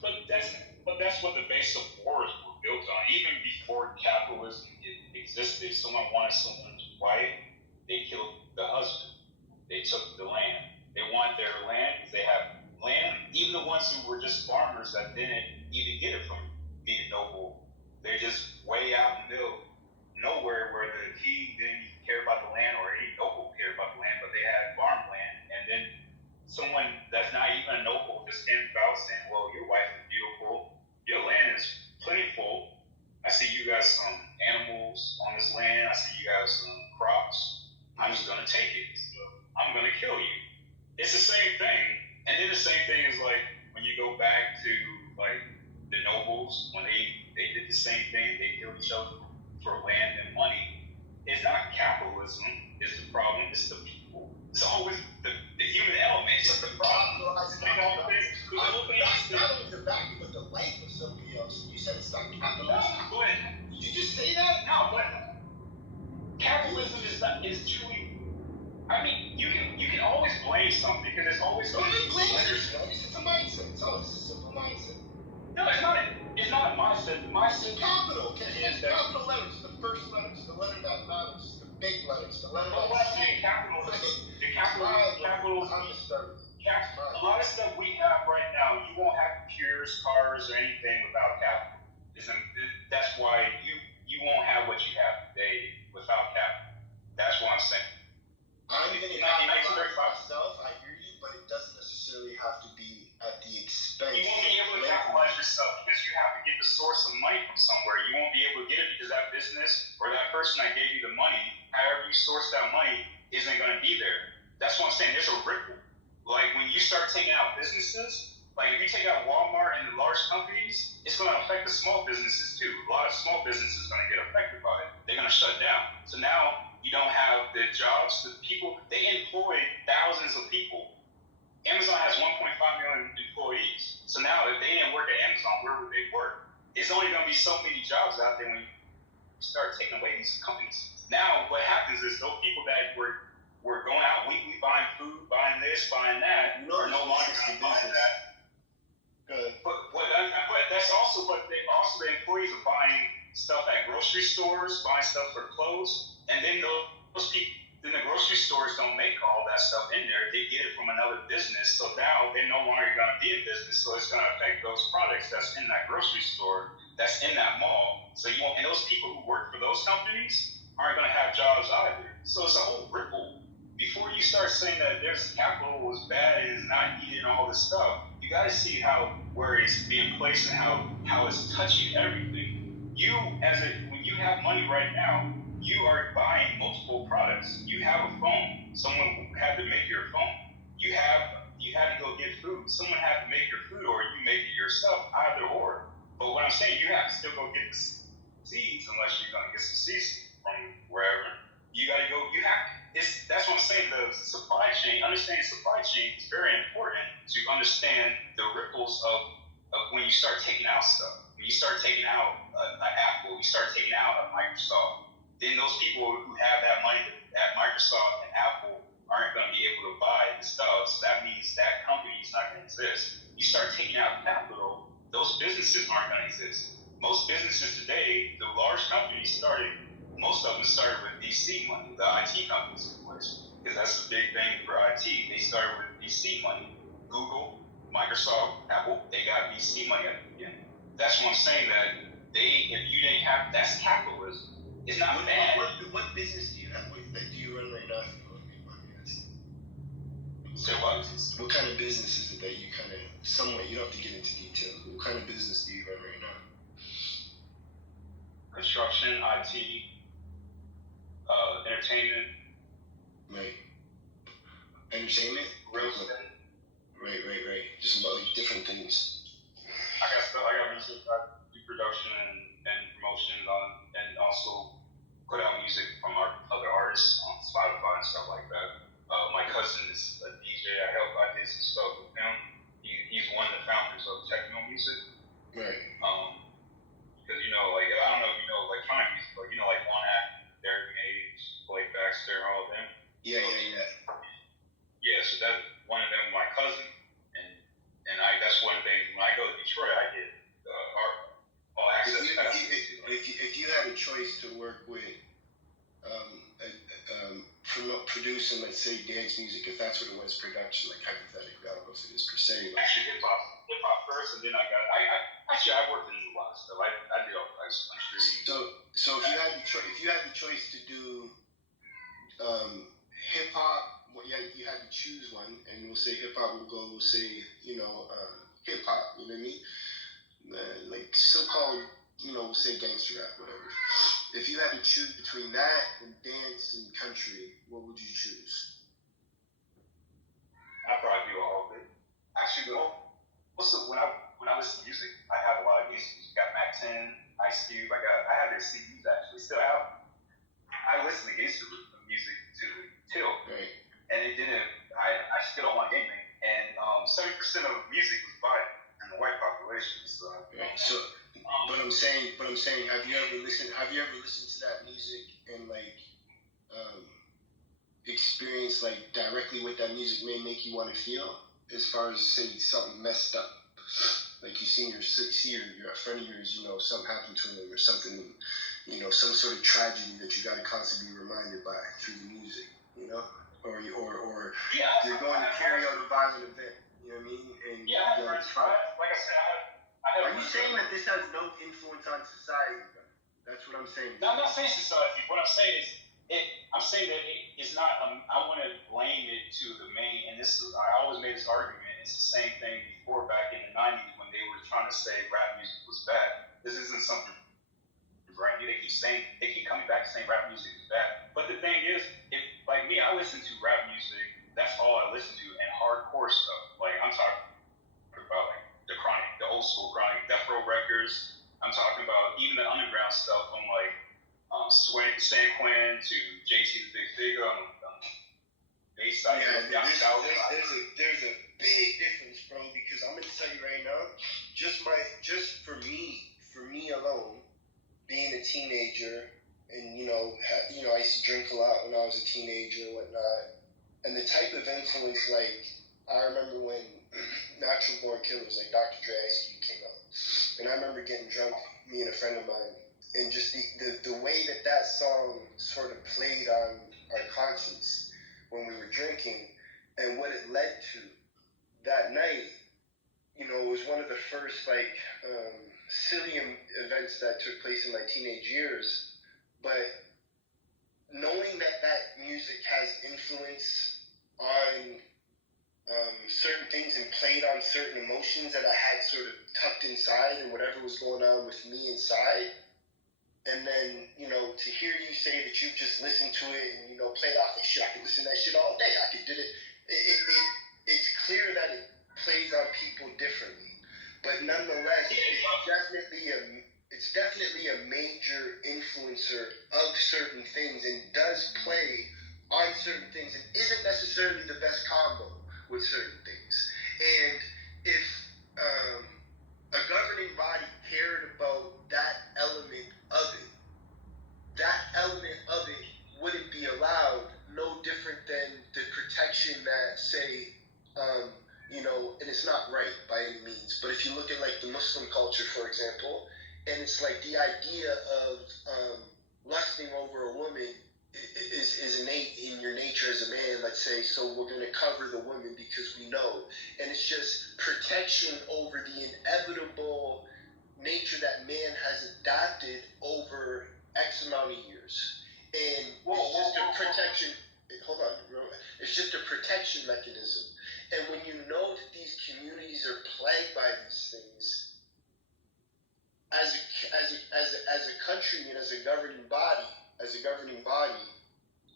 But that's what the base of wars were built on. Even before capitalism existed, someone wanted someone's wife, they killed the husband. They took the land. They want their land because they have land. Even the ones who were just farmers that didn't even get it from being noble, they're just way out in the middle nowhere where the king didn't care about the land or any noble cared about the land, but they had farmland. And then someone that's not even a noble just came about saying, well, your wife is beautiful, your land is plentiful, I see you got some animals on this land, I see you got some crops, I'm just gonna take it, so I'm gonna kill you. It's the same thing. And then the same thing is like when you go back to like the nobles, when they did the same thing, they killed each other for land and money. It's not capitalism is the problem, it's the people. It's always the human element is the problem. Not only the value, but the life of somebody else. You said it's not capitalism. But Did you just say that? no, but capitalism is truly. I mean, you can always blame something because there's always Don't something. blame yourself. It's just a mindset. It's a simple mindset. No, it's not. It's not a mindset. The mindset Capital. is It's capital letters. The first letters. The letter that matters. The big letters. The letter But that what I'm saying, capitalism. A lot of stuff we have right now, you won't have computers, cars, or anything without capital. That's why you won't have what you have today without capital. That's what I'm saying. I'm going to capitalize myself. I hear you, but it doesn't necessarily have to be at the expense. You won't be able to capitalize yourself because you have to get the source of money from somewhere. You won't be able to get it because that business or that person that gave you the money, however you source that money, isn't going to be there. That's what I'm saying. There's a ripple. Like when you start taking out businesses, like if you take out Walmart and the large companies, it's going to affect the small businesses too. A lot of small businesses are going to get affected by it. They're going to shut down. So now you don't have the jobs, the people. They employ thousands of people. Amazon has 1.5 million employees. So now if they didn't work at Amazon, where would they work? It's only going to be so many jobs out there when you start taking away these companies. Now what happens is those people that were going out weekly buying food, buying this, buying that, are no longer going to buy that. Good. But that's also, the employees are buying stuff at grocery stores, buying stuff for clothes, and then those people, then the grocery stores don't make all that stuff in there. They get it from another business, so now they're no longer going to be in business. So it's going to affect those products that's in that grocery store, that's in that mall. So you won't, and those people who work for those companies aren't going to have jobs either. So it's a whole ripple. Before you start saying that there's capital is bad and is not needed and all this stuff, you got to see where it's being placed and how it's touching everything. You when you have money right now, you are buying multiple products. You have a phone. Someone had to make your phone. You had to go get food. Someone had to make your food, or you make it yourself. Either or. But what I'm saying, you have to still go get the seeds unless you're going to get some seeds from wherever. You got to go. That's what I'm saying. The supply chain, understanding supply chain is very important to understand the ripples of when you start taking out stuff. When you start taking out an Apple, you start taking out a Microsoft. Then those people who have that money at Microsoft and Apple aren't going to be able to buy the stuff. So that means that company is not going to exist. You start taking out capital, those businesses aren't going to exist. Most businesses today, the large companies most of them started with VC money, the IT companies, of course, because that's the big thing for IT. They started with VC money. Google, Microsoft, Apple, they got VC money at the beginning. That's what I'm saying, that if you didn't have, that's capitalism. It's not bad. What business do you have? That do you run right now? So what? What kind of business is it that you kind of, somewhat, you don't have to get into details, but what kind of business do you run right now? Construction, IT, entertainment. Right. Entertainment? Real estate. Right. Just about like different things. I got music, I do production and promotion and also put out music from our other artists on Spotify and stuff like that. My cousin is a DJ. I did some stuff with him. He's one of the founders of techno music. Right. Because like I don't know if you know electronic music, but like One Act, Derek Mage, Blake Baxter, all of them. Yeah. Yeah, so that's one of them, my cousin, and that's one of the things. When I go to Detroit, I get all access. If you had a choice to work with, producing, let's say, dance music, if that's what it was, production, like hypothetically, I don't know if it is per se. Like, actually, hip hop first, and then I worked in a lot of stuff. I did all types of country. So if you had the choice to do hip hop, you had to choose one, and we'll say hip hop. We'll say hip hop. You know what I mean? Like so-called, we'll say gangster rap, whatever. If you had to choose between that and dance and country, what would you choose? I'd probably do all of it. Actually, when I listen to music, I have a lot of music. Got Mac 10, Ice Cube. I have their CDs actually still out. I listen to gangster music till, Right. and it didn't. I still don't want gaming. And 70% of music was by in the white population. So. Right. So. But I'm saying, have you ever listened to that music and experience directly what that music may make you want to feel, as far as say something messed up, like you see your friend of yours, something happened to him or something, some sort of tragedy that you got to constantly be reminded by through the music, or you're going to carry out a violent event, you know what I mean? And yeah, like I said, are you saying that this has no influence on society? That's what I'm saying. No, I'm not saying society. What I'm saying is, I'm saying that it's not. I want to blame it to the main. And I always made this argument. It's the same thing before, back in the '90s, when they were trying to say rap music was bad. This isn't something brand new. They keep coming back saying rap music is bad. But the thing is, if like me, I listen to rap music. That's all I listen to, and hardcore stuff. Like I'm talking about the Chronic, the old school Chronic, Death Row Records. I'm talking about even the underground stuff from San Quinn to JT the Big Figure on Bayside. Yeah, there's a big difference, bro. Because I'm gonna tell you right now, just for me alone, being a teenager, and I used to drink a lot when I was a teenager and whatnot, and the type of influence, I remember when Natural Born Killers, like Dr. Dre, Ice Cube came out. And I remember getting drunk, me and a friend of mine, and just the way that song sort of played on our conscience when we were drinking, and what it led to that night. You know, it was one of the first silly events that took place in my teenage years, but knowing that music has influence on certain things and played on certain emotions that I had sort of tucked inside and whatever was going on with me inside. And then, you know, to hear you say that you've just listened to it and, you know, played off the shit, I could listen to that shit all day. I could do it. It's clear that it plays on people differently. But nonetheless, it's definitely a major influencer of certain things and does play on certain things and isn't necessarily the best combo with certain things. And if a governing body cared about that element of it, wouldn't be allowed, no different than the protection that, say, you know, and it's not right by any means, but if you look at like the Muslim culture, for example, and it's like the idea of lusting over a woman is innate in your nature as a man, let's say, so we're going to cover the woman because we know. And it's just protection over the inevitable nature that man has adapted over X amount of years. And it's just a protection. Hold on, it's just a protection mechanism. And when you know that these communities are plagued by these things, as a country and as a governing body,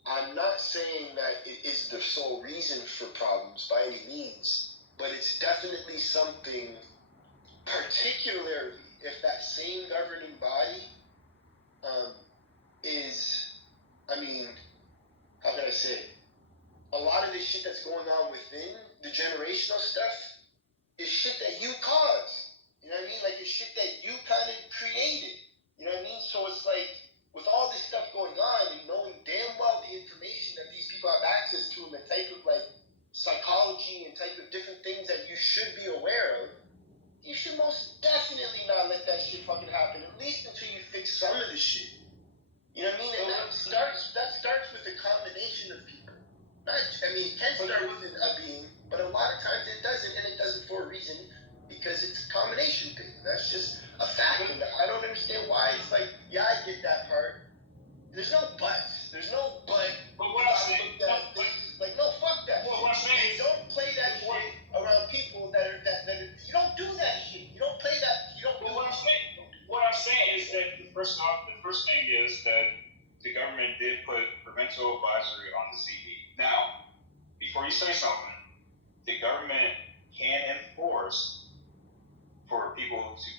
I'm not saying that it is the sole reason for problems by any means, but it's definitely something, particularly if that same governing body is, I mean, how can I say it? A lot of this shit that's going on within the generational stuff is shit that you caused. You know what I mean? Like, it's shit that you kind of created. You know what I mean? So it's like, with all this stuff going on and knowing damn well the information that these people have access to and the type of like psychology and type of different things that you should be aware of, you should most definitely not let that shit fucking happen, at least until you fix some of the shit. You know what I mean? And that starts with a combination of people. It can start with a being, but a lot of times it doesn't, and it doesn't for a reason, because it's a combination thing. That's just a fact. And I don't understand why it's like, yeah, I get that part. There's no buts. There's no but. But what I'm saying, like, no, fuck that. Well, what I'm saying is, don't play that shit around people that are. You don't do that shit. You don't play that. You don't. What I'm saying is that the first thing is that the government did put parental advisory on the CD. Now, before you say something, the government can enforce for people to.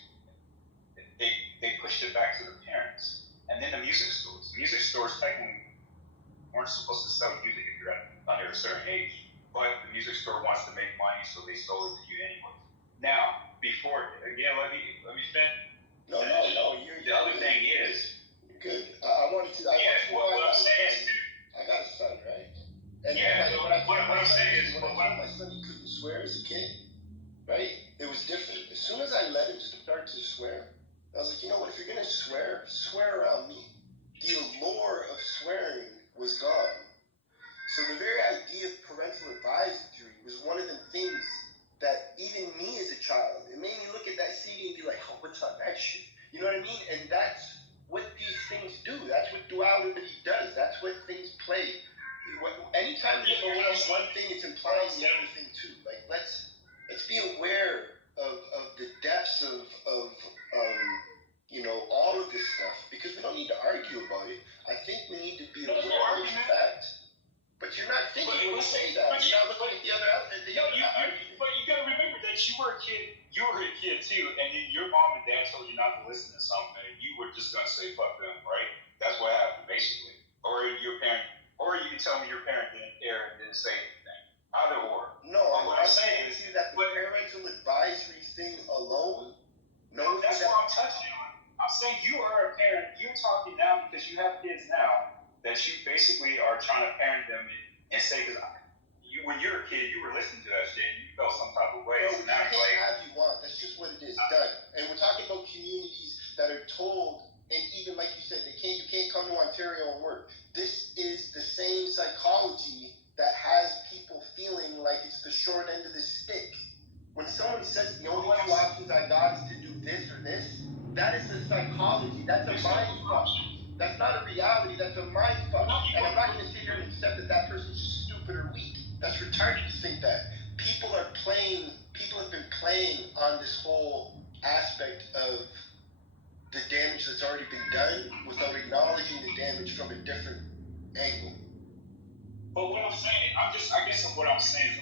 They pushed it back to the parents, and then the music stores. Music stores technically weren't supposed to sell music if you're under a certain age, but the music store wants to make money, so they sold it to you anyway. Now, before again, let me finish. No. The other thing is. Good. I wanted to. What I'm saying is, I got a son, right? And what I'm saying is, when I told my son he couldn't swear as a kid, right? It was different. As soon as I let him start to swear, I was like, you know what? If you're gonna swear around me. The allure of swearing was gone. So the very idea of parental advisory was one of the things that even me as a child, it made me look at that CD and be like, oh, what's on that shit? You know what I mean? And that's what these things do. That's what duality does. That's what things play. Anytime you go around one thing, it's implying the other thing too. Like, let's be aware of the depths of you know, all of this stuff, because we don't need to argue about it. I think we need to be aware of the fact. But you're not thinking when you say that. You're not looking at the other outfit. But you gotta remember that you were a kid. You were a kid too, and then your mom and dad told you not to listen to something, and you were just gonna say fuck them, right? That's what happened basically. Or your parent, or you can tell me your parent didn't care and didn't say anything. Either or. No, what I'm saying is that the parental advisory thing alone. No, that's what I'm touching on. I'm saying you are a parent. You're talking now because you have kids now that you basically are trying to parent them and say, because when you're a kid, you were listening to that shit and you felt some type of way. No, so now you can't have you want. That's just what it is. Done. And we're talking about communities that are told and even like you said, you can't come to Ontario and work. This is the same psychology that has people feeling like it's the short end of the stick. When someone says the only two options I got is to do this or this, that is the psychology. That's a mind fuck. That's not a reality. That's a mind fuck. And I'm not going to sit here and accept that that person's just stupid or weak. That's retarded to think that. People have been playing on this whole aspect of the damage that's already been done without acknowledging the damage from a different angle. But what I'm saying, I guess what I'm saying is,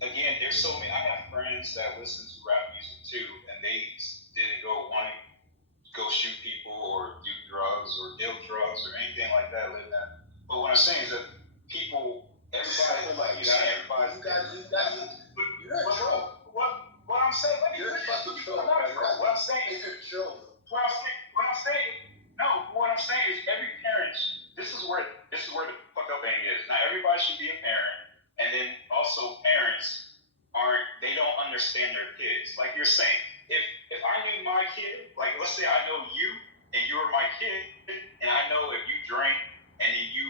again, there's so many. I have friends that listen to rap music too, and they didn't want to go shoot people or do drugs or deal drugs or anything like that. Live that. But what I'm saying is that everybody, like you said, everybody. You're a troll. What I'm saying, you're a fucking troll. What I'm saying is, you're a troll. What I'm saying is every parent. This is where the fuck up thing is. Not everybody should be a parent, and then also parents they don't understand their kids. Like you're saying, if I knew my kid, like let's say I know you and you were my kid, and I know if you drink and you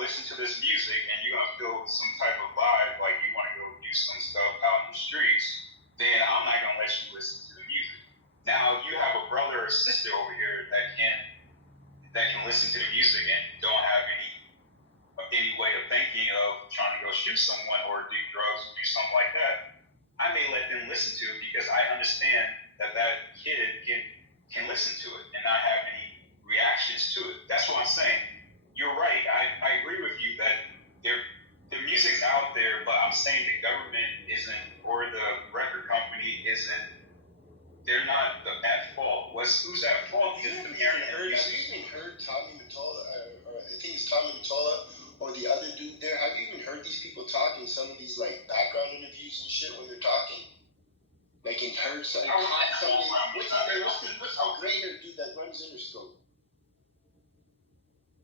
listen to this music and you're gonna feel some type of vibe, like you want to go do some stuff out in the streets, then I'm not gonna let you listen to the music. Now you have a brother or sister over here that can listen to the music and don't have any way of thinking of trying to go shoot someone or do drugs or do something like that. I may let them listen to it because I understand that kid can listen to it and not have any reactions to it. That's what I'm saying. You're right. I agree with you that the music's out there, but I'm saying the government isn't, or the record company isn't. They're not at fault. Who's at fault? Is the parent. Have you even heard Tommy Mottola, or I think it's Tommy Mottola, or the other dude there? Have you even heard these people talk in some of these like background interviews and shit when they're talking? Like in heard some what's the gray hair dude that runs Interscope?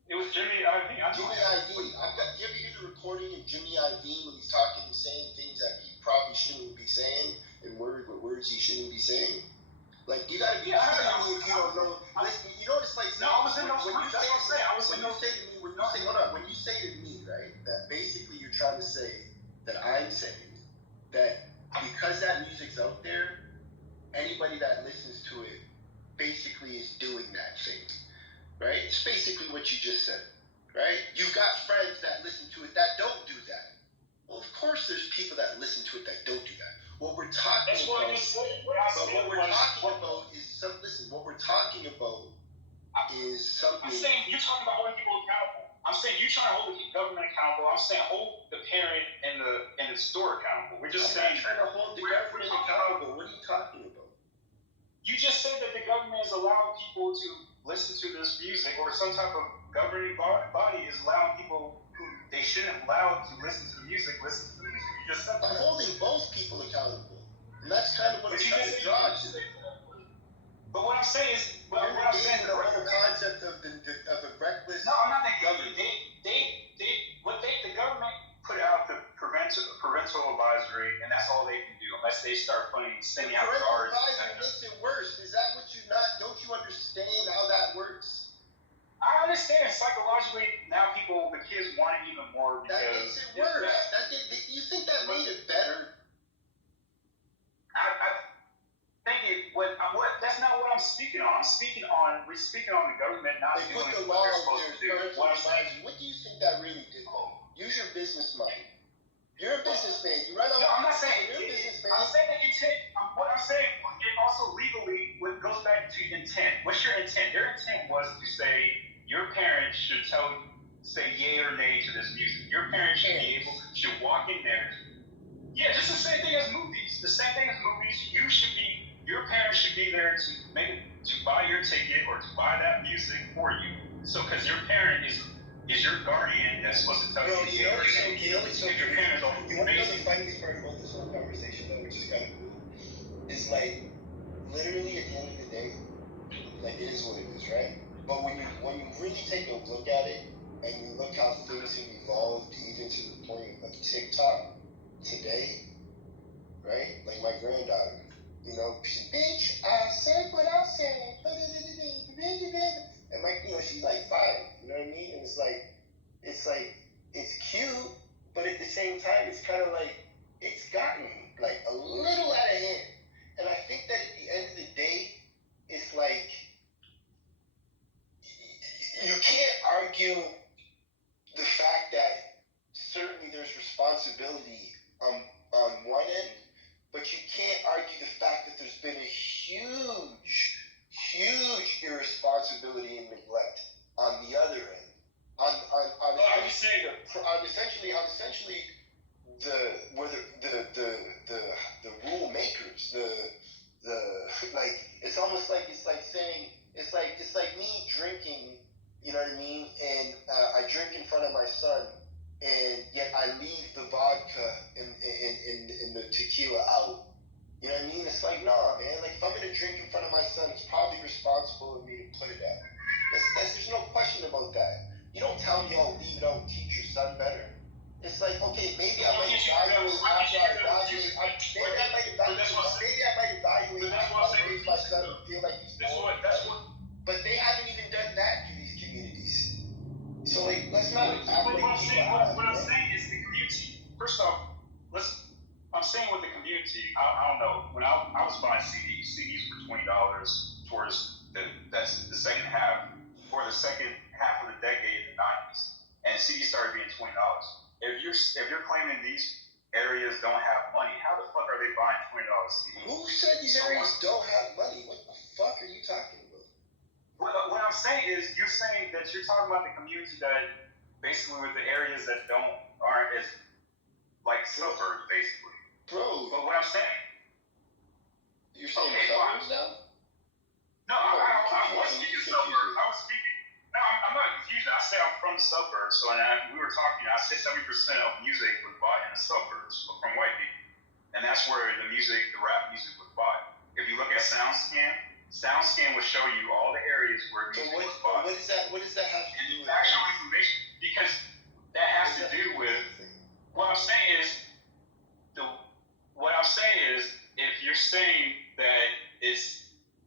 It was Jimmy Iovine. Jimmy Iovine. Do you ever hear the recording of Jimmy Iovine when he's talking and saying things that he probably shouldn't be saying and words he shouldn't be saying? Like, you gotta be kidding me if you don't know. Listen, you know what it's like? When you say to me, right, that basically you're trying to say that I'm saying that because that music's out there, anybody that listens to it basically is doing that thing, right? It's basically what you just said, right? You've got friends that listen to it that don't do that. Well, of course there's people that listen to it that don't do that. What we're talking about is something. I'm saying you're talking about holding people accountable. I'm saying you're trying to hold the government accountable. I'm saying hold the parent and the store accountable. We're just saying trying to hold the government accountable. What are you talking about? You just said that the government is allowing people to listen to this music, or some type of governing body is allowing people who they shouldn't allow to listen to the music. Listen to the music. You just said that. I'm holding both people accountable, and that's kind of what I'm trying to draw to. But what I'm saying is, the whole concept of a reckless. No, I'm not negating. The government put out the parental advisory, and that's all they can do unless they start sending out cards. Parental advisory makes it worse. Is that what you not? Don't you understand how that works? I understand psychologically now the kids want it even more because that makes it worse. You think that made it better? That's not what I'm speaking on. We're speaking on the government not doing what they're supposed to do. What do you think that really did? Use your business mind. You're a businessman. You run out. No, I'm not saying you're a businessman. I'm saying that what I'm saying, it also legally goes back to intent. What's your intent? Their intent was to say your parents should say yay or nay to this music. Your parents should walk in there. Yeah, just the same thing as movies. Your parents should be there to buy your ticket or to buy that music for you. So, because your parent is your guardian that's supposed to tell you. You know the funniest part about this whole conversation, though, which is kind of cool, is like literally at the end of the day, like it is what it is, right? But when you really take a look at it and you look how things have evolved, even to the point of TikTok today, right? Like my granddaughter. You know, bitch, I said what I said. and like, she's like 5, you know what I mean? And it's cute, but at the same time, it's kind of like, it's gotten like a little out of hand. And I think that at the end of the day, it's like, you can't argue the fact that certainly there's responsibility on one end, but you can't argue the fact that there's been a huge irresponsibility and neglect on the other end. Essentially the rule makers, the like, it's almost like, it's like me drinking, you know what I mean? And I drink in front of my son, and yet I leave the vodka and the tequila out. You know what I mean? It's like, nah, man. Like, if I'm gonna drink in front of my son, it's probably responsible of me to put it out. There's no question about that. You don't tell me, oh, leave it out, teach your son better. It's like, okay, maybe I might evaluate after I evaluate. Maybe I might evaluate after I raise my son and feel like he's old. But they haven't even done that to these communities. So, like, let's not act like what I'm saying is the community. First off, I'm saying with the community, I don't know. When I was buying CDs were $20 towards that's the second half, or the second half of the decade in the 90s, and CDs started being $20. If you're claiming these areas don't have money, how the fuck are they buying $20 CDs? Who said these areas don't have money? What the fuck are you talking about? What I'm saying is, you're saying that you're talking about the community that basically with the areas that aren't as like suburbs, basically. Bro. But what I'm saying, you're saying suburbs now? No, I was speaking suburbs. I was speaking. No, I'm not confused. I say I'm from the suburbs. So we were talking. I said 70% of music was bought in the suburbs from white people, and that's where the rap music was bought. If you look at SoundScan will show you all the areas where music was bought. What does that have to do with actual information? Because that has to do with what I'm saying is if you're saying that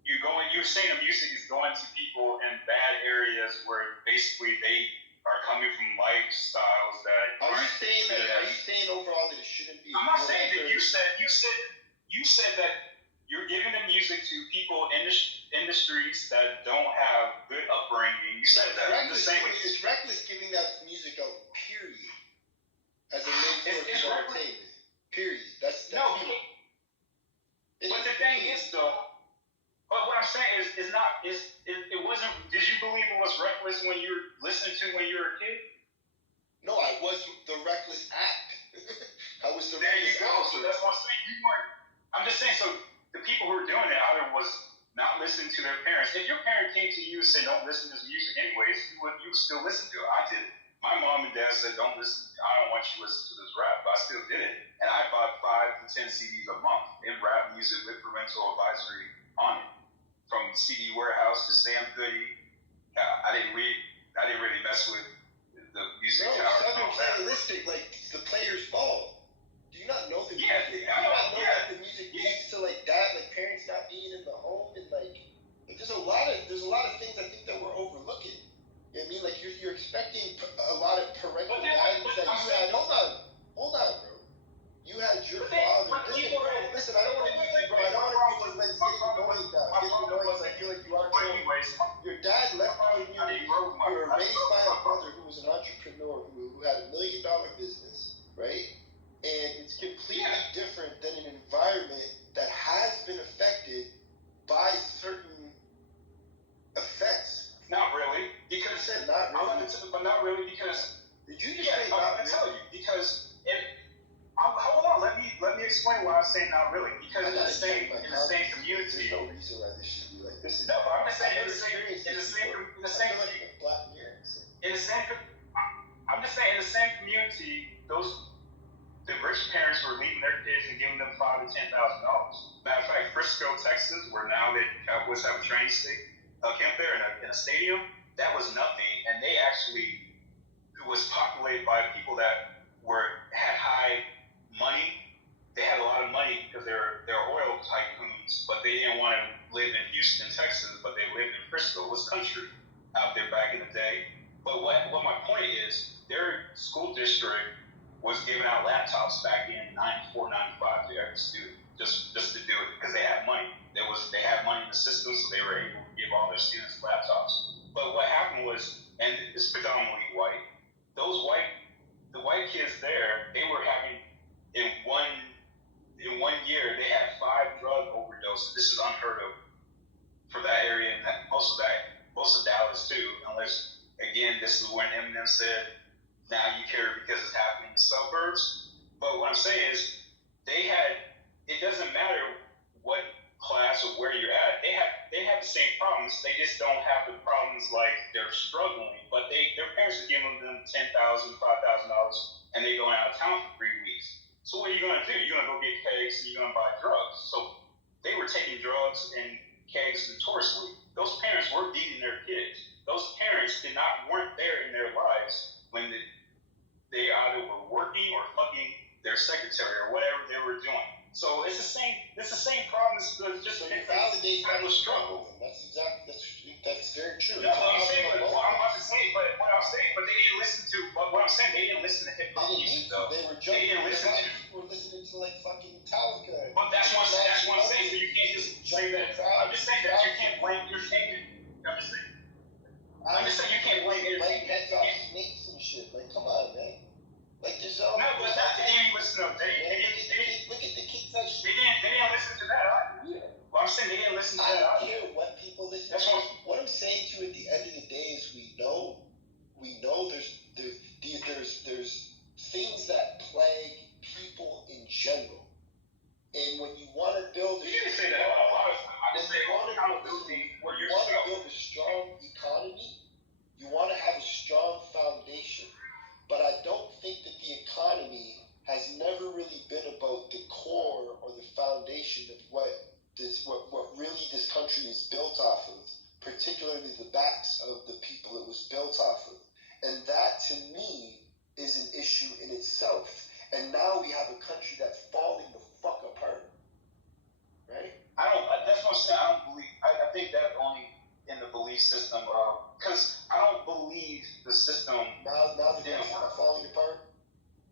you're saying the music is going to people in bad areas where basically they are coming from lifestyles that. Are you saying overall that it shouldn't be? I'm not saying that. You said that you're giving the music to people in the streets that don't have good upbringing. You said that. It's reckless giving that music out. Period. As a main source of entertainment. Period. That's no. But the thing is, though, but what I'm saying is it wasn't. Did you believe it was reckless when you were listening to when you were a kid? No, I was the reckless act. I was the there reckless you go. act. So that's what I'm saying. You weren't. I'm just saying. So the people who were doing it either was not listening to their parents. If your parent came to you and said, "Don't listen to this music," anyways, you would still listen to it. I did. My mom and dad said, "Don't listen. I don't want you to listen to this rap," but I still did it. And I bought 5 to 10 CDs a month in rap music with parental advisory on it, from CD Warehouse to Sam Goody. I didn't really mess with the music. No, Southern playalistic, like it's the player's fault. Do you not know the music? Yeah, Do you not know that the music leads to like that, like parents not being in the home, and like there's a lot of things I think that we're overlooking. You know what I mean? Like you're expecting a lot of parental guidance that you had. Hold on, bro. You had your father. Listen, I don't want to use you, bro. I don't want to use you. Let's get annoying because I feel like you are trolling. Your dad left you when you were raised by a mother who was an entrepreneur who had $1 million business, right? And it's completely different than an environment that has been affected by certain effects. Not really, because said not really. But not really because. Did you just say not really? I'm tell you because hold on. Let me explain why I'm saying not really. Because in the same community. There's no reason why this should be like this. No, but I'm just saying in the same I'm just saying in the same community, the rich parents were leaving their kids and giving them $5,000 to $10,000. Matter of fact, Frisco, Texas, where now the Cowboys have a training camp there in a stadium, that was nothing, and they actually was populated by people that had high money. They had a lot of money because they're oil tycoons police, but they didn't want to live in Houston, Texas, but they lived in Frisco. It was country out there back in the day. But what my point is, their school district was giving out laptops back in 94, 95 to every student, just to do it, because they had money. They had money in the system, so they were able to give all their students laptops. But what happened was, and it's predominantly white, the white kids there, they were having, in one year, they had 5 drug overdoses. This is unheard of for that area, and most of Dallas too, unless, again, this is when Eminem said, now you care because it's happening in the suburbs. But what I'm saying is, it doesn't matter what class or where you're at, they have the same problems. They just don't have the problems like they're struggling, but their parents are giving them $10,000, $5,000, and they're going out of town for 3 weeks. So what are you going to do? You're going to go get kegs and you're going to buy drugs. So they were taking drugs and kegs notoriously. Those parents were beating their kids. Those parents weren't there in their lives when they either were working or fucking their secretary or whatever they were doing. So it's the same problem. It's just So a you validate type that of struggle. That's very true. No, what I'm saying, but what I'm saying, but they didn't listen to. But what I'm saying, they didn't listen to hip hop music though. They were They jumping. didn't listen to. People were listening to like fucking Metallica. But that's what I'm saying. So you can't just say that. I'm just saying that you can't blame your entertainment. I'm just saying you can't blame Like heads entertainment. off snakes and shit. Like, come on, man. Like, there's No, but that's they didn't listen to. Look at the kids that shit. They didn't listen to that either. Well, I'm saying they didn't listen to I that don't either. care what people listen That's to. what. What I'm saying to you at the end of the day is we know there's things that plague people in general. And when you want to build You didn't say that a lot of times. I just say accountability for you want to yourself. build a strong economy, you want to have a strong foundation. But I don't think that the economy has never really been about the core or the foundation of what really this country is built off of, particularly the backs of the people it was built off of. And that, to me, is an issue in itself. And now we have a country that's falling the fuck apart. Right? That's what I'm saying. I don't believe. I think that only in the belief system, because I don't believe the system. Now the country's not falling apart.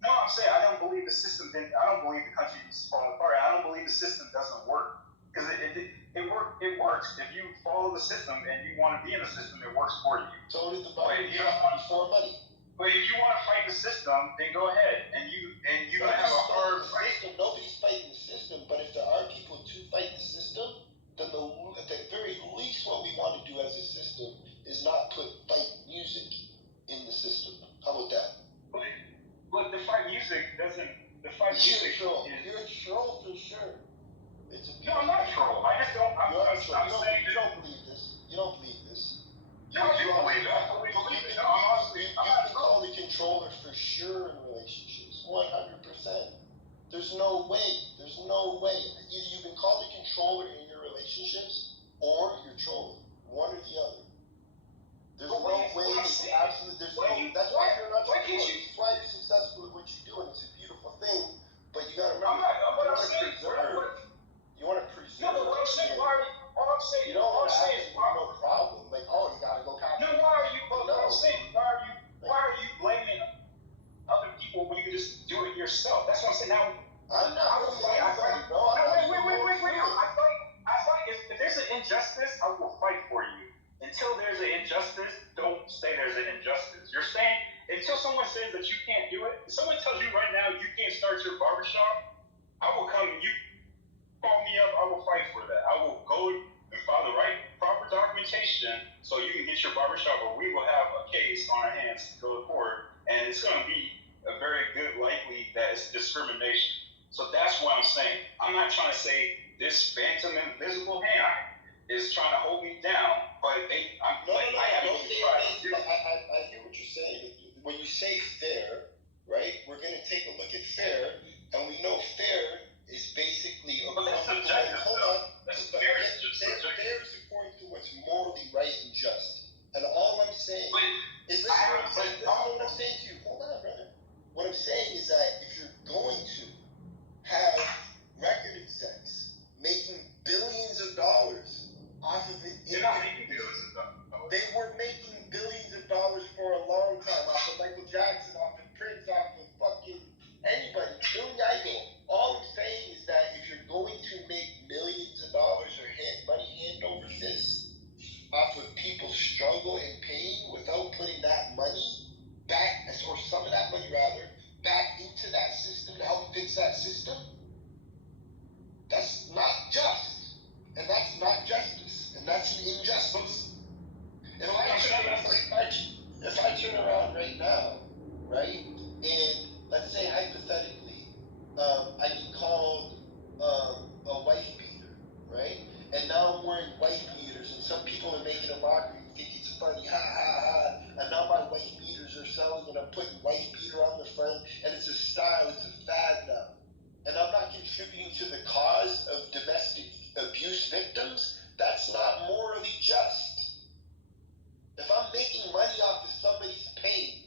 No, I'm saying I don't believe the system didn't. I don't believe the country is falling apart. I don't believe the system doesn't work. Because it works. If you follow the system and you want to be in the system, it works for you. So did the But if you don't want for money. But if you want to fight the system, then go ahead. And you're gonna have a hard fight. Nobody's fighting the system, but if there are people to fight the system, then at the very least what we want to do as a system is not put fight music in the system. How about that? But the fight music doesn't. The fight music troll. is. You're a troll for sure. It's a No, I'm not a troll. I just don't. I'm saying you don't believe this. You don't believe this. No, I do believe it. I totally believe it. No, I'm honestly. You've been called a controller for sure in relationships. 100%. There's no way. Either you've been called a controller in your relationships or you're trolling. One or the other. There's no way that you absolutely. That's why you're not trolling. That's why you're successful at what you do, and it's a beautiful thing. But you gotta remember. You want to preserve. No, but what I'm saying, all I'm saying, you don't want to have no problem. Like, oh, you gotta go copy. No, why are you? What I'm saying, why are you blaming other people when you can just do it yourself? That's what I'm saying. Now, I'm not wait. I fight. If there's an injustice, I will fight for you. Until there's an injustice, don't say there's an injustice. You're saying until someone says that you can't do it. If someone tells you right now you can't start your barbershop, I will come and you call me up. I will fight for that. I will go and file the proper documentation so you can get your barbershop, or we will have a case on our hands to go to court, and it's going to be a very good likely that it's discrimination. So that's what I'm saying. I'm not trying to say this phantom invisible hand is trying to hold me down, but I haven't even tried to do it. I hear what you're saying. When you say fair, right, we're going to take a look at fair, and we know fair is basically But that's subjective. Hold on. That's Fair is according to what's morally right and just. And all I'm saying is listen what I'm saying to you. Hold on, brother. What I'm saying is that if you're going to have record execs making billions into that system to help fix that system, that's not just. And that's not justice. And that's an injustice. If I turn around right now, right, and let's say hypothetically, I get called a wife beater, right? And now I'm wearing wife beaters, and some people are making a mockery, think it's funny, ha ha ha. And now my wife beaters are selling, and I'm putting wife beater on the front, and it's a style, it's a fad now. And I'm not contributing to the cause of domestic abuse victims. That's not morally just. If I'm making money off of somebody's pain,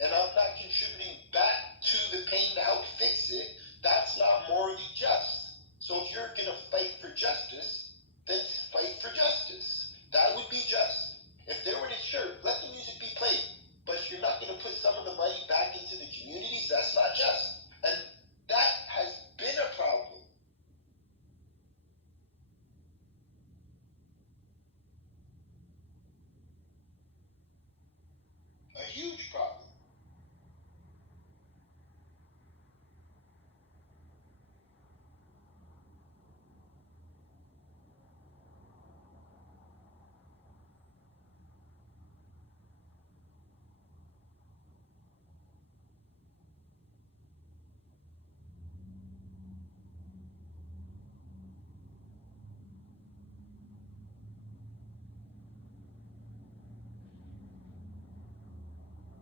and I'm not contributing back to the pain to help fix it, that's not morally just. So if you're gonna fight for justice, then fight for justice. That would be just. If there were to, sure, let the music be played, but if you're not gonna put some of the money back into the communities, that's not just. And that has been a problem. A huge problem.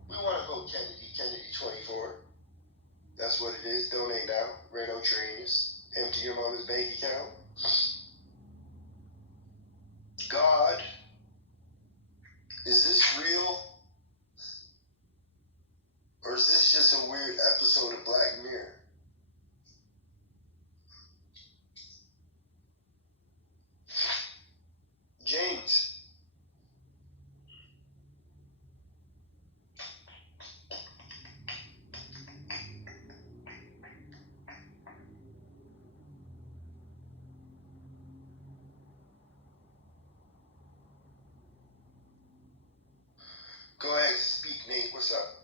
We want to vote Kennedy 24. That's what it is. Donate now. Reno Trainers. Empty your mother's bank account. God, is this real? Or is this just a weird episode of Black Mirror? James. Go ahead, speak, Nate. What's up?